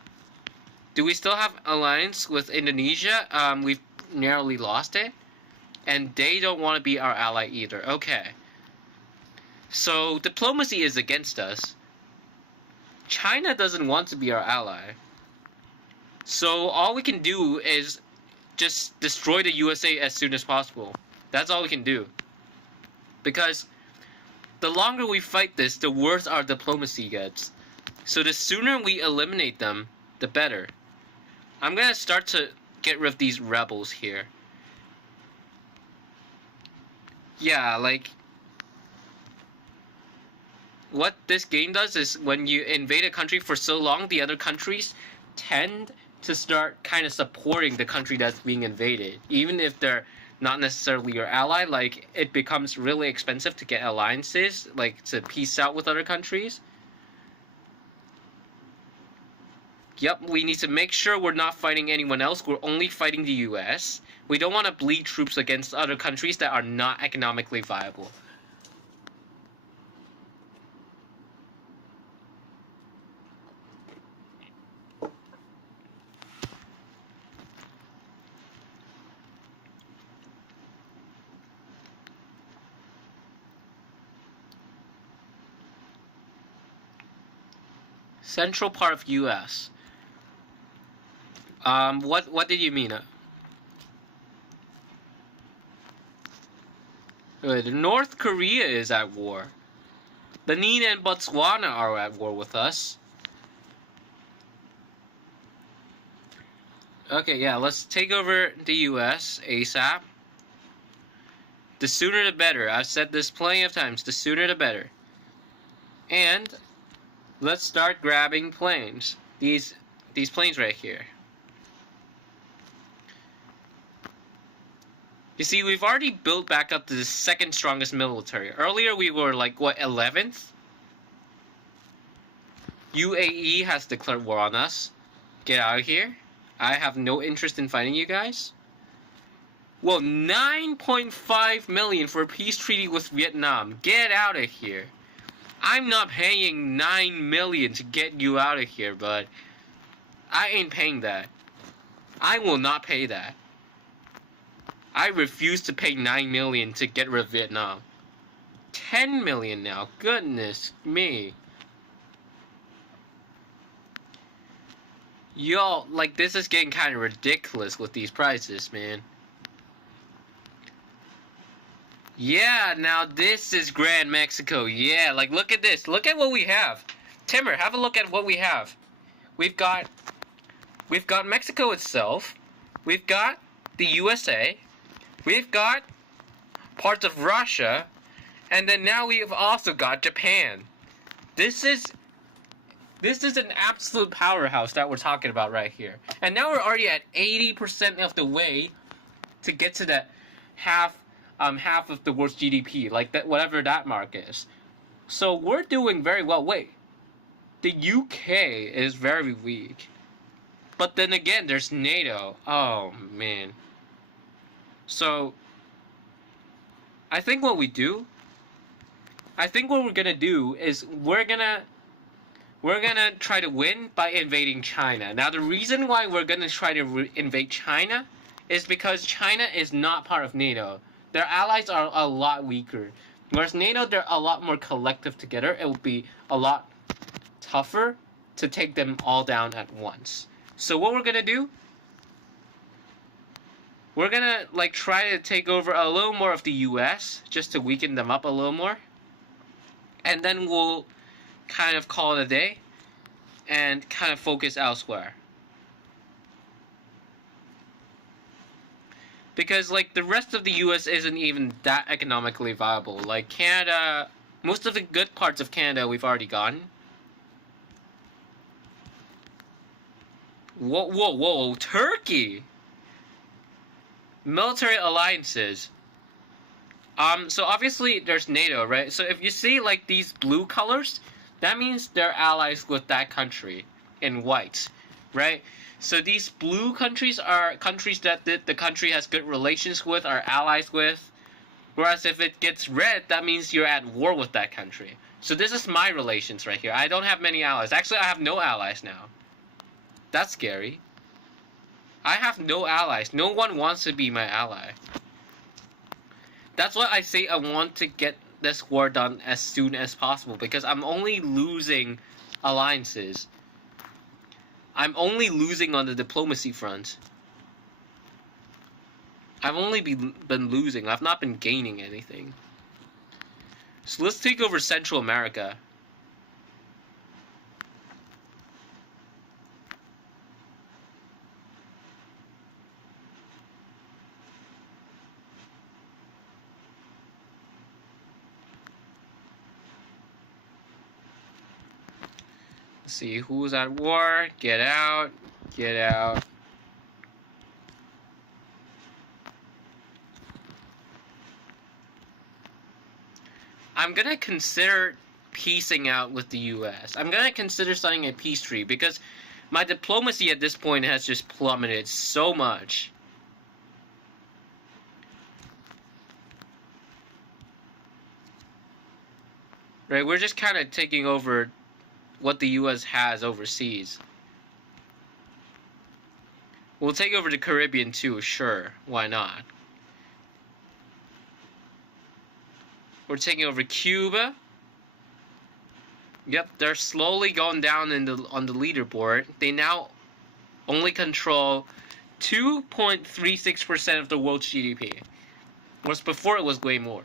Do we still have alliance with Indonesia? We've narrowly lost it. And they don't want to be our ally either. Okay. So, diplomacy is against us. China doesn't want to be our ally. So, all we can do is just destroy the USA as soon as possible. That's all we can do. Because the longer we fight this, the worse our diplomacy gets. So the sooner we eliminate them, the better. I'm gonna start to get rid of these rebels here. Yeah, like... What this game does is when you invade a country for so long, the other countries tend to start kind of supporting the country that's being invaded. Even if they're not necessarily your ally, like, it becomes really expensive to get alliances, like, to peace out with other countries. Yep, we need to make sure we're not fighting anyone else, we're only fighting the US. We don't want to bleed troops against other countries that are not economically viable. Central part of US. What did you mean? North Korea is at war. Benin and Botswana are at war with us. Okay, yeah, let's take over the US ASAP. The sooner the better. I've said this plenty of times. The sooner the better. And let's start grabbing planes. These planes right here. You see, we've already built back up to the second strongest military. Earlier we were like, what, 11th? UAE has declared war on us. Get out of here. I have no interest in fighting you guys. Well, 9.5 million for a peace treaty with Vietnam. Get out of here. I'm not paying 9 million to get you out of here, but I ain't paying that. I will not pay that. I refuse to pay 9 million to get rid of Vietnam. 10 million now. Goodness me. Yo, like, this is getting kind of ridiculous with these prices, man. Yeah, now this is Grand Mexico. Yeah, like, look at this. Look at what we have. Timber, have a look at what we have. We've got Mexico itself. We've got the USA. We've got parts of Russia. And then now we've also got Japan. This is an absolute powerhouse that we're talking about right here. And now we're already at 80% of the way to get to the half of the world's GDP, like that, whatever that mark is. So we're doing very well. Wait, the UK is very weak, but then again, there's NATO. Oh man. So I think what we're gonna do is we're gonna try to win by invading China. Now, the reason why we're gonna try to invade China is because China is not part of NATO. Their allies are a lot weaker. Whereas NATO, they're a lot more collective together. It will be a lot tougher to take them all down at once. So what we're gonna do, we're gonna like try to take over a little more of the US just to weaken them up a little more. And then we'll kind of call it a day and kind of focus elsewhere. Because, like, the rest of the US isn't even that economically viable. Like, Canada, most of the good parts of Canada we've already gotten. Whoa, whoa, whoa, Turkey! Military alliances. So obviously there's NATO, right? So if you see, like, these blue colors, that means they're allies with that country in white, right? So these blue countries are countries that the country has good relations with, are allies with. Whereas if it gets red, that means you're at war with that country. So this is my relations right here. I don't have many allies. Actually, I have no allies now. That's scary. I have no allies. No one wants to be my ally. That's why I say I want to get this war done as soon as possible, because I'm only losing alliances. I'm only losing on the diplomacy front. I've only been losing. I've not been gaining anything. So let's take over Central America. See who's at war. Get out. Get out. I'm gonna consider peacing out with the US. I'm gonna consider signing a peace treaty because my diplomacy at this point has just plummeted so much. Right, we're just kind of taking over what the US has overseas. We'll take over the Caribbean too, sure. Why not? We're taking over Cuba. Yep, they're slowly going down on the leaderboard. They now only control 2.36% of the world's GDP. Whereas before it was way more.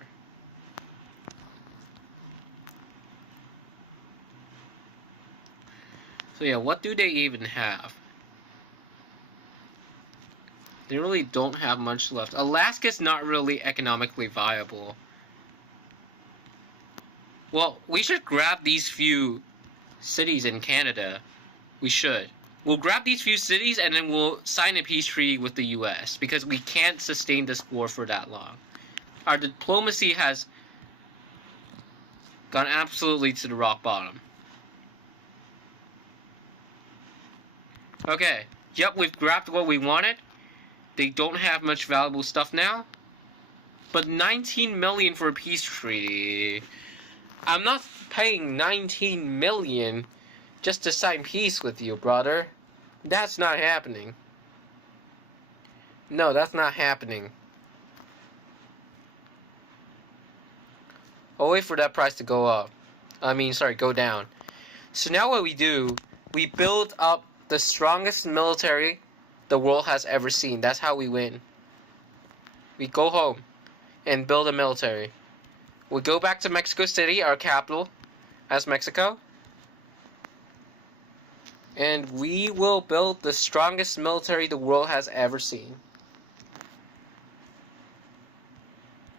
So yeah, what do they even have? They really don't have much left. Alaska's not really economically viable. Well, we should grab these few cities in Canada. We should. We'll grab these few cities and then we'll sign a peace treaty with the US because we can't sustain this war for that long. Our diplomacy has gone absolutely to the rock bottom. Okay, yep, we've grabbed what we wanted. They don't have much valuable stuff now. But 19 million for a peace treaty. I'm not paying 19 million just to sign peace with you, brother. That's not happening. No, that's not happening. I'll wait for that price to go up. Go down. So now what we do, we build up the strongest military the world has ever seen. That's how we win. We go home and build a military. We go back to Mexico City, our capital, as Mexico. And we will build the strongest military the world has ever seen.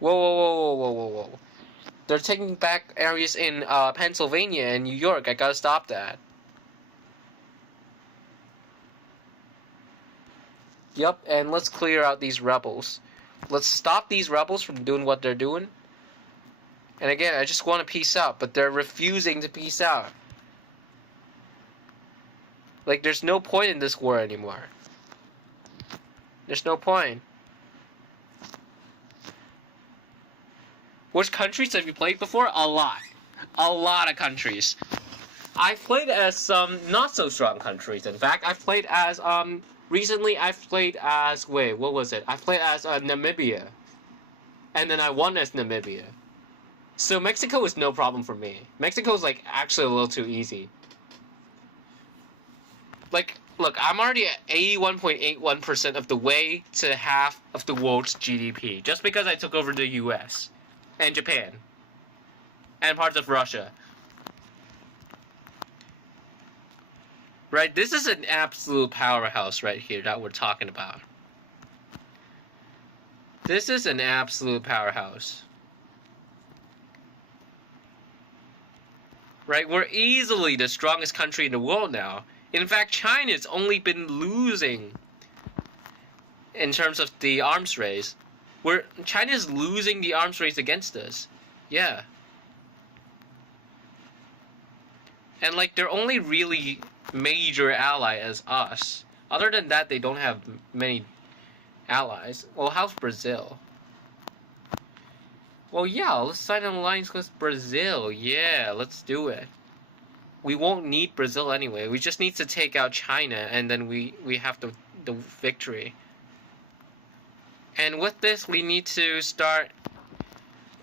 Whoa, whoa, whoa, whoa, whoa, whoa, whoa. They're taking back areas in Pennsylvania and New York. I gotta stop that. Yup, and let's clear out these rebels. Let's stop these rebels from doing what they're doing. And again, I just want to peace out, but they're refusing to peace out. Like, there's no point in this war anymore. There's no point. Which countries have you played before? A lot. A lot of countries. I've played as some not so strong countries. In fact, I've played as, recently I've played as, what was it? I played as Namibia. And then I won as Namibia. So Mexico is no problem for me. Mexico is, like, actually a little too easy. Like, look, I'm already at 81.81% of the way to half of the world's GDP. Just because I took over the US. And Japan. And parts of Russia. Right, this is an absolute powerhouse right here that we're talking about. This is an absolute powerhouse. Right, we're easily the strongest country in the world now. In fact, China's only been losing in terms of the arms race. China's losing the arms race against us. Yeah. And, like, their only really major ally is us. Other than that, they don't have many allies. Well, how's Brazil? Well, yeah, let's sign an alliance with Brazil. Yeah, let's do it. We won't need Brazil anyway. We just need to take out China, and then we have the victory. And with this, we need to start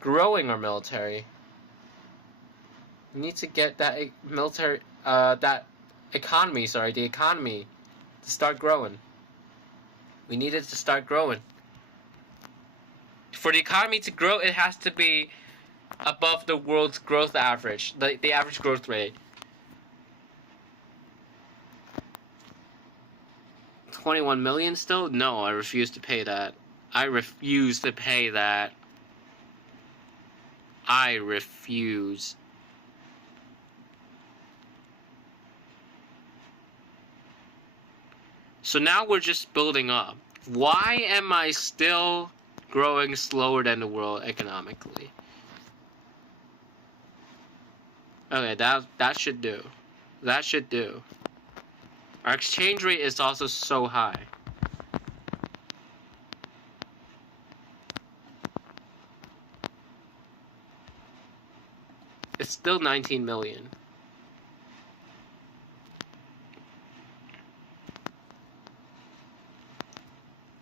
growing our military. We need to get that military, the economy to start growing. We need it to start growing. For the economy to grow, it has to be above the world's growth average, the average growth rate. 21 million still? No, I refuse to pay that. I refuse to pay that. I refuse. So now we're just building up. Why am I still growing slower than the world economically? Okay, that should do. That should do. Our exchange rate is also so high. It's still 19 million.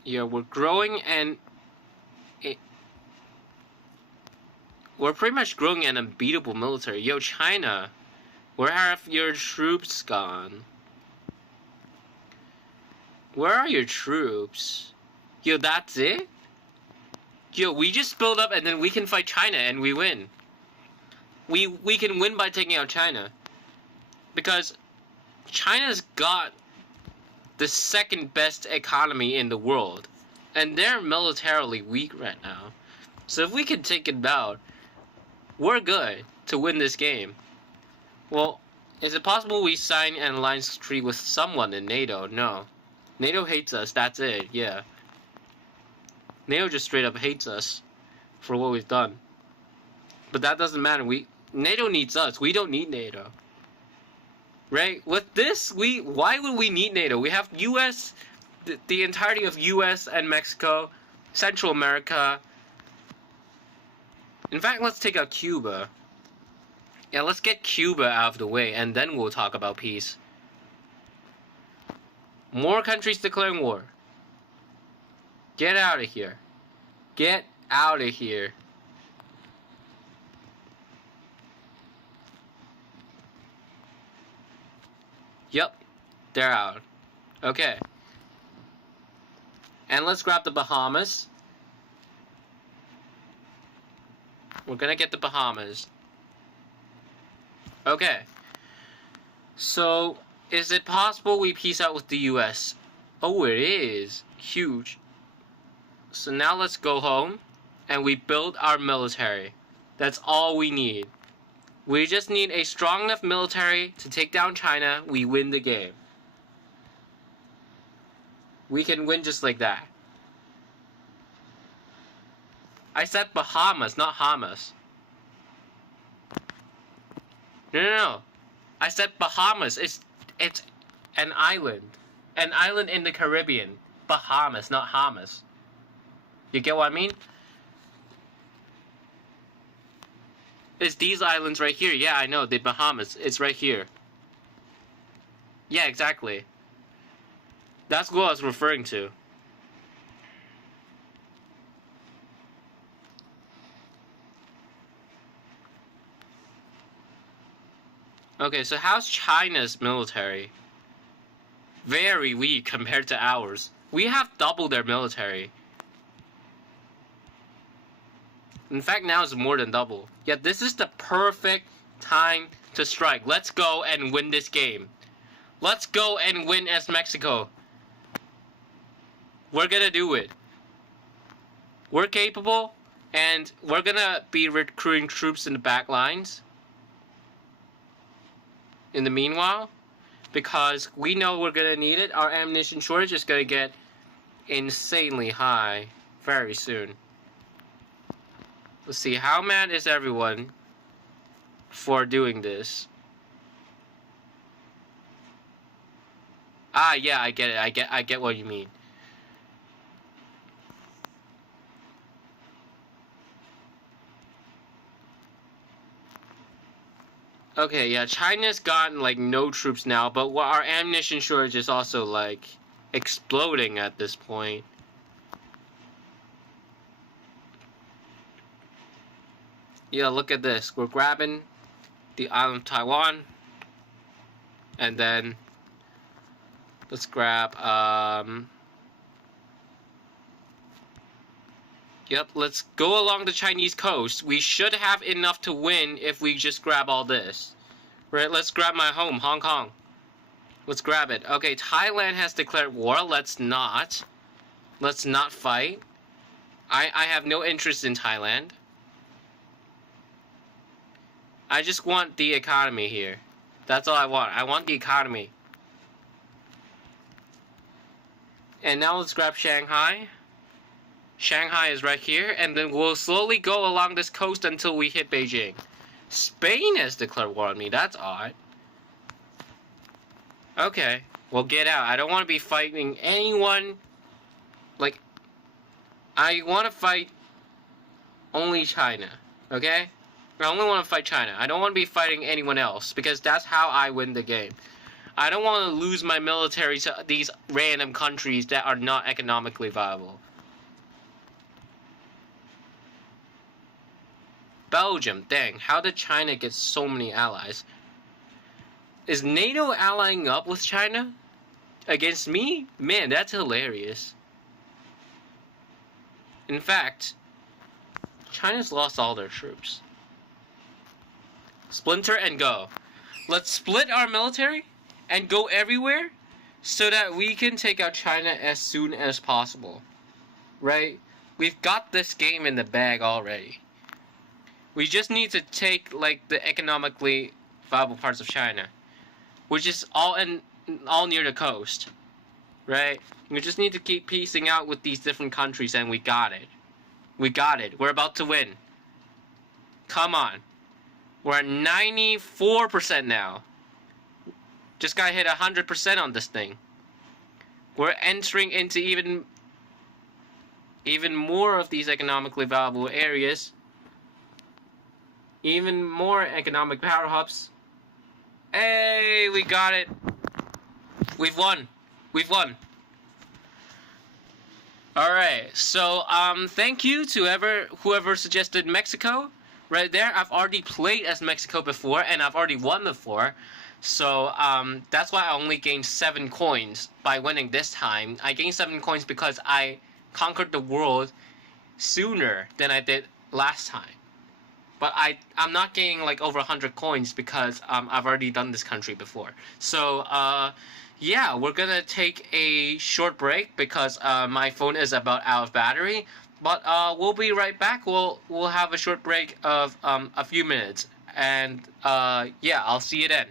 Yeah, we're growing and we're pretty much growing an unbeatable military. Yo, China, where have your troops gone? Where are your troops? Yo, that's it? Yo, we just build up and then we can fight China and we win. We can win by taking out China. Because China's got the second best economy in the world. And they're militarily weak right now. So if we can take it out, we're good to win this game. Well, Is it possible we sign an alliance treaty with someone in NATO? No. NATO hates us, that's it, yeah. NATO just straight up hates us for what we've done. But that doesn't matter. NATO needs us. We don't need NATO. Right? With this, why would we need NATO? We have US, the entirety of US and Mexico, Central America. In fact, let's take out Cuba. Yeah, let's get Cuba out of the way, and then we'll talk about peace. More countries declaring war. Get out of here. Get out of here. Yep, they're out. Okay. And let's grab the Bahamas. We're gonna get the Bahamas. Okay. So, is it possible we peace out with the US? Oh, it is. Huge. So now let's go home and we build our military. That's all we need. We just need a strong enough military to take down China. We win the game. We can win just like that. I said Bahamas, not Hamas. No. I said Bahamas. It's an island. An island in the Caribbean. Bahamas, not Hamas. You get what I mean? It's these islands right here. Yeah, I know. The Bahamas. It's right here. Yeah, exactly. That's what I was referring to. Okay, so how's China's military? Very weak compared to ours. We have double their military. In fact, now it's more than double. Yet this is the perfect time to strike. Let's go and win this game. Let's go and win as Mexico. We're gonna do it. We're capable, and we're gonna be recruiting troops in the back lines. In the meanwhile, because we know we're gonna need it, our ammunition shortage is gonna get insanely high very soon. Let's see, how mad is everyone for doing this? Ah, yeah, I get it. I get what you mean. Okay, yeah, China's gotten like no troops now, but our ammunition shortage is also like exploding at this point. Yeah, look at this. We're grabbing the island of Taiwan. And then let's grab yep, let's go along the Chinese coast. We should have enough to win if we just grab all this. Right, let's grab my home, Hong Kong. Let's grab it. Okay, Thailand has declared war. Let's not. Let's not fight. I have no interest in Thailand. I just want the economy here. That's all I want. I want the economy. And now let's grab Shanghai. Shanghai is right here, and then we'll slowly go along this coast until we hit Beijing. Spain has declared war on me. That's odd. Okay, well, get out. I don't want to be fighting anyone. Like, I want to fight only China, okay? I only want to fight China. I don't want to be fighting anyone else, because that's how I win the game. I don't want to lose my military to these random countries that are not economically viable. Belgium, dang, how did China get so many allies? Is NATO allying up with China against me? Man, that's hilarious. In fact, China's lost all their troops. Splinter and go. Let's split our military and go everywhere so that we can take out China as soon as possible. Right? We've got this game in the bag already. We just need to take, like, the economically viable parts of China. which is all near the coast, right? We just need to keep piecing out with these different countries, and we got it. We got it. We're about to win. Come on. We're at 94% now. Just gotta hit 100% on this thing. We're entering into even more of these economically valuable areas. Even more economic power hubs. Hey, we got it. We've won. We've won. Alright, so thank you to whoever suggested Mexico. Right there, I've already played as Mexico before, and I've already won before. So that's why I only gained 7 coins by winning this time. I gained 7 coins because I conquered the world sooner than I did last time. But I'm not gaining like over 100 coins because I've already done this country before. So yeah, we're gonna take a short break because my phone is about out of battery. But we'll be right back. We'll have a short break of a few minutes, and yeah, I'll see you then.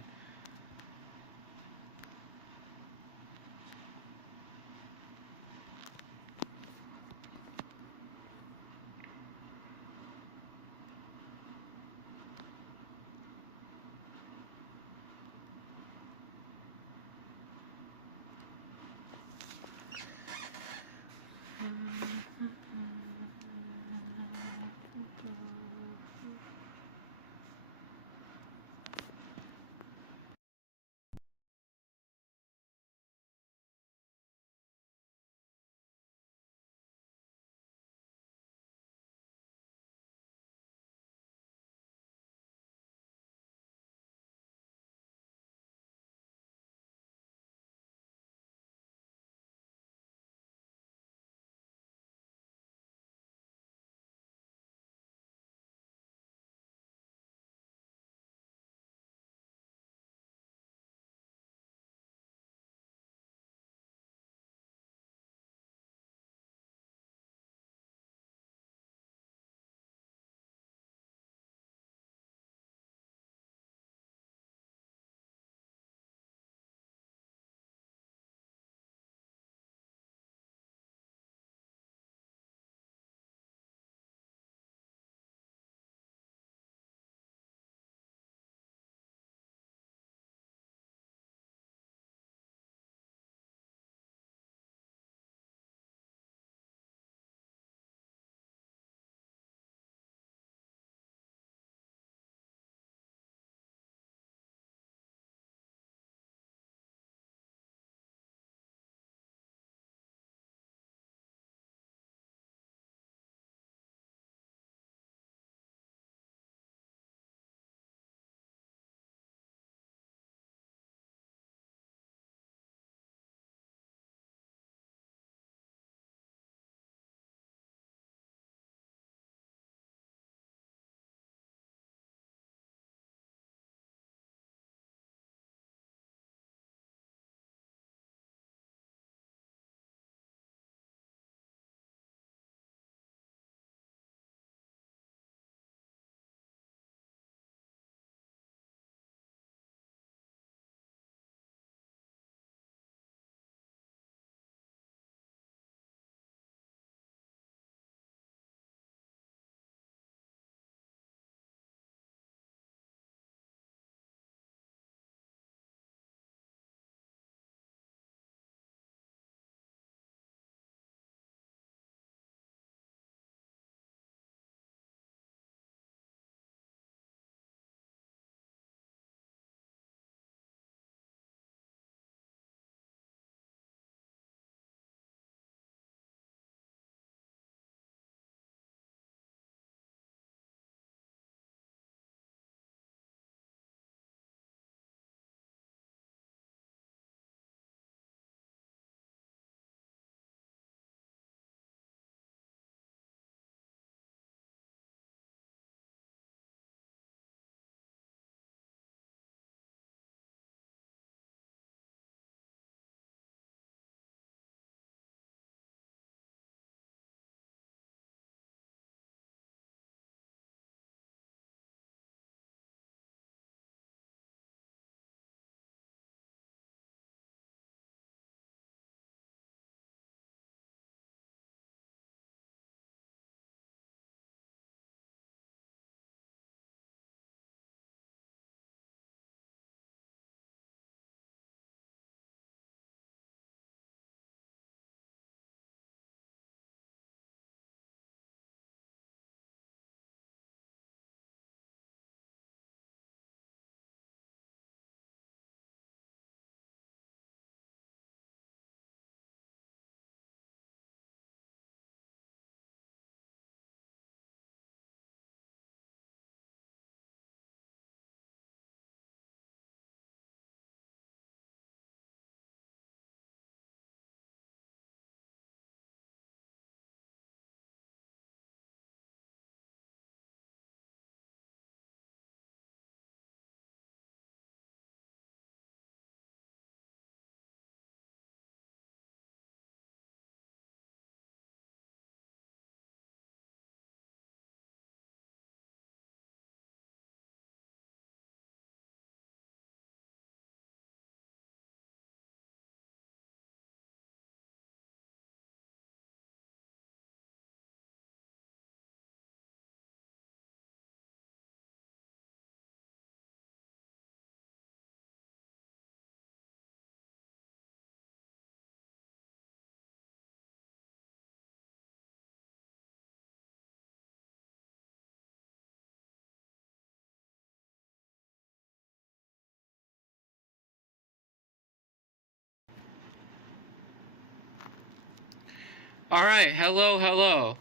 Alright, hello.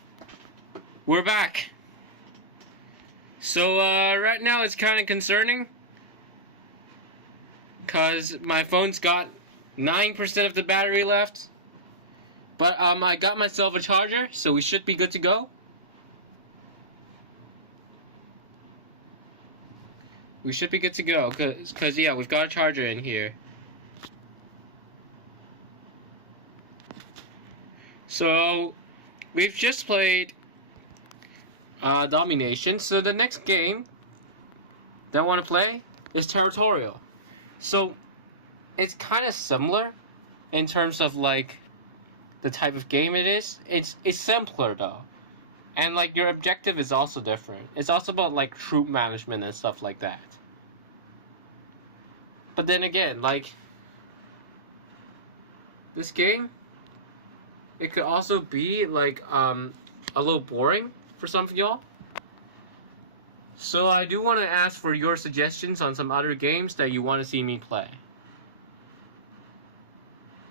We're back. So, right now it's kind of concerning. Because my phone's got 9% of the battery left. But, I got myself a charger, so we should be good to go. We should be good to go, cause yeah, we've got a charger in here. So, we've just played Domination, so the next game that I want to play is Territorial. So, it's kind of similar in terms of, like, the type of game it is. It's simpler, though. And, like, your objective is also different. It's also about, like, troop management and stuff like that. But then again, like, this game, it could also be, like, a little boring for some of y'all. So I do want to ask for your suggestions on some other games that you want to see me play.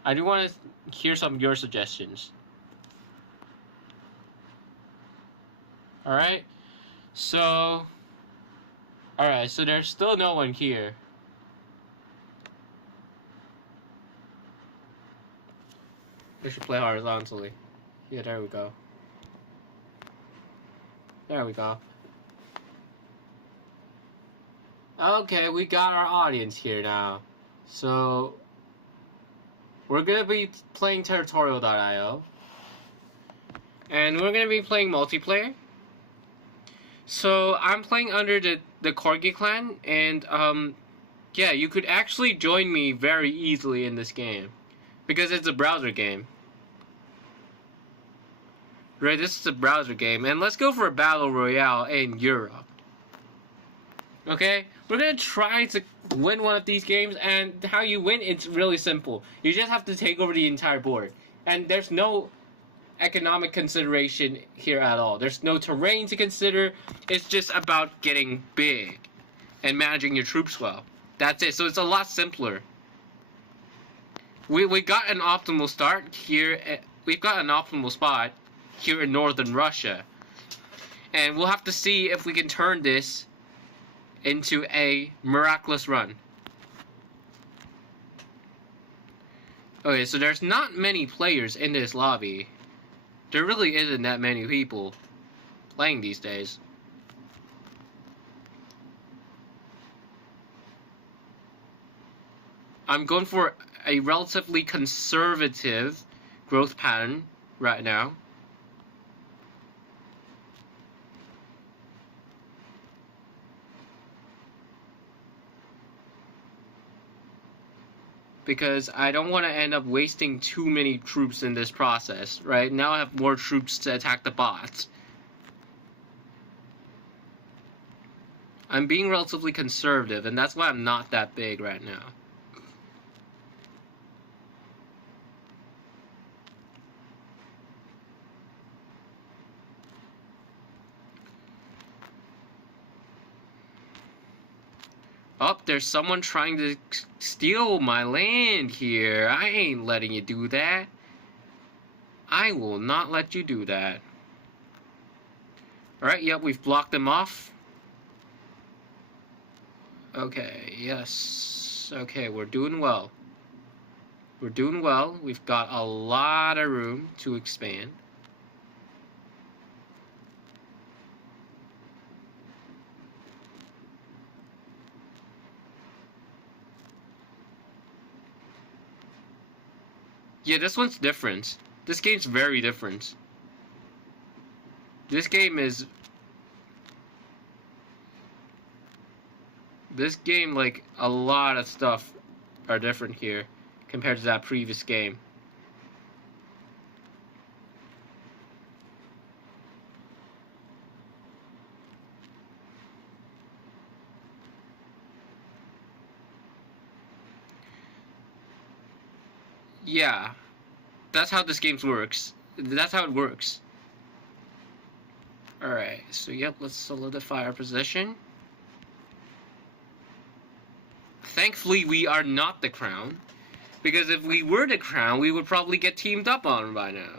I do want to hear some of your suggestions. Alright, so there's still no one here. We should play horizontally. Yeah, there we go. There we go. Okay, we got our audience here now. So, we're gonna be playing Territorial.io. And we're gonna be playing multiplayer. So, I'm playing under the Corgi clan, and, yeah, you could actually join me very easily in this game. Because it's a browser game. Right, this is a browser game, and let's go for a battle royale in Europe. Okay? We're gonna try to win one of these games, and how you win, it's really simple. You just have to take over the entire board. And there's no economic consideration here at all. There's no terrain to consider. It's just about getting big and managing your troops well. That's it. So it's a lot simpler. We got an optimal start here. We've got an optimal spot here in northern Russia. And we'll have to see if we can turn this into a miraculous run. Okay, so there's not many players in this lobby. There really isn't that many people playing these days. I'm going for a relatively conservative growth pattern right now. Because I don't want to end up wasting too many troops in this process, right? Now I have more troops to attack the bots. I'm being relatively conservative, and that's why I'm not that big right now. Oh, there's someone trying to steal my land here. I ain't letting you do that. I will not let you do that. Alright, yep, we've blocked them off. Okay, yes. Okay, we're doing well. We're doing well. We've got a lot of room to expand. Yeah, this one's different. This game's very different. This game, like, a lot of stuff are different here compared to that previous game. Yeah, that's how this game works. That's how it works. Alright, so yep, let's solidify our position. Thankfully, we are not the crown. Because if we were the crown, we would probably get teamed up on by now.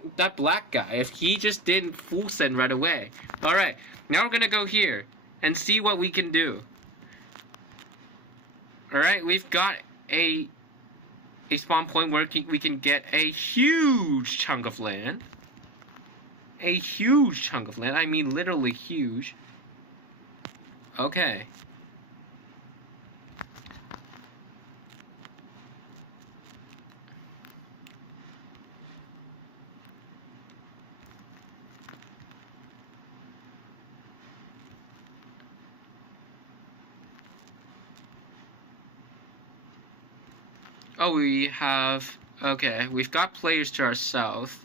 that black guy if he just didn't full send right away. Alright, now we're gonna go here and see what we can do. Alright, we've got a spawn point where we can get a huge chunk of land. A huge chunk of land. I mean literally huge. Okay. Oh, we have... Okay, we've got players to our south.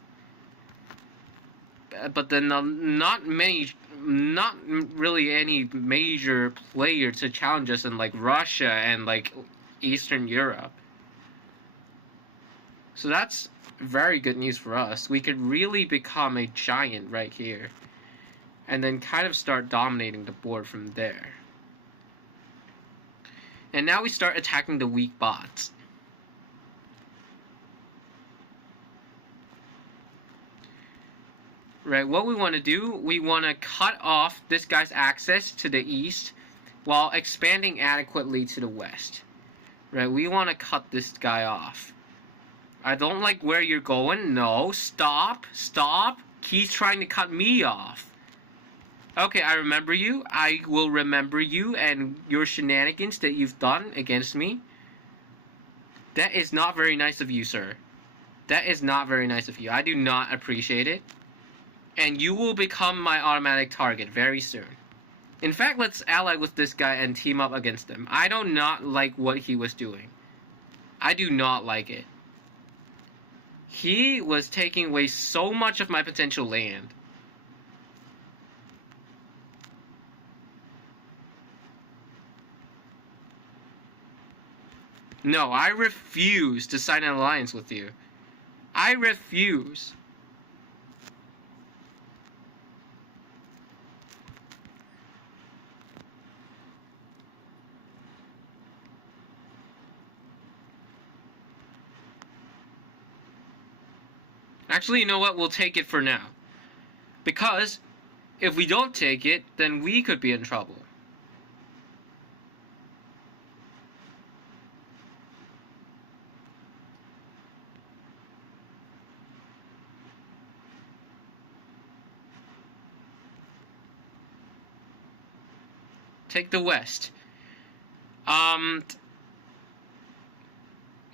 But then not really any major player to challenge us in like Russia and like Eastern Europe. So that's very good news for us. We could really become a giant right here. And then kind of start dominating the board from there. And now we start attacking the weak bots. Right, what we want to do, we want to cut off this guy's access to the east while expanding adequately to the west. Right, we want to cut this guy off. I don't like where you're going. No, stop, stop. He's trying to cut me off. Okay, I remember you. I will remember you and your shenanigans that you've done against me. That is not very nice of you, sir. That is not very nice of you. I do not appreciate it. And you will become my automatic target very soon. In fact, let's ally with this guy and team up against him. I do not like what he was doing. I do not like it. He was taking away so much of my potential land. No, I refuse to sign an alliance with you. I refuse. Actually, you know what? We'll take it for now. Because if we don't take it, then we could be in trouble. Take the west.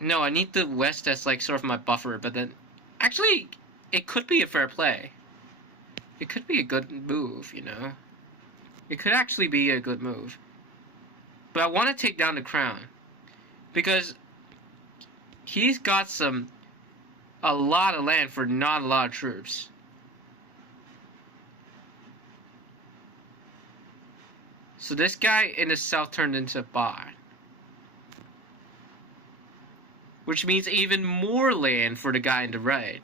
No, I need the west as like sort of my buffer, but then actually it could be a fair play. It could be a good move, you know. It could actually be a good move. But I want to take down the crown because he's got a lot of land for not a lot of troops. So this guy in the south turned into a bot. Which means even more land for the guy in the right.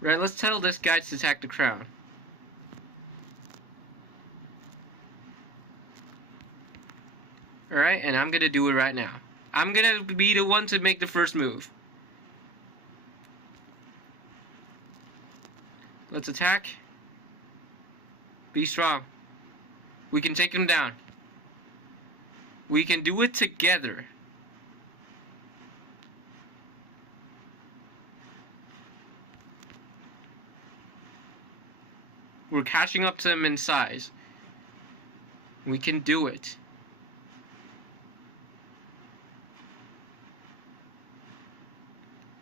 Right, let's tell this guy to attack the crown. Alright, and I'm gonna do it right now. I'm gonna be the one to make the first move. Let's attack. Be strong. We can take him down. We can do it together. We're catching up to him in size. We can do it.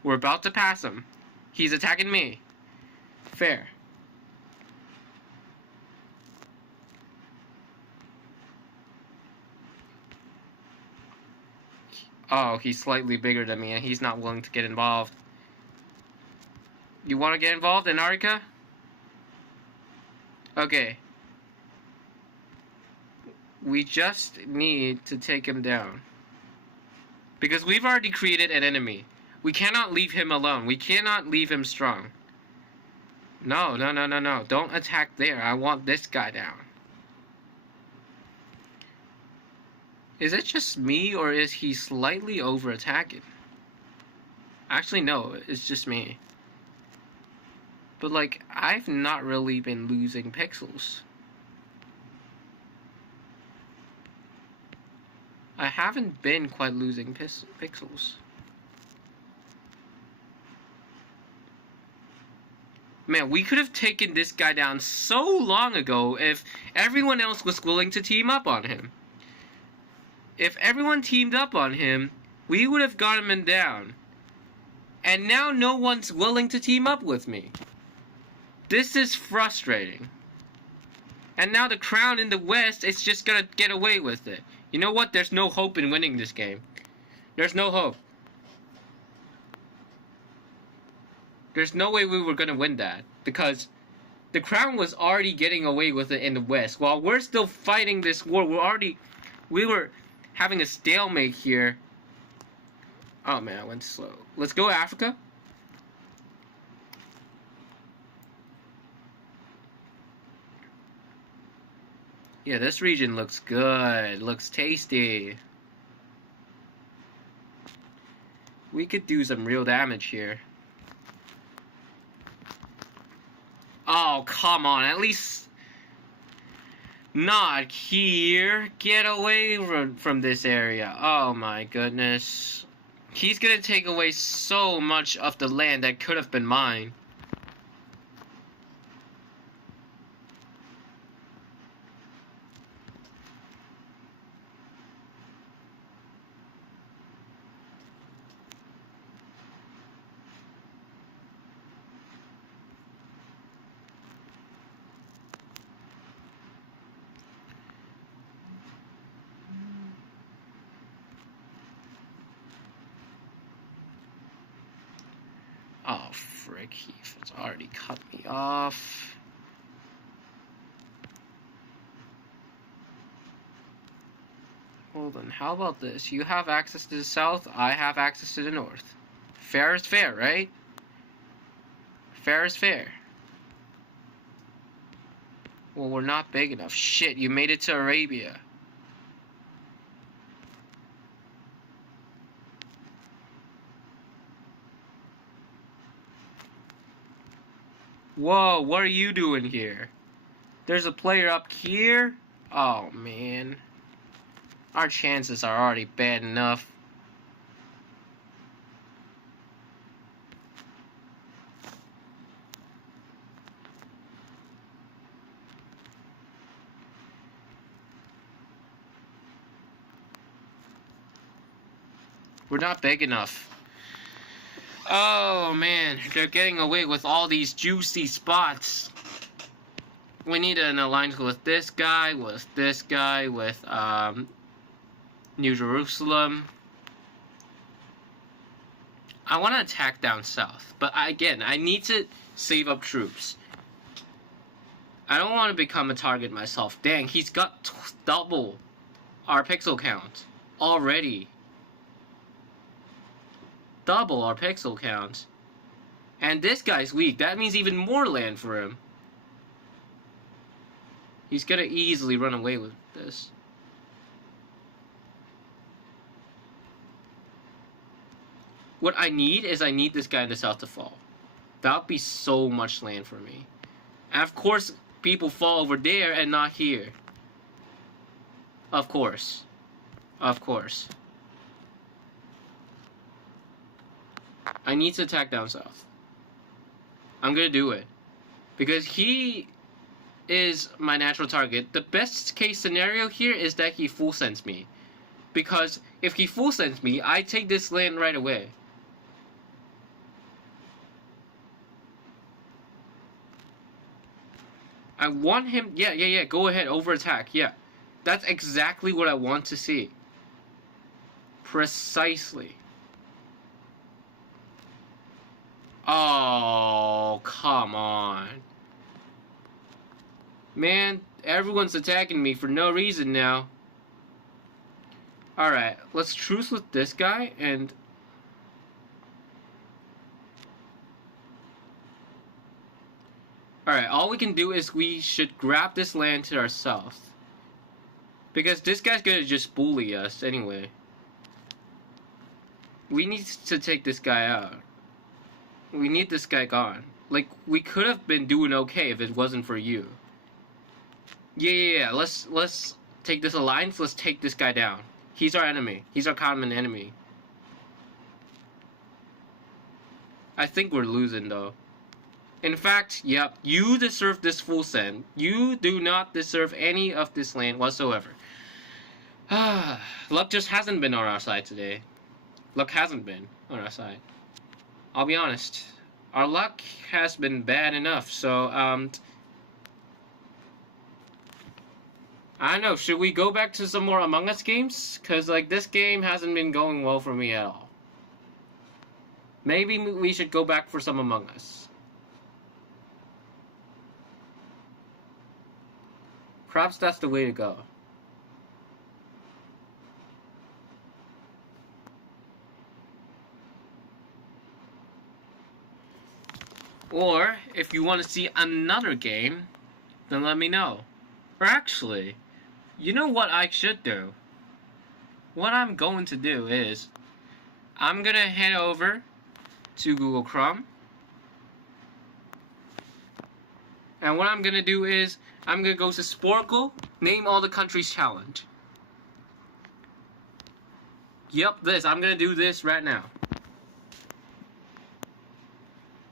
We're about to pass him. He's attacking me. Fair. Oh, he's slightly bigger than me and he's not willing to get involved. You want to get involved, Anarika? Okay. We just need to take him down. Because we've already created an enemy. We cannot leave him alone. We cannot leave him strong. No. Don't attack there. I want this guy down. Is it just me, or is he slightly over-attacking? Actually, no, it's just me. But, like, I've not really been losing pixels. I haven't been quite losing pixels. Man, we could have taken this guy down so long ago if everyone else was willing to team up on him. If everyone teamed up on him, we would have got him down. And now no one's willing to team up with me. This is frustrating. And now the crown in the West is just gonna get away with it. You know what? There's no hope in winning this game. There's no hope. There's no way we were gonna win that. Because the crown was already getting away with it in the West. While we're still fighting this war, we were having a stalemate here. Oh man, I went slow. Let's go Africa. Yeah, this region looks good. Looks tasty. We could do some real damage here. Oh, come on. At least not here. Get away from this area. Oh my goodness. He's gonna take away so much of the land that could have been mine. Oh, frick, he's already cut me off. Hold on, how about this? You have access to the south, I have access to the north. Fair is fair, right? Fair is fair. Well, we're not big enough. Shit, you made it to Arabia. Whoa, what are you doing here? There's a player up here? Oh, man. Our chances are already bad enough. We're not big enough. Oh man, they're getting away with all these juicy spots. We need an alliance with this guy, with New Jerusalem. I want to attack down south, but again, I need to save up troops. I don't want to become a target myself. Dang, he's got double our pixel count already. Double our pixel count. And this guy's weak. That means even more land for him. He's gonna easily run away with this. What I need is this guy in the south to fall. That would be so much land for me. And of course, people fall over there and not here. Of course. Of course. I need to attack down south. I'm gonna do it. Because he is my natural target. The best case scenario here is that he full sends me. Because if he full sends me, I take this land right away. I want him... Yeah, go ahead, over attack, yeah. That's exactly what I want to see. Precisely. Oh, come on. Man, everyone's attacking me for no reason now. Alright, let's truce with this guy and... Alright, all we can do is we should grab this land to our south. Because this guy's gonna just bully us anyway. We need to take this guy out. We need this guy gone. Like, we could have been doing okay if it wasn't for you. Yeah. Let's take this alliance. Let's take this guy down. He's our enemy. He's our common enemy. I think we're losing, though. In fact, yep, you deserve this full send. You do not deserve any of this land whatsoever. Luck just hasn't been on our side today. Luck hasn't been on our side. I'll be honest. Our luck has been bad enough, so, I don't know, should we go back to some more Among Us games? Because, like, this game hasn't been going well for me at all. Maybe we should go back for some Among Us. Perhaps that's the way to go. Or, if you want to see another game, then let me know. Or actually, you know what I should do? What I'm going to do is, I'm going to head over to Google Chrome. And what I'm going to do is, I'm going to go to Sporkle, name all the countries challenge. Yep, I'm going to do this right now.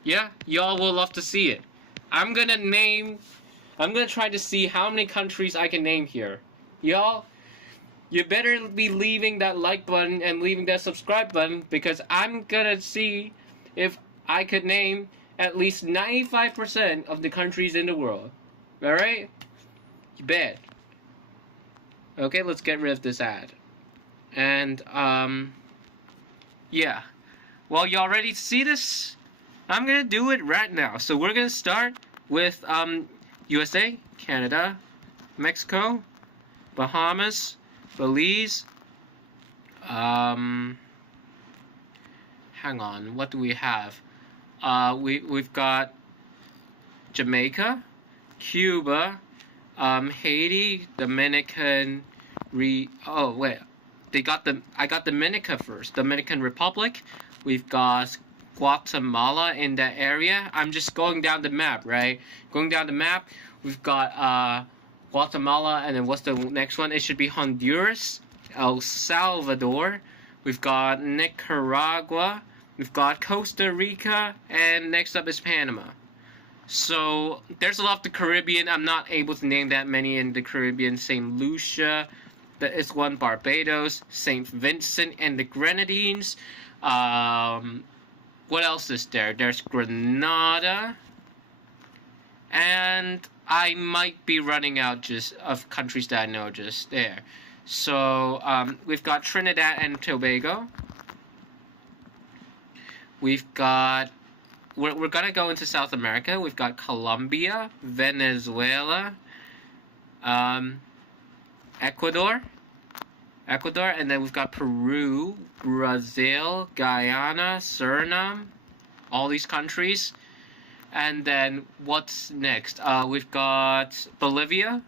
Yeah, y'all will love to see it. I'm gonna try to see how many countries I can name here. Y'all, you better be leaving that like button and leaving that subscribe button, because I'm gonna see if I could name at least 95% of the countries in the world. Alright? You bet. Okay, let's get rid of this ad. And, yeah. Well, y'all ready to see this? I'm gonna do it right now. So we're gonna start with USA, Canada, Mexico, Bahamas, Belize. Hang on, what do we have? We've got Jamaica, Cuba, Haiti, Dominican. Oh wait, I got Dominica first. Dominican Republic. We've got Guatemala in that area. I'm just going down the map, right? Going down the map, we've got Guatemala, and then what's the next one? It should be Honduras, El Salvador. We've got Nicaragua. We've got Costa Rica, and next up is Panama. So there's a lot of the Caribbean. I'm not able to name that many in the Caribbean. St. Lucia, that is one. Barbados, St. Vincent and the Grenadines. What else is there? There's Grenada. And I might be running out just of countries that I know just there. So, we've got Trinidad and Tobago. We've got... We're gonna go into South America. We've got Colombia, Venezuela, Ecuador, and then we've got Peru, Brazil, Guyana, Suriname, all these countries. And then what's next? We've got Bolivia,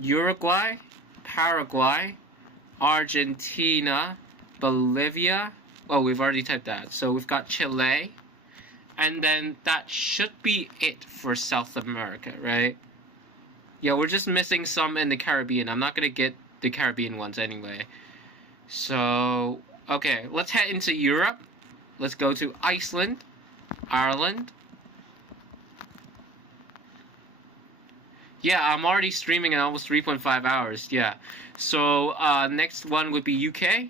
Uruguay, Paraguay, Argentina, Bolivia. Oh, we've already typed that. So we've got Chile. And then that should be it for South America, right? Yeah, we're just missing some in the Caribbean. I'm not going to get the Caribbean ones anyway. So, okay, let's head into Europe. Let's go to Iceland, Ireland. Yeah, I'm already streaming in almost 3.5 hours, yeah. So, next one would be UK.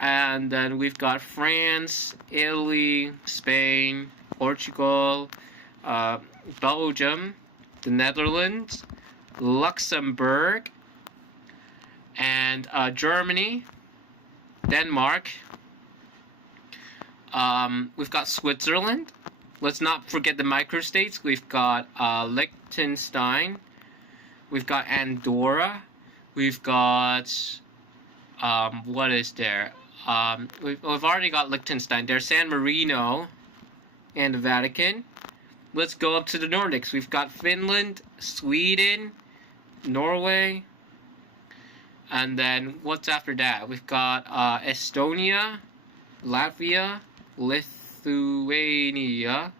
And then we've got France, Italy, Spain, Portugal, Belgium, the Netherlands, Luxembourg, and Germany, Denmark. We've got Switzerland. Let's not forget the microstates. We've got Liechtenstein. We've got Andorra. We've got what is there? We've already got Liechtenstein. There's San Marino and the Vatican. Let's go up to the Nordics. We've got Finland, Sweden, Norway. And then what's after that? We've got Estonia, Latvia, Lithuania,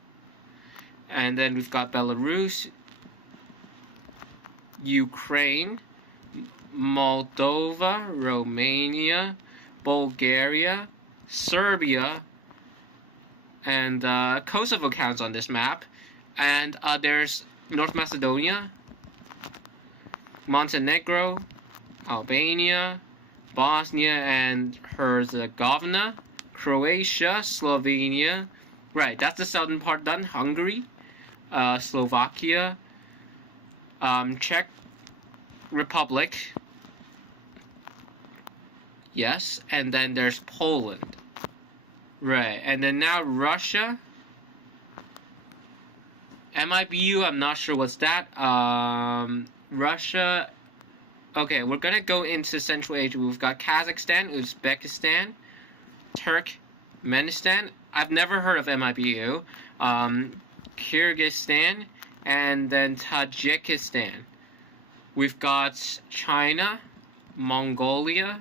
and then we've got Belarus, Ukraine, Moldova, Romania, Bulgaria, Serbia, and Kosovo counts on this map. And there's North Macedonia, Montenegro, Albania, Bosnia and Herzegovina, Croatia, Slovenia. Right, that's the southern part done. Hungary, Slovakia, Czech Republic. Yes, and then there's Poland. Right, and then now Russia. MIBU, I'm not sure what's that. Russia. Okay, we're gonna go into Central Asia. We've got Kazakhstan, Uzbekistan, Turkmenistan. I've never heard of MIBU. Kyrgyzstan, and then Tajikistan. We've got China, Mongolia,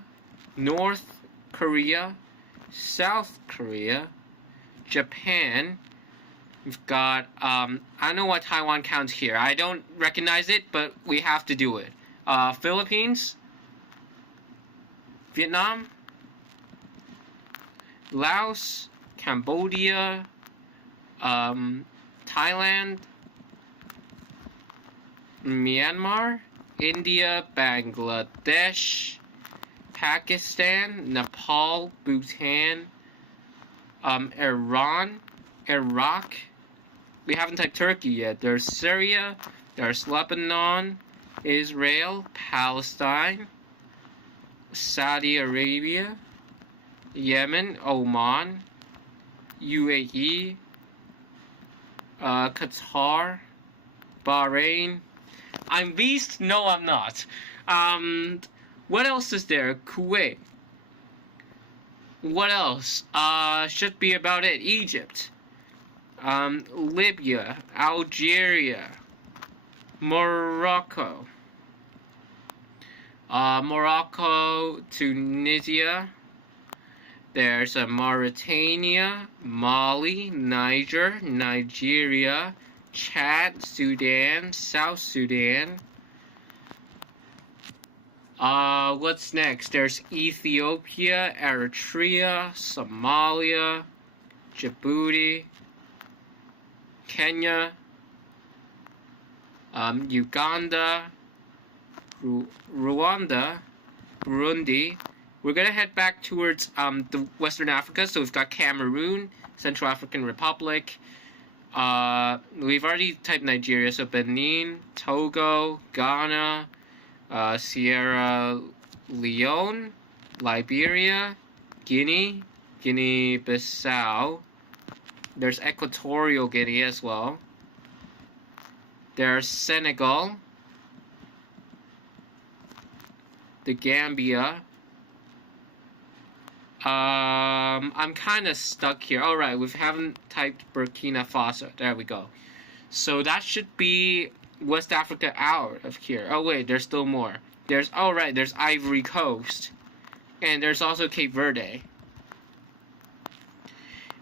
North Korea, South Korea, Japan. We've got, I don't know what Taiwan counts here. I don't recognize it, but we have to do it. Philippines, Vietnam, Laos, Cambodia, Thailand, Myanmar, India, Bangladesh, Pakistan, Nepal, Bhutan, Iran, Iraq. We haven't typed Turkey yet. There's Syria, there's Lebanon, Israel, Palestine, Saudi Arabia, Yemen, Oman, UAE, Qatar, Bahrain. I'm Beast? No, I'm not. What else is there? Kuwait. What else? Should be about it. Egypt. Libya, Algeria, Morocco, Tunisia. There's Mauritania, Mali, Niger, Nigeria, Chad, Sudan, South Sudan. What's next? There's Ethiopia, Eritrea, Somalia, Djibouti, Kenya, Uganda, Rwanda, Burundi. We're gonna head back towards the Western Africa. So we've got Cameroon, Central African Republic. We've already typed Nigeria, so Benin, Togo, Ghana, Sierra Leone, Liberia, Guinea, Guinea-Bissau. There's Equatorial Guinea as well. There's Senegal, the Gambia. I'm kind of stuck here. Alright, we haven't typed Burkina Faso. There we go. So that should be West Africa out of here. Oh wait, there's still more. There's, oh right, there's Ivory Coast. And there's also Cape Verde.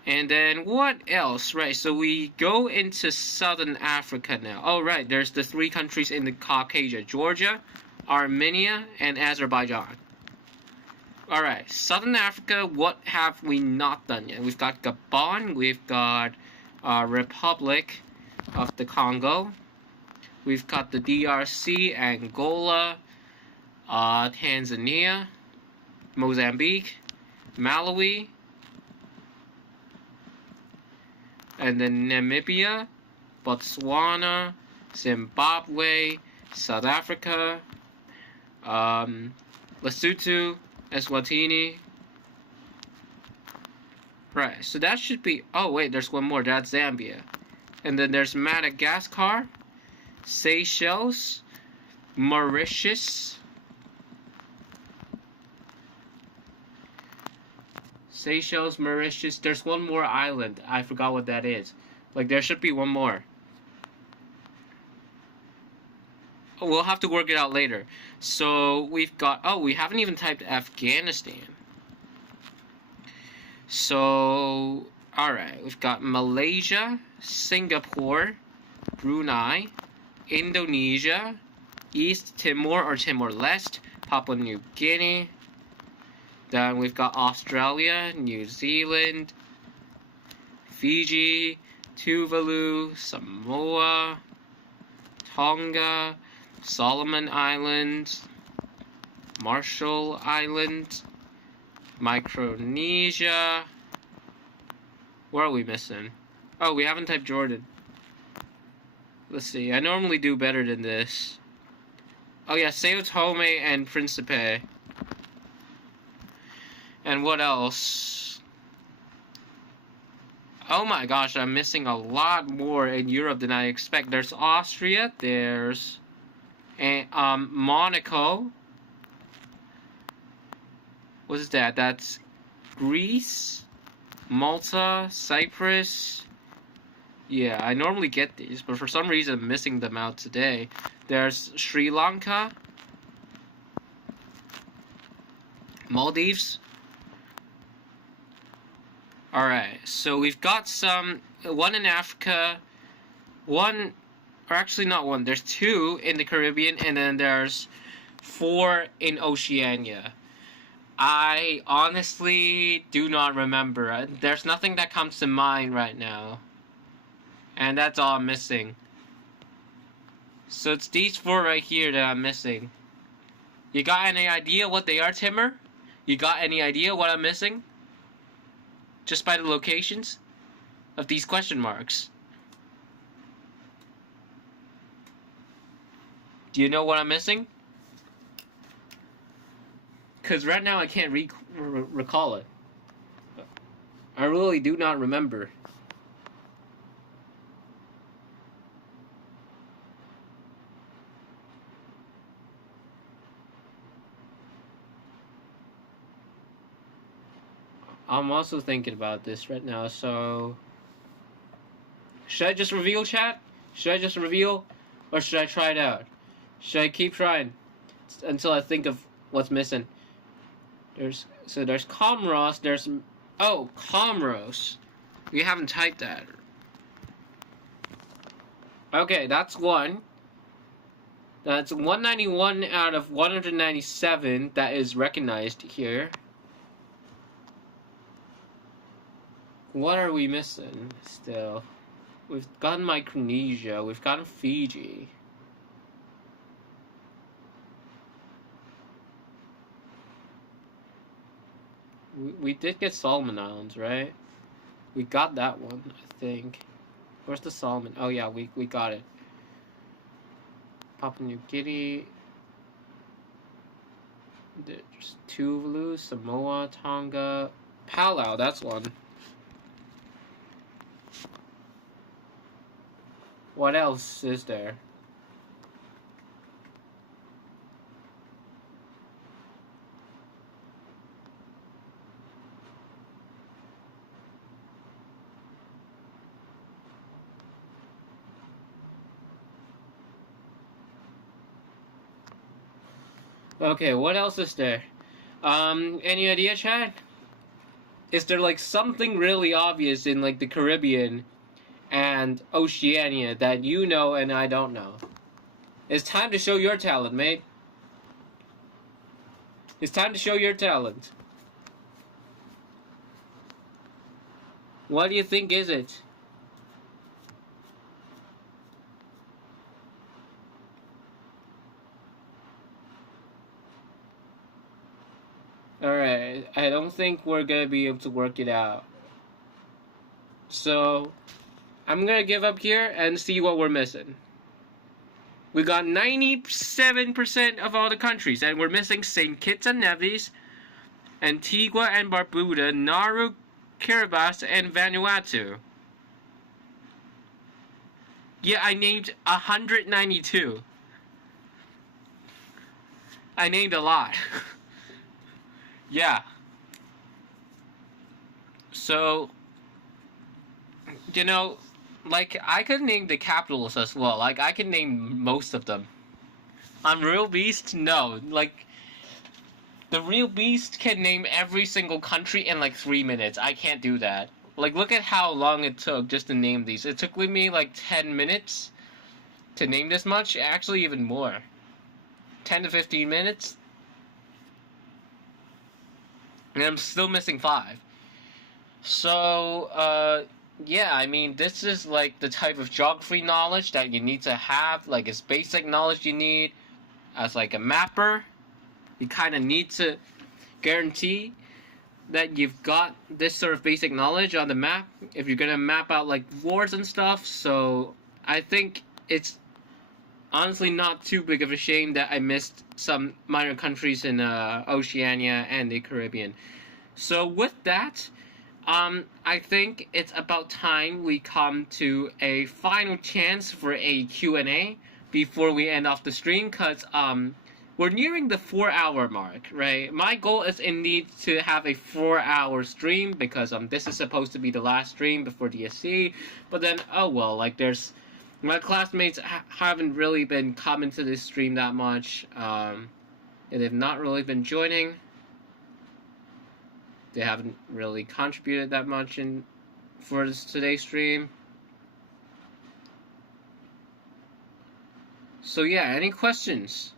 And then what else? Right, so we go into Southern Africa now. Oh right, there's the three countries in the Caucasia. Georgia, Armenia, and Azerbaijan. Alright, Southern Africa, what have we not done yet? We've got Gabon, we've got Republic of the Congo, we've got the DRC, Angola, Tanzania, Mozambique, Malawi, and then Namibia, Botswana, Zimbabwe, South Africa, Lesotho, Eswatini. Right, so that should be... Oh, wait, there's one more. That's Zambia. And then there's Madagascar, Seychelles, Mauritius. Seychelles, Mauritius. There's one more island. I forgot what that is. Like, there should be one more. we'll have to work it out later. So we've got, oh, we haven't even typed Afghanistan. So, alright, we've got Malaysia, Singapore, Brunei, Indonesia, East Timor or Timor-Leste, Papua New Guinea. Then we've got Australia, New Zealand, Fiji, Tuvalu, Samoa, Tonga, Solomon Islands, Marshall Islands, Micronesia. Where are we missing? Oh, we haven't typed Jordan. Let's see. I normally do better than this. Oh yeah, Sao Tome and Principe. And what else? Oh my gosh, I'm missing a lot more in Europe than I expect. There's Austria, there's Monaco. What is that? That's Greece, Malta, Cyprus. Yeah, I normally get these, but for some reason I'm missing them out today. There's Sri Lanka, Maldives. Alright, so we've got one in Africa, one, or actually not one, there's 2 in the Caribbean, and then there's 4 in Oceania. I honestly do not remember. There's nothing that comes to mind right now. And that's all I'm missing. So it's these 4 right here that I'm missing. You got any idea what they are, Timmer? You got any idea what I'm missing? Just by the locations of these question marks. Do you know what I'm missing? Because right now I can't recall it. I really do not remember. I'm also thinking about this right now, so... Should I just reveal, chat? Should I just reveal? Or should I try it out? Should I keep trying until I think of what's missing? There's Comoros, there's... Oh, Comoros. We haven't typed that. Okay, that's 1. That's 191 out of 197 that is recognized here. What are we missing still? We've gotten Micronesia, we've gotten Fiji. We did get Solomon Islands, right? We got that one, I think. Where's the Solomon? Oh yeah, we got it. Papua New Guinea. There's Tuvalu, Samoa, Tonga, Palau, that's one. What else is there? Okay, what else is there? Any idea, Chad? Is there like something really obvious in like the Caribbean and Oceania that you know and I don't know? It's time to show your talent, mate. It's time to show your talent. What do you think is it? Alright, I don't think we're gonna be able to work it out. So, I'm gonna give up here and see what we're missing. We got 97% of all the countries, and we're missing St. Kitts and Nevis, Antigua and Barbuda, Nauru, Kiribati, and Vanuatu. Yeah, I named 192. I named a lot. Yeah. So, you know, like, I could name the capitals as well. Like, I could name most of them. On Real Beast, no. Like, the Real Beast can name every single country in like 3 minutes. I can't do that. Like, look at how long it took just to name these. It took me like 10 minutes to name this much. Actually, even more. 10 to 15 minutes. And I'm still missing 5. So, yeah, I mean, this is like the type of geography knowledge that you need to have. Like, it's basic knowledge you need as like a mapper. You kind of need to guarantee that you've got this sort of basic knowledge on the map if you're gonna map out like wars and stuff. So I think it's honestly not too big of a shame that I missed some minor countries in Oceania and the Caribbean. So with that, I think it's about time we come to a final chance for a Q&A before we end off the stream, because we're nearing the 4-hour mark, right? My goal is indeed to have a 4-hour stream, because this is supposed to be the last stream before DSE, but then, oh well, like there's... My classmates haven't really been coming to this stream that much, and they've not really been joining. They haven't really contributed that much for today's stream. So yeah, any questions?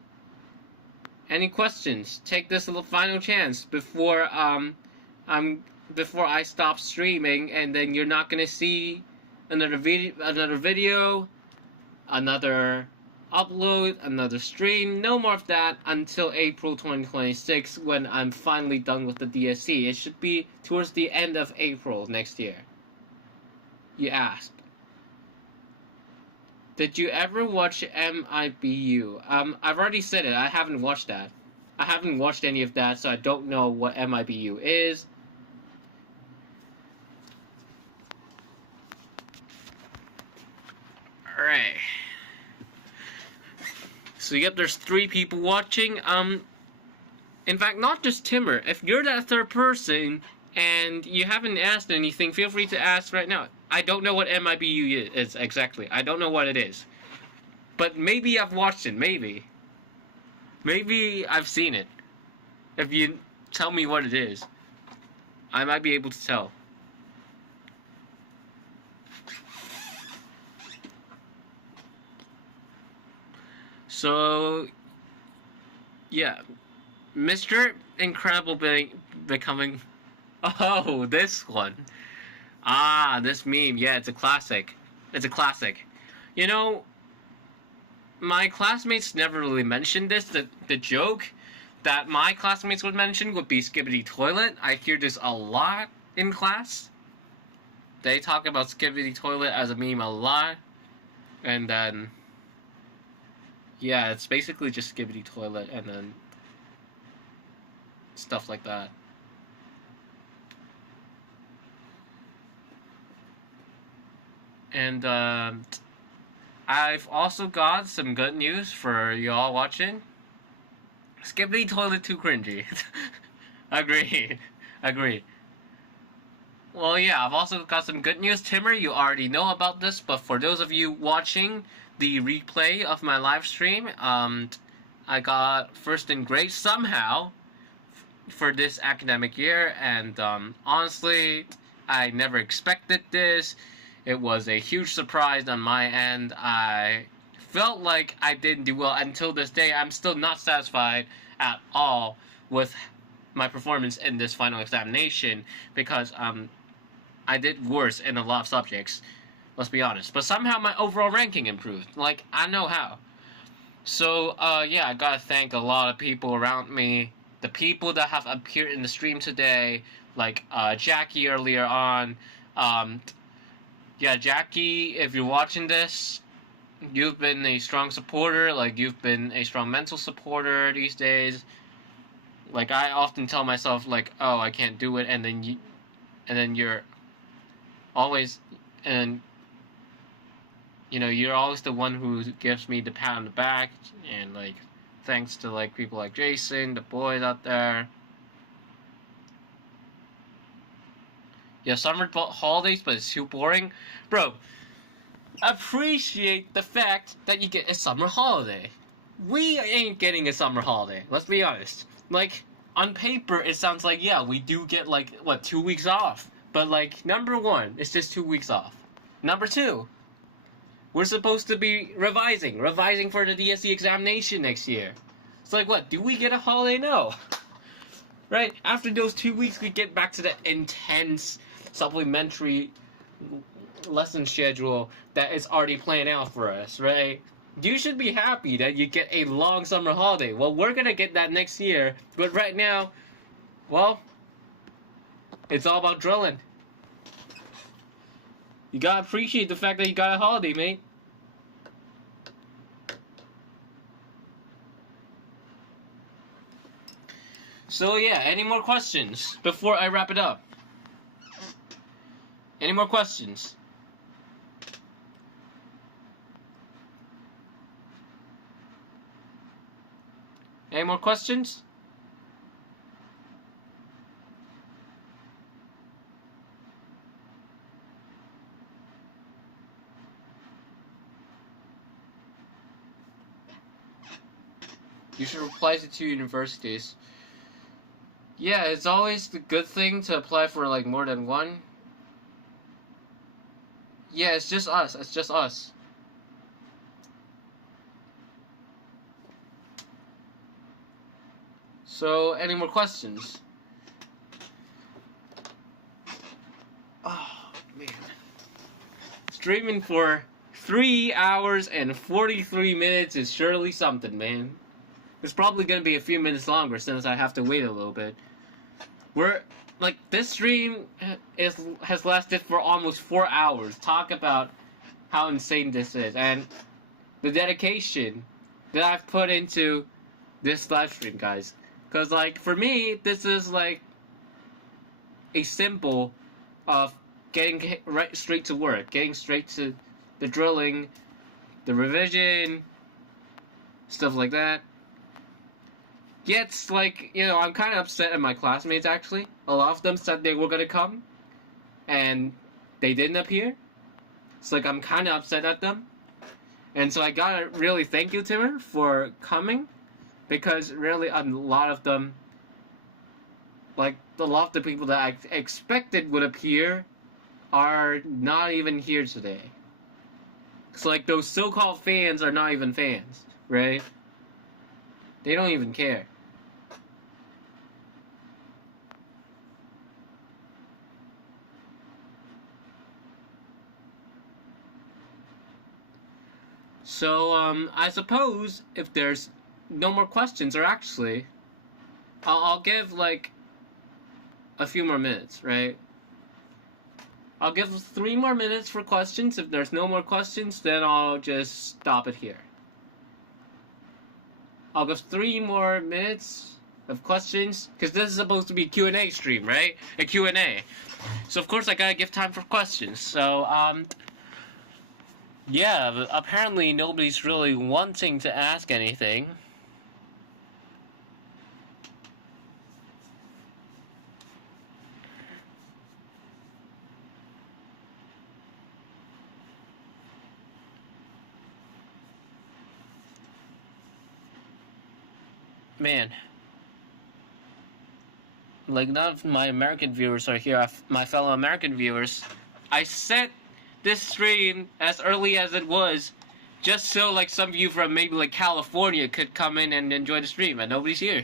Any questions? Take this little final chance before I stop streaming, and then you're not gonna see another video, another upload, another stream. No more of that until April 2026, when I'm finally done with the DSE. It should be towards the end of April next year. You ask. Did you ever watch MIBU? I've already said it. I haven't watched that. I haven't watched any of that, so I don't know what MIBU is. Alright. So yep, there's 3 people watching. In fact, not just Timber. If you're that third person and you haven't asked anything, feel free to ask right now. I don't know what MIBU is exactly. I don't know what it is. But maybe I've watched it, maybe. Maybe I've seen it. If you tell me what it is, I might be able to tell. So, yeah. Mr. Incredible becoming... Oh, this one. Ah, this meme. Yeah, it's a classic. It's a classic. You know, my classmates never really mentioned this. The joke that my classmates would mention would be Skibbity Toilet. I hear this a lot in class. They talk about Skibbity Toilet as a meme a lot. And then... yeah, it's basically just Skibbity Toilet and then... stuff like that. And I've also got some good news for y'all watching. Skibbity Toilet too cringy. Agreed. Agreed. Well, yeah, I've also got some good news. Timmer, you already know about this, but for those of you watching the replay of my live stream, I got first in grade somehow for this academic year, and honestly, I never expected this. It was a huge surprise on my end. I felt like I didn't do well. Until this day, I'm still not satisfied at all with my performance in this final examination, because I did worse in a lot of subjects, let's be honest. But somehow my overall ranking improved. Like, I know how. So, yeah, I gotta thank a lot of people around me. The people that have appeared in the stream today, like Jackie earlier on. Yeah, Jackie, if you're watching this, you've been a strong supporter. Like, you've been a strong mental supporter these days. Like, I often tell myself, like, oh, I can't do it, and then you're always, and you know, you're always the one who gives me the pat on the back, and like, thanks to like people like Jason, the boys out there. Yeah, summer holidays, but it's too boring. Bro, appreciate the fact that you get a summer holiday. we ain't getting a summer holiday. Let's be honest. Like, on paper, it sounds like, yeah, we do get, like, what, 2 weeks off. But, like, number one, it's just 2 weeks off. Number two, we're supposed to be revising for the DSE examination next year. It's like, what, do we get a holiday? No. Right? After those 2 weeks, we get back to the intense supplementary lesson schedule that is already planned out for us, right? You should be happy that you get a long summer holiday. Well, we're gonna get that next year, but right now, well, it's all about drilling. You gotta appreciate the fact that you got a holiday, mate. So yeah, any more questions before I wrap it up? Any more questions? Any more questions? You should apply to 2 universities. Yeah, it's always the good thing to apply for like more than one. Yeah, it's just us. It's just us. So, any more questions? Oh, man. Streaming for 3 hours and 43 minutes is surely something, man. It's probably gonna be a few minutes longer since I have to wait a little bit. This stream has lasted for almost 4 hours. Talk about how insane this is, and the dedication that I've put into this live stream, guys. Because, like, for me, this is, like, a symbol of getting right straight to work. Getting straight to the drilling, the revision, stuff like that. Yeah, it's like, you know, I'm kind of upset at my classmates, actually. A lot of them said they were going to come, and they didn't appear. It's like, I'm kind of upset at them. And so I gotta really thank you, Timur, for coming. Because really, a lot of them, like, a lot of the people that I expected would appear are not even here today. It's like those so-called fans are not even fans, right? They don't even care. So, I suppose if there's no more questions, or actually, I'll give, like, a few more minutes, right? I'll give 3 more minutes for questions. If there's no more questions, then I'll just stop it here. I'll give 3 more minutes of questions, because this is supposed to be a Q&A stream, right? A Q&A. So, of course, I gotta give time for questions. So, yeah, but apparently nobody's really wanting to ask anything. Man. Like, none of my American viewers are here. My fellow American viewers. I set this stream as early as it was, just so, like, some of you from maybe, like, California could come in and enjoy the stream, and nobody's here.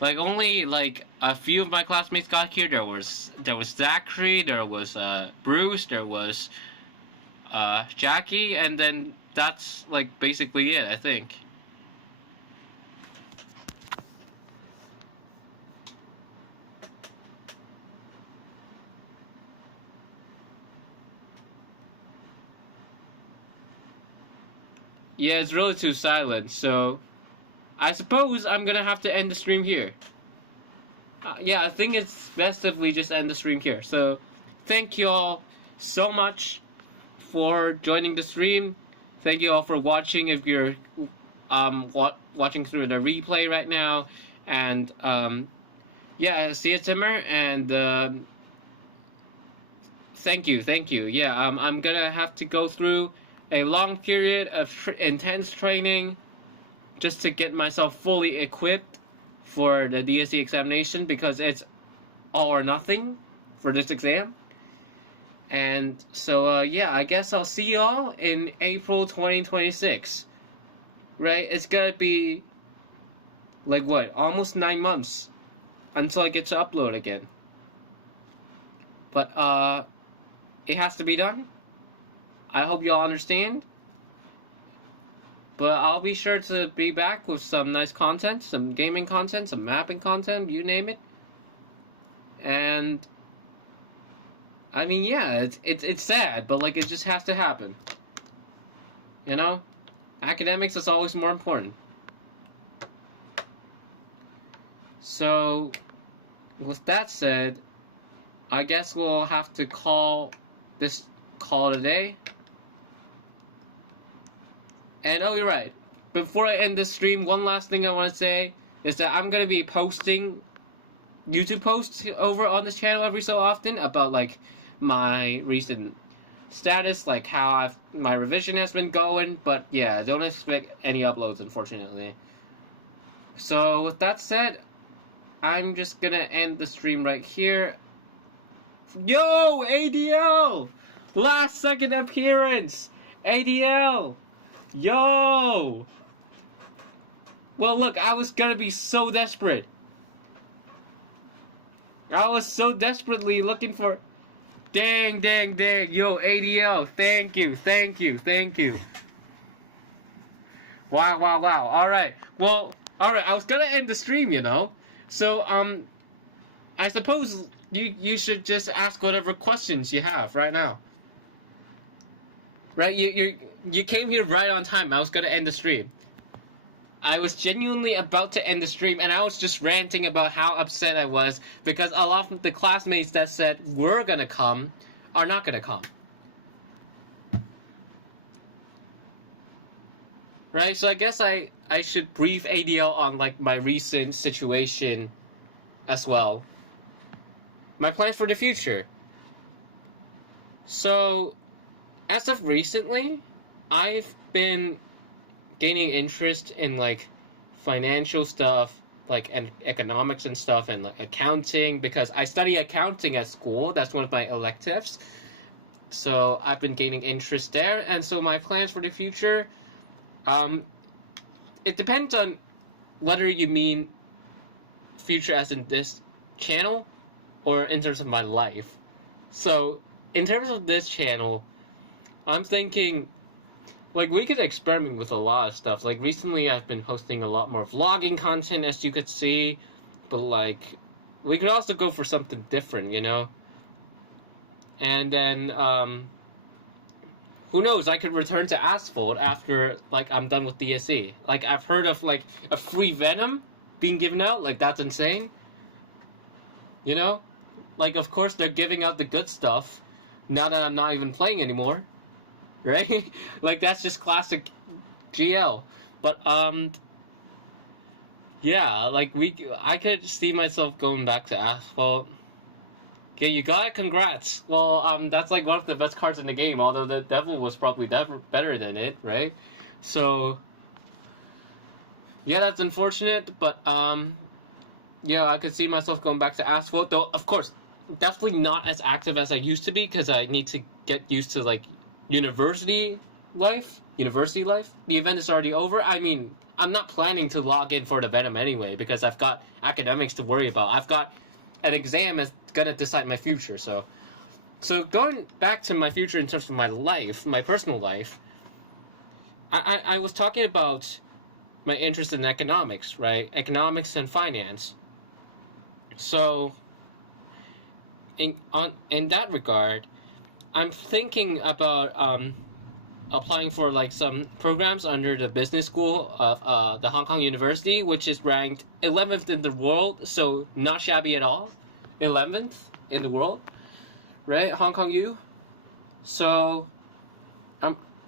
Like, only, like, a few of my classmates got here. There was Zachary, there was, Bruce, there was, Jackie, and then that's, like, basically it, I think. Yeah, it's really too silent, so I suppose I'm gonna have to end the stream here. Yeah, I think it's best if we just end the stream here. So, thank you all so much for joining the stream. Thank you all for watching if you're watching through the replay right now. And, yeah, see you, Timur, and, thank you. Yeah, I'm gonna have to go through a long period of intense training just to get myself fully equipped for the DSE examination, because it's all or nothing for this exam. And so, yeah, I guess I'll see y'all in April 2026. Right? It's gonna be, like, what? Almost 9 months until I get to upload again. But, it has to be done. I hope y'all understand. But I'll be sure to be back with some nice content, some gaming content, some mapping content, you name it. And I mean, yeah, it's sad, but like it just has to happen. You know? Academics is always more important. So with that said, I guess we'll have to call this call today. And oh, you're right. Before I end this stream, one last thing I want to say is that I'm going to be posting YouTube posts over on this channel every so often about like my recent status, like how my revision has been going. But yeah, don't expect any uploads, unfortunately. So with that said, I'm just going to end the stream right here. Yo, ADL! Last second appearance! ADL! Yo! Well, look, I was gonna be so desperate. I was so desperately looking for... Dang. Yo, ADL, thank you. Wow. Alright, well, alright, I was gonna end the stream, you know? So, I suppose you should just ask whatever questions you have right now. Right, you came here right on time. I was gonna end the stream. I was genuinely about to end the stream, and I was just ranting about how upset I was because a lot of the classmates that said we're gonna come are not gonna come. Right, so I guess I should brief ADL on like my recent situation as well. My plans for the future. So, as of recently, I've been gaining interest in like financial stuff, like and economics and stuff, and like accounting, because I study accounting at school. That's one of my electives. So I've been gaining interest there, and so my plans for the future, it depends on whether you mean future as in this channel or in terms of my life. So in terms of this channel, I'm thinking, like, we could experiment with a lot of stuff. Like, recently I've been posting a lot more vlogging content, as you could see. But, like, we could also go for something different, you know? And then, who knows, I could return to Asphalt after, like, I'm done with DSE. Like, I've heard of, like, a free Venom being given out. Like, that's insane. You know? Like, of course, they're giving out the good stuff now that I'm not even playing anymore. Right? Like, that's just classic GL. But, yeah, like, I could see myself going back to Asphalt. Okay, you got it, congrats. Well, that's, like, one of the best cards in the game, although the Devil was probably better than it, right? So, yeah, that's unfortunate, but, yeah, I could see myself going back to Asphalt, though, of course, definitely not as active as I used to be, because I need to get used to, like, university life. The event is already over. I mean, I'm not planning to log in for the Venom anyway, because I've got academics to worry about. I've got an exam that's gonna decide my future, so going back to my future in terms of my life, my personal life, I was talking about my interest in economics, right? Economics and finance. So in that regard, I'm thinking about applying for like some programs under the business school of the Hong Kong University, which is ranked 11th in the world, so not shabby at all. 11th in the world, right? Hong Kong U. So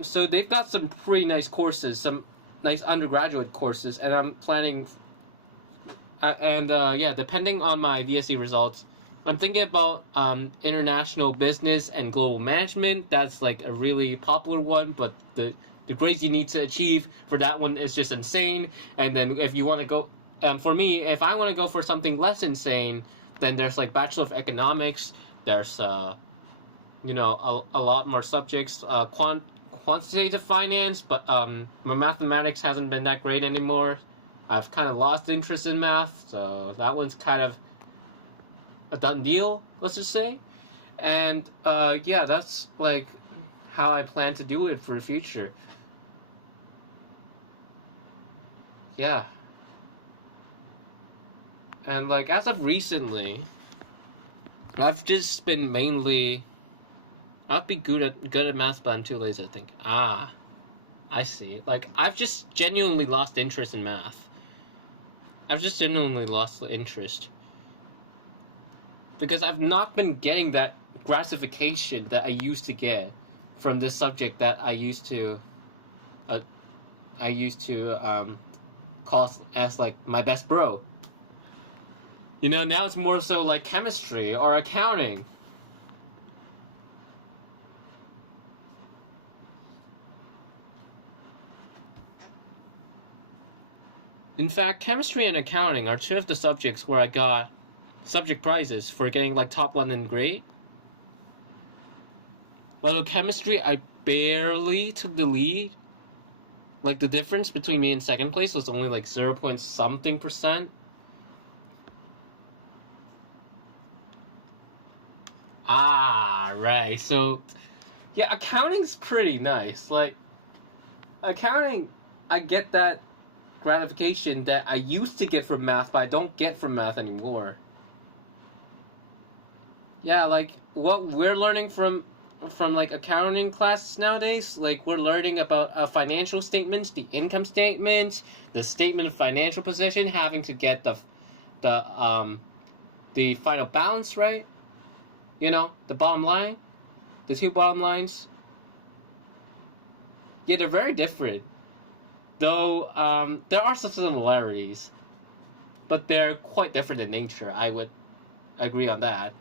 they've got some pretty nice courses, some nice undergraduate courses, and I'm planning. Yeah, depending on my DSE results, I'm thinking about international business and global management. That's like a really popular one, but the grades you need to achieve for that one is just insane. And then if you want to go, for me, if I want to go for something less insane, then there's like Bachelor of Economics. There's a lot more subjects. Quantitative finance, but my mathematics hasn't been that great anymore. I've kind of lost interest in math, so that one's kind of a done deal, let's just say. And yeah, that's like how I plan to do it for the future. Yeah. And like as of recently, I've just been mainly I'd be good at math, but I'm too lazy, I think. Ah, I see. Like I've just genuinely lost interest in math. I've just genuinely lost the interest. Because I've not been getting that gratification that I used to get from this subject that I used to call as like my best bro. Now it's more so like chemistry or accounting. In fact, chemistry and accounting are two of the subjects where I got subject prizes for getting like top one in grade. While chemistry, I barely took the lead. Like the difference between me and second place was only like 0 point something %. Ah, right. So, yeah, accounting's pretty nice. Like, accounting, I get that gratification that I used to get from math, but I don't get from math anymore. Yeah, like what we're learning from like accounting classes nowadays, like we're learning about financial statements, the income statement, the statement of financial position, having to get the final balance right. The bottom line, the two bottom lines. Yeah, they're very different. Though there are some similarities, but they're quite different in nature. I would agree on that.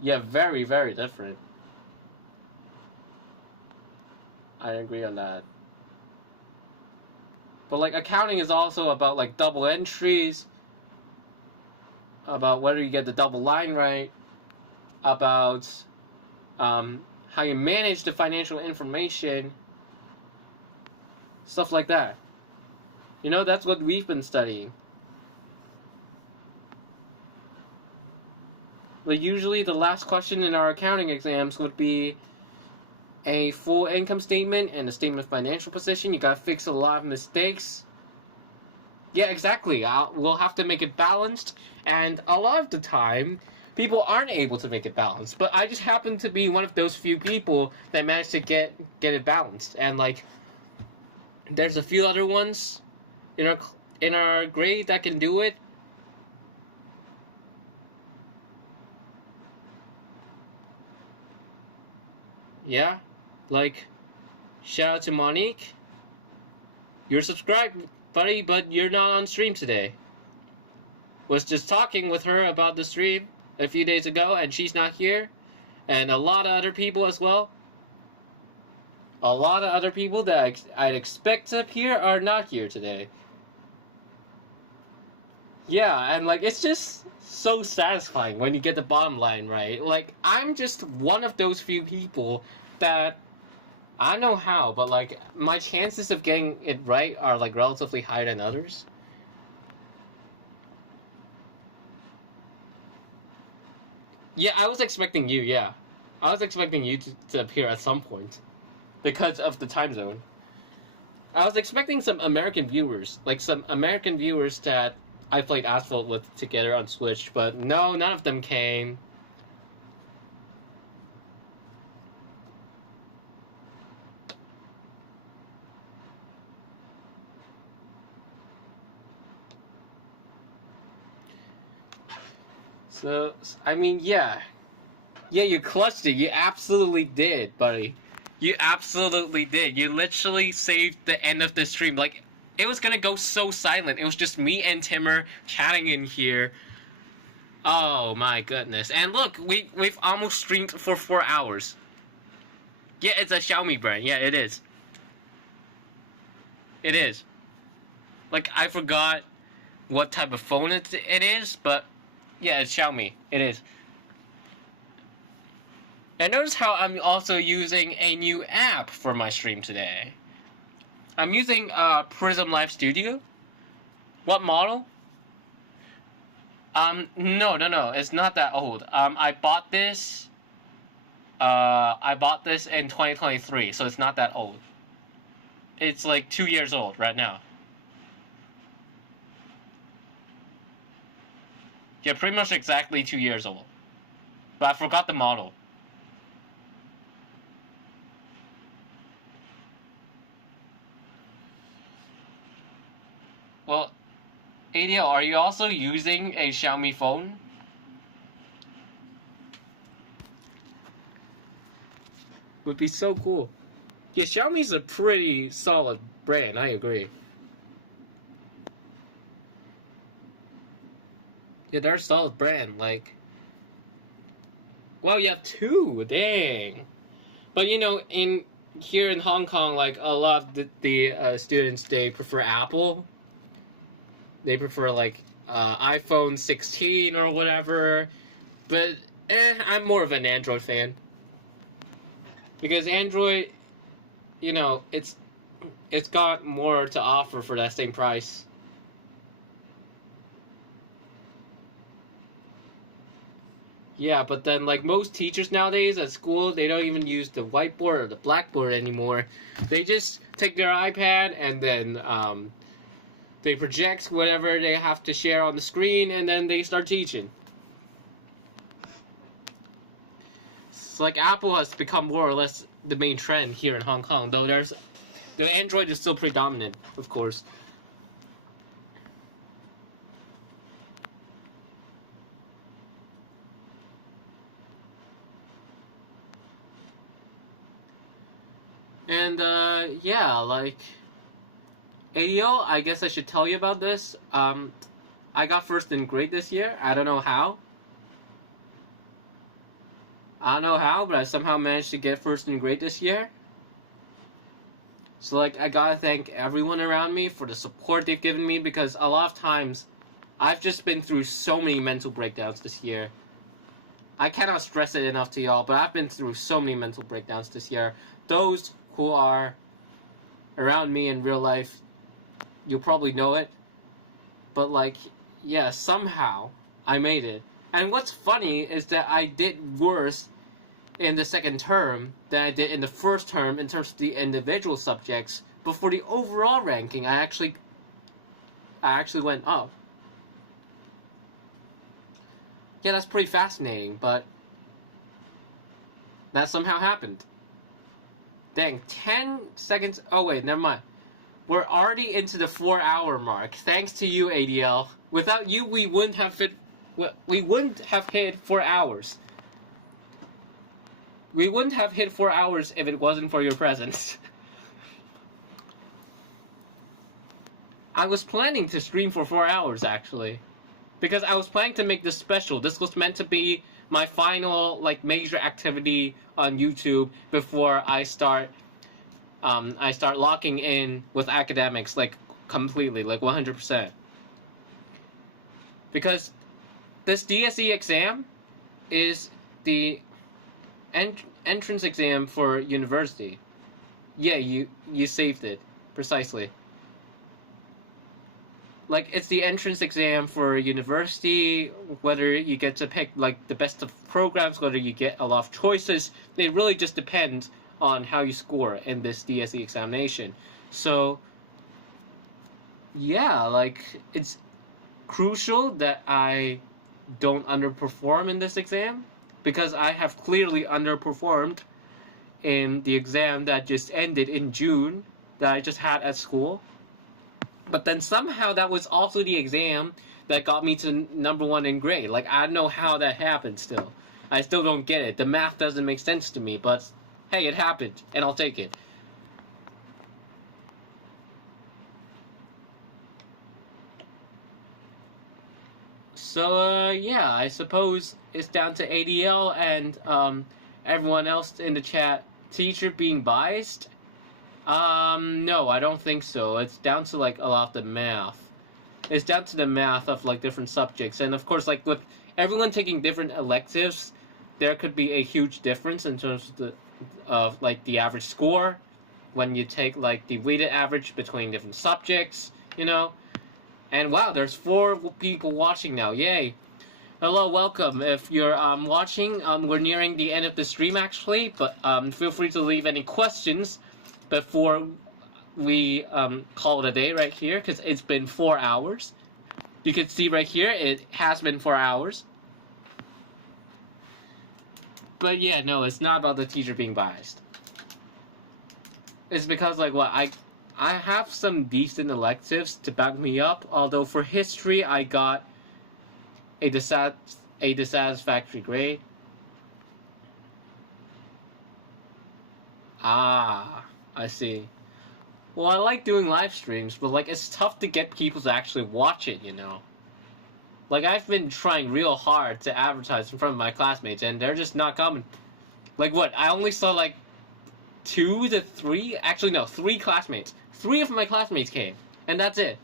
Yeah, very, very different. I agree on that. But like accounting is also about like double entries, about whether you get the double line right, about how you manage the financial information, stuff like that. That's what we've been studying. Like usually the last question in our accounting exams would be a full income statement and a statement of financial position. You gotta fix a lot of mistakes. Yeah, exactly. We'll have to make it balanced, and a lot of the time, people aren't able to make it balanced. But I just happen to be one of those few people that managed to get it balanced. And like, there's a few other ones in our grade that can do it. Yeah, like, shout out to Monique. You're subscribed, buddy, but you're not on stream today. Was just talking with her about the stream a few days ago, and she's not here. And a lot of other people as well. A lot of other people that I'd expect to appear are not here today. Yeah, and like, it's just so satisfying when you get the bottom line right. Like, I'm just one of those few people that I don't know how, but like my chances of getting it right are like relatively higher than others. Yeah, I was expecting you. Yeah, I was expecting you to appear at some point because of the time zone. I was expecting some American viewers, like some American viewers that I played Asphalt with together on Switch, but no, none of them came. So, I mean, yeah. Yeah, you clutched it. You absolutely did, buddy. You absolutely did. You literally saved the end of the stream. Like, it was gonna go so silent. It was just me and Timmer chatting in here. Oh my goodness. And look, we've almost streamed for 4 hours. Yeah, it's a Xiaomi brand. Yeah, it is. It is. Like, I forgot what type of phone it is, but yeah, it's Xiaomi. It is. And notice how I'm also using a new app for my stream today. I'm using Prism Live Studio. What model? No. It's not that old. I bought this in 2023, so it's not that old. It's like 2 years old right now. Yeah, pretty much exactly 2 years old. But I forgot the model. Well, ADL, are you also using a Xiaomi phone? Would be so cool. Yeah, Xiaomi's a pretty solid brand, I agree. Yeah, they're a solid brand, like... Well, you have two, dang. But you know, here in Hong Kong, like, a lot of the students, they prefer Apple. They prefer, like, iPhone 16 or whatever. But, I'm more of an Android fan. Because Android, you know, it's got more to offer for that same price. Yeah, but then, like, most teachers nowadays at school, they don't even use the whiteboard or the blackboard anymore. They just take their iPad and then, they project whatever they have to share on the screen, and then they start teaching. It's like Apple has become more or less the main trend here in Hong Kong, though the Android is still predominant, of course. And, yeah, like... ADO, I guess I should tell you about this. I got first in grade this year. I don't know how. But I somehow managed to get first in grade this year. So, like, I gotta thank everyone around me for the support they've given me, because a lot of times, I've just been through so many mental breakdowns this year. I cannot stress it enough to y'all, but I've been through so many mental breakdowns this year. Those who are around me in real life, you'll probably know it. But, like, yeah, somehow I made it. And what's funny is that I did worse in the second term than I did in the first term in terms of the individual subjects. But for the overall ranking, I actually went up. Yeah, that's pretty fascinating, but that somehow happened. Dang, 10 seconds. Oh, wait, never mind. We're already into the 4-hour mark. Thanks to you, ADL. Without you, we wouldn't have hit 4 hours. We wouldn't have hit 4 hours if it wasn't for your presence. I was planning to stream for 4 hours, actually. Because I was planning to make this special. This was meant to be my final, like, major activity on YouTube before I start locking in with academics, like, completely, like, 100%. Because this DSE exam is the entrance exam for university. Yeah, you saved it. Precisely. Like, it's the entrance exam for university, whether you get to pick, like, the best of programs, whether you get a lot of choices. It really just depends on how you score in this DSE examination. So, yeah, like, it's crucial that I don't underperform in this exam, because I have clearly underperformed in the exam that just ended in June, that I just had at school. But then somehow that was also the exam that got me to number 1 in grade. Like, I don't know how that happened still. I still don't get it. The math doesn't make sense to me, but hey, it happened, and I'll take it. So, yeah, I suppose it's down to ADL and everyone else in the chat. Teacher being biased? No, I don't think so. It's down to, like, a lot of the math. It's down to the math of, like, different subjects. And, of course, like, with everyone taking different electives, there could be a huge difference in terms of the average score when you take, like, the weighted average between different subjects, you know? And wow, there's 4 people watching now. Yay! Hello, welcome. If you're watching, we're nearing the end of the stream actually, but feel free to leave any questions before we call it a day right here, because it's been 4 hours. You can see right here, it has been 4 hours. But yeah, no, it's not about the teacher being biased. It's because, like, what, I have some decent electives to back me up, although for history I got a dissatisfactory grade. Ah, I see. Well, I like doing live streams, but, like, it's tough to get people to actually watch it, you know? Like, I've been trying real hard to advertise in front of my classmates, and they're just not coming. Like, what, I only saw, like, 2 to 3? Actually, no, 3 classmates. 3 of my classmates came, and that's it.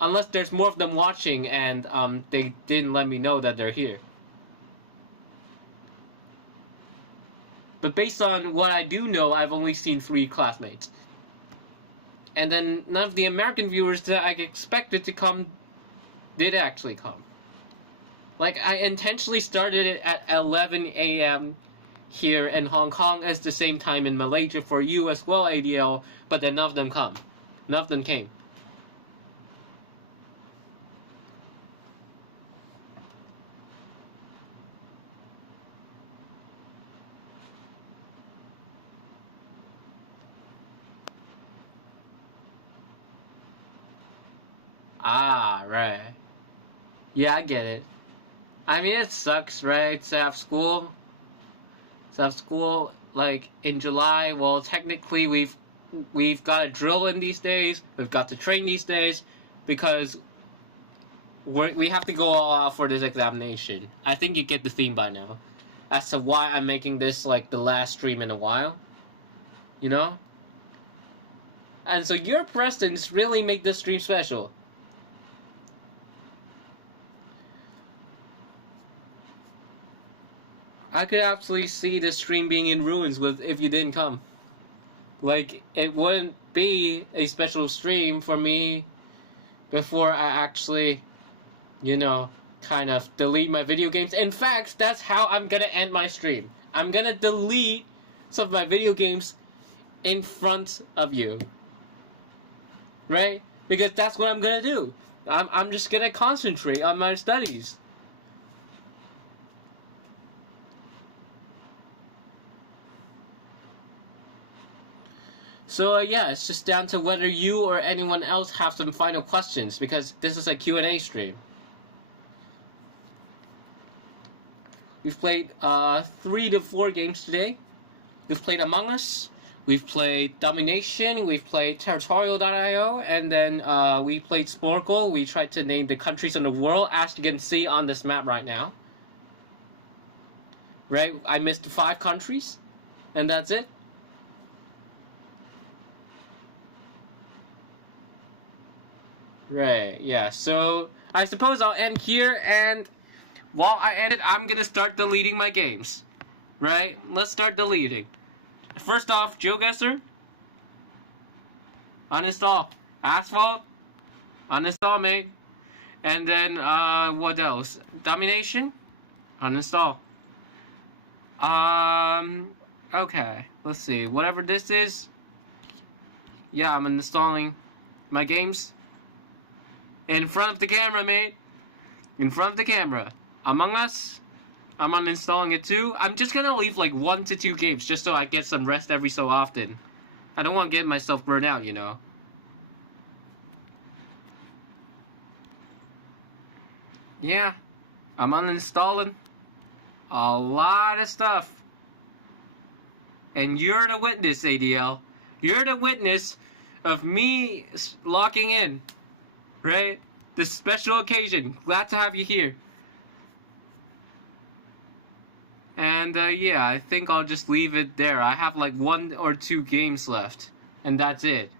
Unless there's more of them watching and they didn't let me know that they're here. But based on what I do know, I've only seen 3 classmates. And then none of the American viewers that I expected to come did actually come. Like, I intentionally started it at 11 a.m. here in Hong Kong as the same time in Malaysia for you as well, ADL, but then none of them come. None of them came. Ah, right. Yeah, I get it. I mean, it sucks, right, to have school. To have school, like, in July. Well, technically, we've got to drill in these days. We've got to train these days. Because we have to go all out for this examination. I think you get the theme by now. As to why I'm making this, like, the last stream in a while. You know? And so your presence really make this stream special. I could absolutely see this stream being in ruins if you didn't come. Like, it wouldn't be a special stream for me before I actually, you know, kind of delete my video games. In fact, that's how I'm gonna end my stream. I'm gonna delete some of my video games in front of you. Right? Because that's what I'm gonna do. I'm just gonna concentrate on my studies. So yeah, it's just down to whether you or anyone else have some final questions, because this is a Q&A stream. We've played 3 to 4 games today. We've played Among Us, we've played Domination, we've played Territorial.io, and then we played Sporkle. We tried to name the countries in the world, as you can see on this map right now. Right, I missed 5 countries, and that's it. Right, yeah, so I suppose I'll end here, and while I end it, I'm gonna start deleting my games. Right? Let's start deleting. First off, GeoGuessr. Uninstall. Asphalt. Uninstall, mate. And then, what else? Domination. Uninstall. Okay. Let's see. Whatever this is. Yeah, I'm installing my games. In front of the camera, mate. In front of the camera. Among Us. I'm uninstalling it too. I'm just gonna leave like 1 to 2 games just so I get some rest every so often. I don't want to get myself burned out, you know. Yeah. I'm uninstalling a lot of stuff. And you're the witness, ADL. You're the witness of me locking in. Right? this special occasion. Glad to have you here. And yeah, I think I'll just leave it there. I have like 1 or 2 games left, and that's it.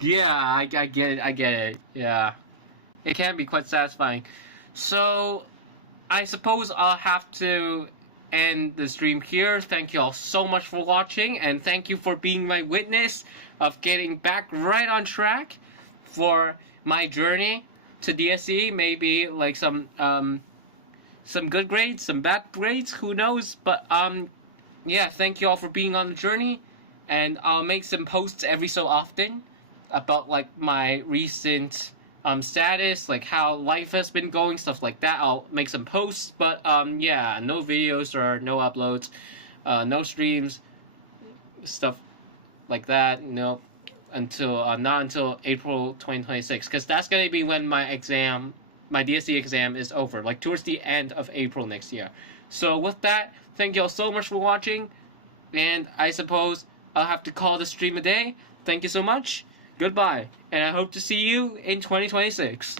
Yeah, I get it. Yeah, it can be quite satisfying. So, I suppose I'll have to end the stream here. Thank you all so much for watching, and thank you for being my witness of getting back right on track for my journey to DSE. Maybe like some good grades, some bad grades, who knows? But yeah, thank you all for being on the journey, and I'll make some posts every so often about like my recent status, like how life has been going, stuff like that. I'll make some posts, but yeah, no videos or no uploads, no streams, stuff like that. No, until not until April 2026, because that's gonna be when my DSE exam is over, like towards the end of April next year. So with that, thank you all so much for watching, and I suppose I'll have to call the stream a day. Thank you so much. Goodbye, and I hope to see you in 2026.